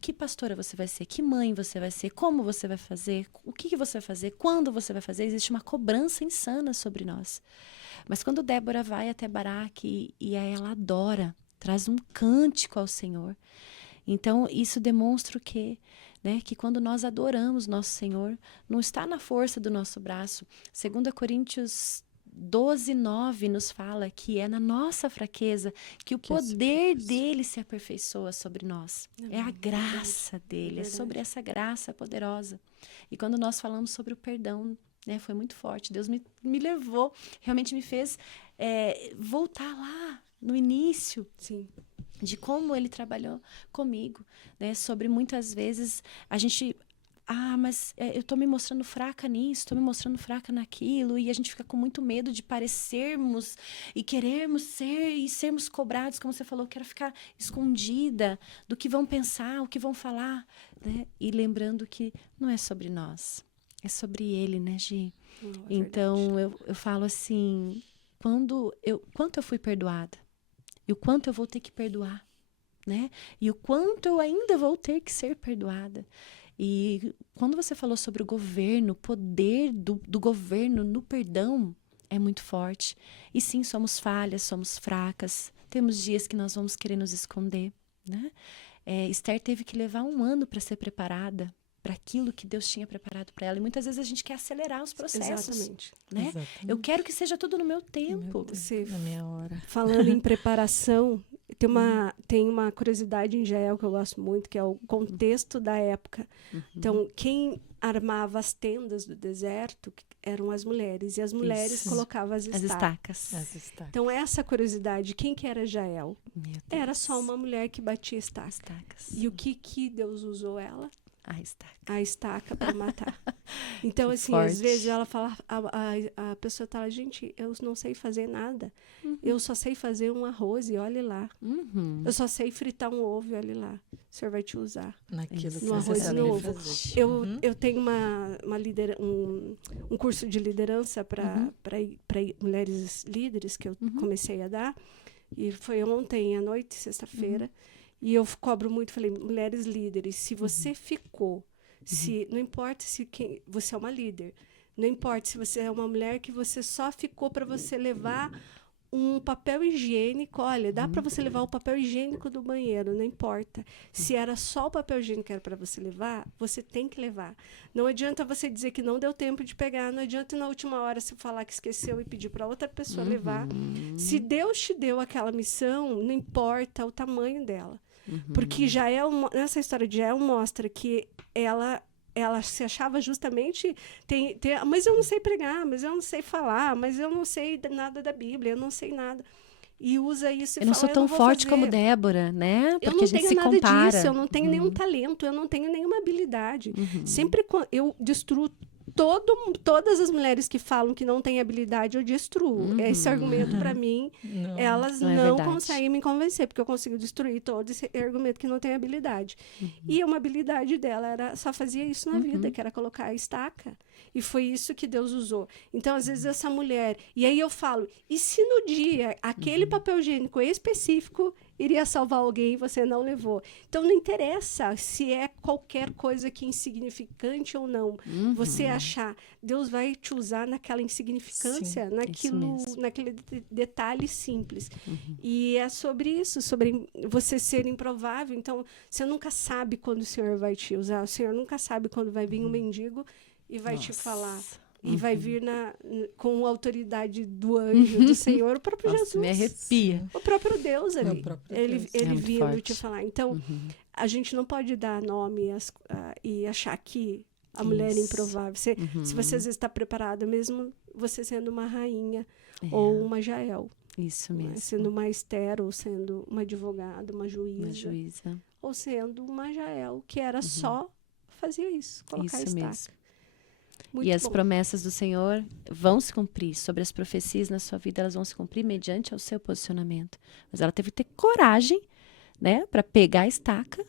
Que pastora você vai ser? Que mãe você vai ser? Como você vai fazer? O que você vai fazer? Quando você vai fazer? Existe uma cobrança insana sobre nós. Mas quando Débora vai até Baraque e ela adora, traz um cântico ao Senhor. Então, isso demonstra o quê? Né? Que quando nós adoramos nosso Senhor, não está na força do nosso braço. 2 Coríntios 12:9 nos fala que é na nossa fraqueza que o poder dele se aperfeiçoa sobre nós. É a graça dele, é sobre essa graça poderosa. E quando nós falamos sobre o perdão, né, foi muito forte. Deus me levou, realmente me fez voltar lá no início. Sim. De como ele trabalhou comigo, né? Sobre muitas vezes a gente... mas eu tô me mostrando fraca nisso, tô me mostrando fraca naquilo, e a gente fica com muito medo de parecermos e querermos ser e sermos cobrados, como você falou, quero ficar escondida do que vão pensar, o que vão falar, né? E lembrando que não é sobre nós, é sobre ele, né, Gi? Então, eu falo assim, quanto eu fui perdoada, e o quanto eu vou ter que perdoar, né? E o quanto eu ainda vou ter que ser perdoada. E quando você falou sobre o governo, o poder do governo no perdão é muito forte. E sim, somos falhas, somos fracas. Temos dias que nós vamos querer nos esconder, né? Esther teve que levar 1 ano para ser preparada para aquilo que Deus tinha preparado para ela. E muitas vezes a gente quer acelerar os processos. Exatamente. Né? Exatamente. Eu quero que seja tudo no meu tempo. Você, Na minha hora. falando em preparação, tem uma curiosidade em Jael que eu gosto muito, que é o contexto da época. Então, quem armava as tendas do deserto eram as mulheres. E as mulheres Isso. colocavam as As estacas. estacas. Então, essa curiosidade, quem que era Jael? Meu Deus. Era só uma mulher que batia estaca. Estacas. E o que Deus usou ela? A estaca. A estaca para matar. Então, Que assim, forte. às vezes ela fala, a pessoa tá lá, gente, eu não sei fazer nada. Eu só sei fazer um arroz e olhe lá. Uhum. Eu só sei fritar um ovo e olhe lá. O Senhor vai te usar. Naquilo que No você arroz e sabia no ovo. fazer. Eu tenho um curso de liderança para mulheres líderes que eu comecei a dar. E foi ontem à noite, sexta-feira. E eu cobro muito, falei, mulheres líderes, se você ficou, não importa se você é uma líder, não importa se você é uma mulher que você só ficou para você levar um papel higiênico, olha, dá para você levar o papel higiênico do banheiro, não importa. Se era só o papel higiênico que era para você levar, você tem que levar. Não adianta você dizer que não deu tempo de pegar, não adianta na última hora você falar que esqueceu e pedir para outra pessoa levar. Se Deus te deu aquela missão, não importa o tamanho dela. Porque nessa história de Jael mostra que ela se achava justamente mas eu não sei pregar, mas eu não sei falar, mas eu não sei nada da Bíblia, eu não sei nada. E usa isso e Eu não fala, sou tão vou forte fazer. como Débora, né? Porque Eu não a gente tenho se nada compara. disso, eu não tenho nenhum talento, eu não tenho nenhuma habilidade. Sempre eu destruo todas as mulheres que falam que não têm habilidade, eu destruo. Esse argumento, para mim, elas não é não verdade. conseguem me convencer, porque eu consigo destruir todo esse argumento que não tem habilidade. E uma habilidade dela só fazia isso na vida, que era colocar a estaca. E foi isso que Deus usou. Então, às vezes, essa mulher... E aí eu falo, e se no dia aquele papel higiênico específico iria salvar alguém e você não levou? Então, não interessa se é qualquer coisa que é insignificante ou não. Você achar, Deus vai te usar naquela insignificância, naquele detalhe simples. E é sobre isso, sobre você ser improvável. Então, você nunca sabe quando o Senhor vai te usar. O Senhor nunca sabe quando vai vir um mendigo e vai te falar. E vai vir com a autoridade do anjo, do Senhor, o próprio Jesus. Me arrepia. O próprio Deus ali. O próprio Ele Deus. É muito vindo forte. te falar. Então, a gente não pode dar nome e achar que a mulher é improvável. Se você às vezes está preparada, mesmo você sendo uma rainha ou uma Jael. Isso Né? mesmo. Sendo uma Esther, ou sendo uma advogada, uma juíza. Uma juíza. Ou sendo uma Jael, que era só fazia isso, colocar a Isso estaca. mesmo. Muito E as bom. promessas do Senhor vão se cumprir. Sobre as profecias na sua vida, elas vão se cumprir mediante ao seu posicionamento. Mas ela teve que ter coragem, né, para pegar a estaca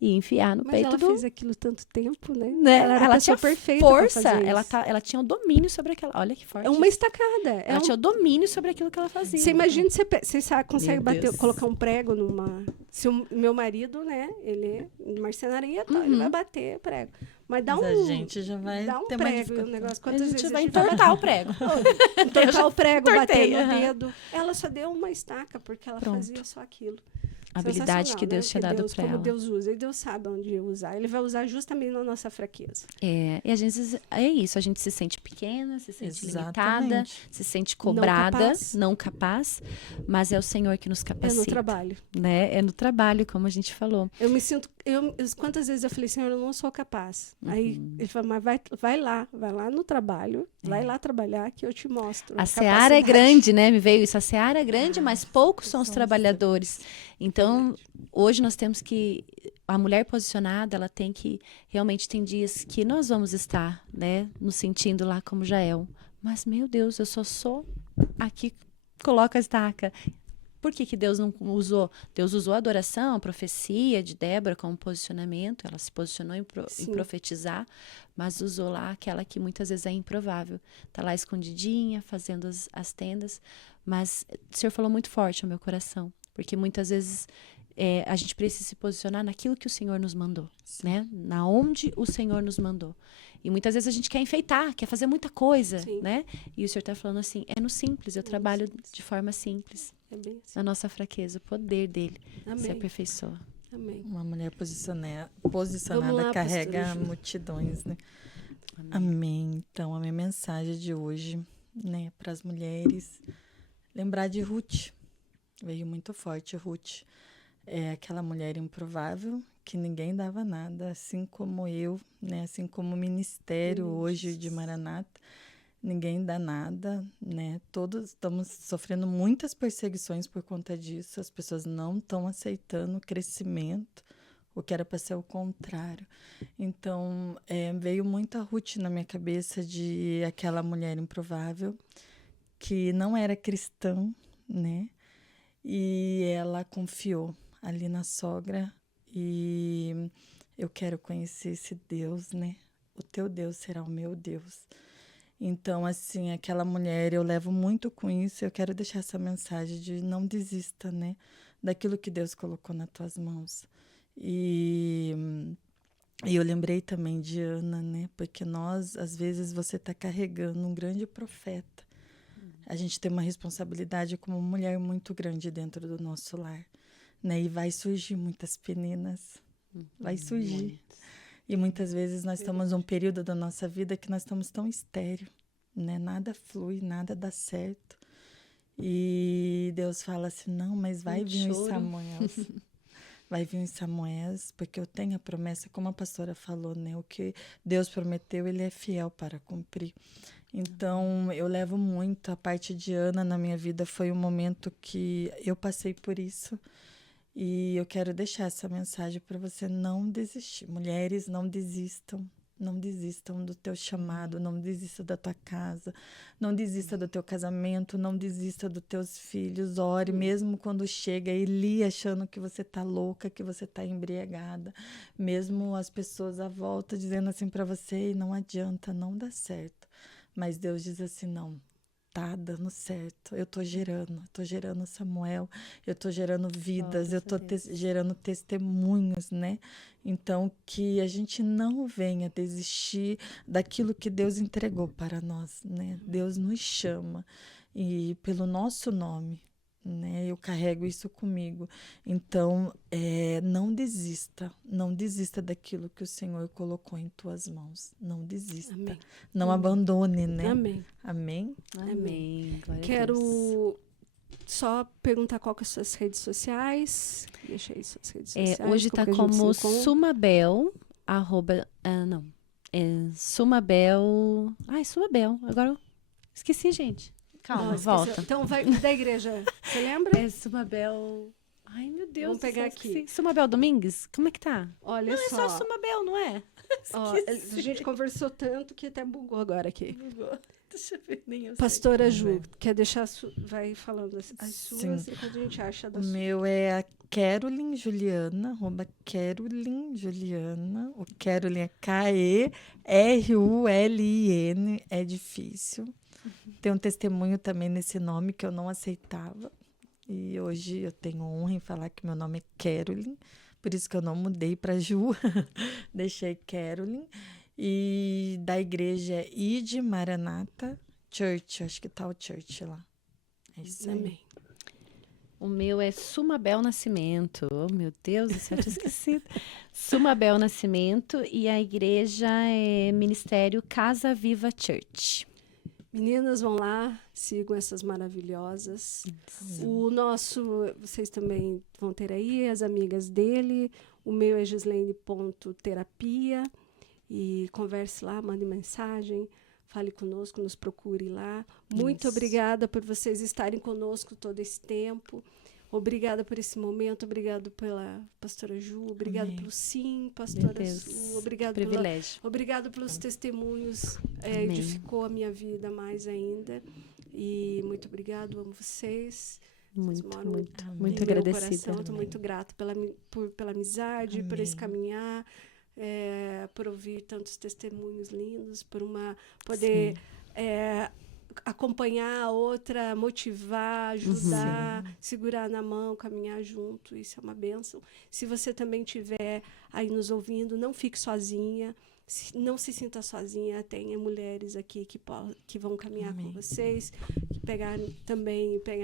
e enfiar no Mas peito ela do... fez aquilo tanto tempo, né? Né? Era a pessoa tinha perfeita pra força, fazer ela, isso. ela tinha o domínio sobre aquela... Olha que forte. É uma estacada. Ela tinha o domínio sobre aquilo que ela fazia. Você imagina, você consegue Meu Deus. colocar um prego numa... Se o meu marido, né, ele é de marcenaria, tá, ele vai bater prego. Mas dá Mas um... a gente já vai Dá um ter uma prego, um dificuldade. negócio. A Quantas gente vezes vai vai entortar o prego. entortar o prego, entortei, bater no aham. dedo. Ela só deu uma estaca, porque ela Pronto. fazia só aquilo. A habilidade Sensacional, que Deus né? tinha dado para como ela. Deus usa. E Deus sabe onde usar. Ele vai usar justamente na nossa fraqueza. E às vezes é isso, a gente se sente pequena, se sente limitada, Exatamente. se sente cobrada, capaz. não capaz, mas é o Senhor que nos É capacita. no trabalho. Né? É no trabalho, como a gente falou. Eu me sinto... quantas vezes eu falei, Senhor, eu não sou capaz. Aí ele falou, mas vai lá no trabalho, vai lá trabalhar que eu te mostro. A seara é capacidade. grande, né? Me veio isso. A seara é grande, mas poucos são os trabalhadores. Então, hoje nós temos que... A mulher posicionada, ela tem que... Realmente tem dias que nós vamos estar, né? Nos sentindo lá como Jael. Mas, meu Deus, eu só sou aqui, coloca a estaca. Por que Deus não usou? Deus usou a adoração, a profecia de Débora como posicionamento. Ela se posicionou em profetizar, mas usou lá aquela que muitas vezes é improvável. Está lá escondidinha, fazendo as tendas. Mas o Senhor falou muito forte ao meu coração. Porque muitas vezes a gente precisa se posicionar naquilo que o Senhor nos mandou. Né? Na onde o Senhor nos mandou. E muitas vezes a gente quer enfeitar, quer fazer muita coisa. Né? E o Senhor está falando assim, é no simples. Eu trabalho de forma simples. É bem assim. Na nossa fraqueza, o poder dele se Amém. aperfeiçoa. Amém. Uma mulher posicionada Vamos lá, carrega pastora Ju. multidões, né? Amém. Amém. Então, a minha mensagem de hoje, né, para as mulheres, lembrar de Ruth. Veio muito forte, Ruth. É aquela mulher improvável que ninguém dava nada, assim como eu, né? Assim como o ministério hoje de Maranata, ninguém dá nada, né? Todos estamos sofrendo muitas perseguições por conta disso. As pessoas não estão aceitando o crescimento, o que era para ser o contrário. Então, veio muita Ruth na minha cabeça de aquela mulher improvável que não era cristã, né? E ela confiou ali na sogra e eu quero conhecer esse Deus, né? O teu Deus será o meu Deus. Então, assim, aquela mulher, eu levo muito com isso. Eu quero deixar essa mensagem de não desista, né? Daquilo que Deus colocou nas tuas mãos. E eu lembrei também de Ana, né? Porque nós, às vezes, você está carregando um grande profeta. A gente tem uma responsabilidade como mulher muito grande dentro do nosso lar, né? E vai surgir muitas peninas, vai surgir. Muito. E muitas vezes nós estamos num período da nossa vida que nós estamos tão estéril, né? Nada flui, nada dá certo. E Deus fala assim, não, mas vai Muito vir os choro. Samuels. Vai vir os Samuels, porque eu tenho a promessa, como a pastora falou, né? O que Deus prometeu, ele é fiel para cumprir. Então, eu levo muito a parte de Ana na minha vida. Foi um momento que eu passei por isso. E eu quero deixar essa mensagem para você não desistir. Mulheres, não desistam. Não desistam do teu chamado, não desista da tua casa, não desista do teu casamento, não desista dos teus filhos. Ore, mesmo quando chega Eli achando que você tá louca, que você tá embriagada. Mesmo as pessoas à volta dizendo assim para você, não adianta, não dá certo. Mas Deus diz assim, não, tá dando certo. Eu tô gerando Samuel, eu tô gerando vidas, Glórias eu tô a Deus. gerando testemunhos, né? Então, que a gente não venha desistir daquilo que Deus entregou para nós, né? Deus nos chama e pelo nosso nome, né? Eu carrego isso comigo. Então, não desista daquilo que o Senhor colocou em tuas mãos. Não desista. Amém. Não abandone, né? Amém. Amém? Amém. Glória a Deus. Quero só perguntar qual que são as suas redes sociais. Deixa aí suas redes sociais. Hoje tá que a gente se como encontra. Sumabel, não. Sumabel. Ai, Sumabel. Agora eu esqueci, gente. Calma, Não, esqueceu. volta. Então, vai da igreja. Você lembra? É Sumabel. Ai, meu Deus. Vamos do céu, pegar aqui. esqueci. Sumabel Domingues? Como é que tá? Olha Não, é só. só Sumabel, não é? Ó, a gente conversou tanto que até bugou agora aqui. Deixa eu ver, nem eu Pastora sei. Ju, quer deixar... Vai falando as suas Sim. enquanto a gente acha da O sua. meu é a Carolyn Juliana, @Carolyn Juliana. O Carolyn é Kerulin, é difícil. Tem um testemunho também nesse nome que eu não aceitava. E hoje eu tenho honra em falar que meu nome é Carolyn. Por isso que eu não mudei para Ju. Deixei Carolyn. E da igreja é ID Maranata Church. Acho que tá o church lá. É isso aí. Amém. O meu é Sumabel Nascimento. Oh, meu Deus do céu, eu tinha esquecido. Sumabel Nascimento e a igreja é Ministério Casa Viva Church. Meninas, vão lá, sigam essas maravilhosas. O nosso, vocês também vão ter aí, as amigas dele. O meu é Gislaine.terapia. E converse lá, mande mensagem, fale conosco, nos procure lá. Muito obrigada por vocês estarem conosco todo esse tempo. Obrigada por esse momento, obrigado pela pastora Ju, obrigado Amém. pelo sim, pastora Deus, Su, obrigado privilégio. obrigado pelos testemunhos, Amém. edificou a minha vida mais ainda. E muito obrigado, amo vocês. Vocês Muito, moram muito, Amém. muito no meu agradecida. coração. Estou muito grata pela amizade, por esse Amém. caminhar, por ouvir tantos testemunhos lindos, por poder acompanhar a outra, motivar, ajudar, segurar na mão, caminhar junto. Isso é uma bênção. Se você também estiver aí nos ouvindo, não fique sozinha. Não se sinta sozinha, tenha mulheres aqui que vão caminhar com vocês, que pegar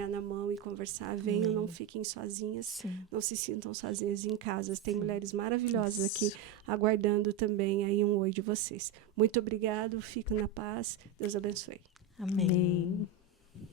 na mão e conversar. Venham, não fiquem sozinhas, não se sintam sozinhas em casa. Tem mulheres maravilhosas aqui aguardando também aí um oi de vocês. Muito obrigado, fico na paz, Deus abençoe. Amém.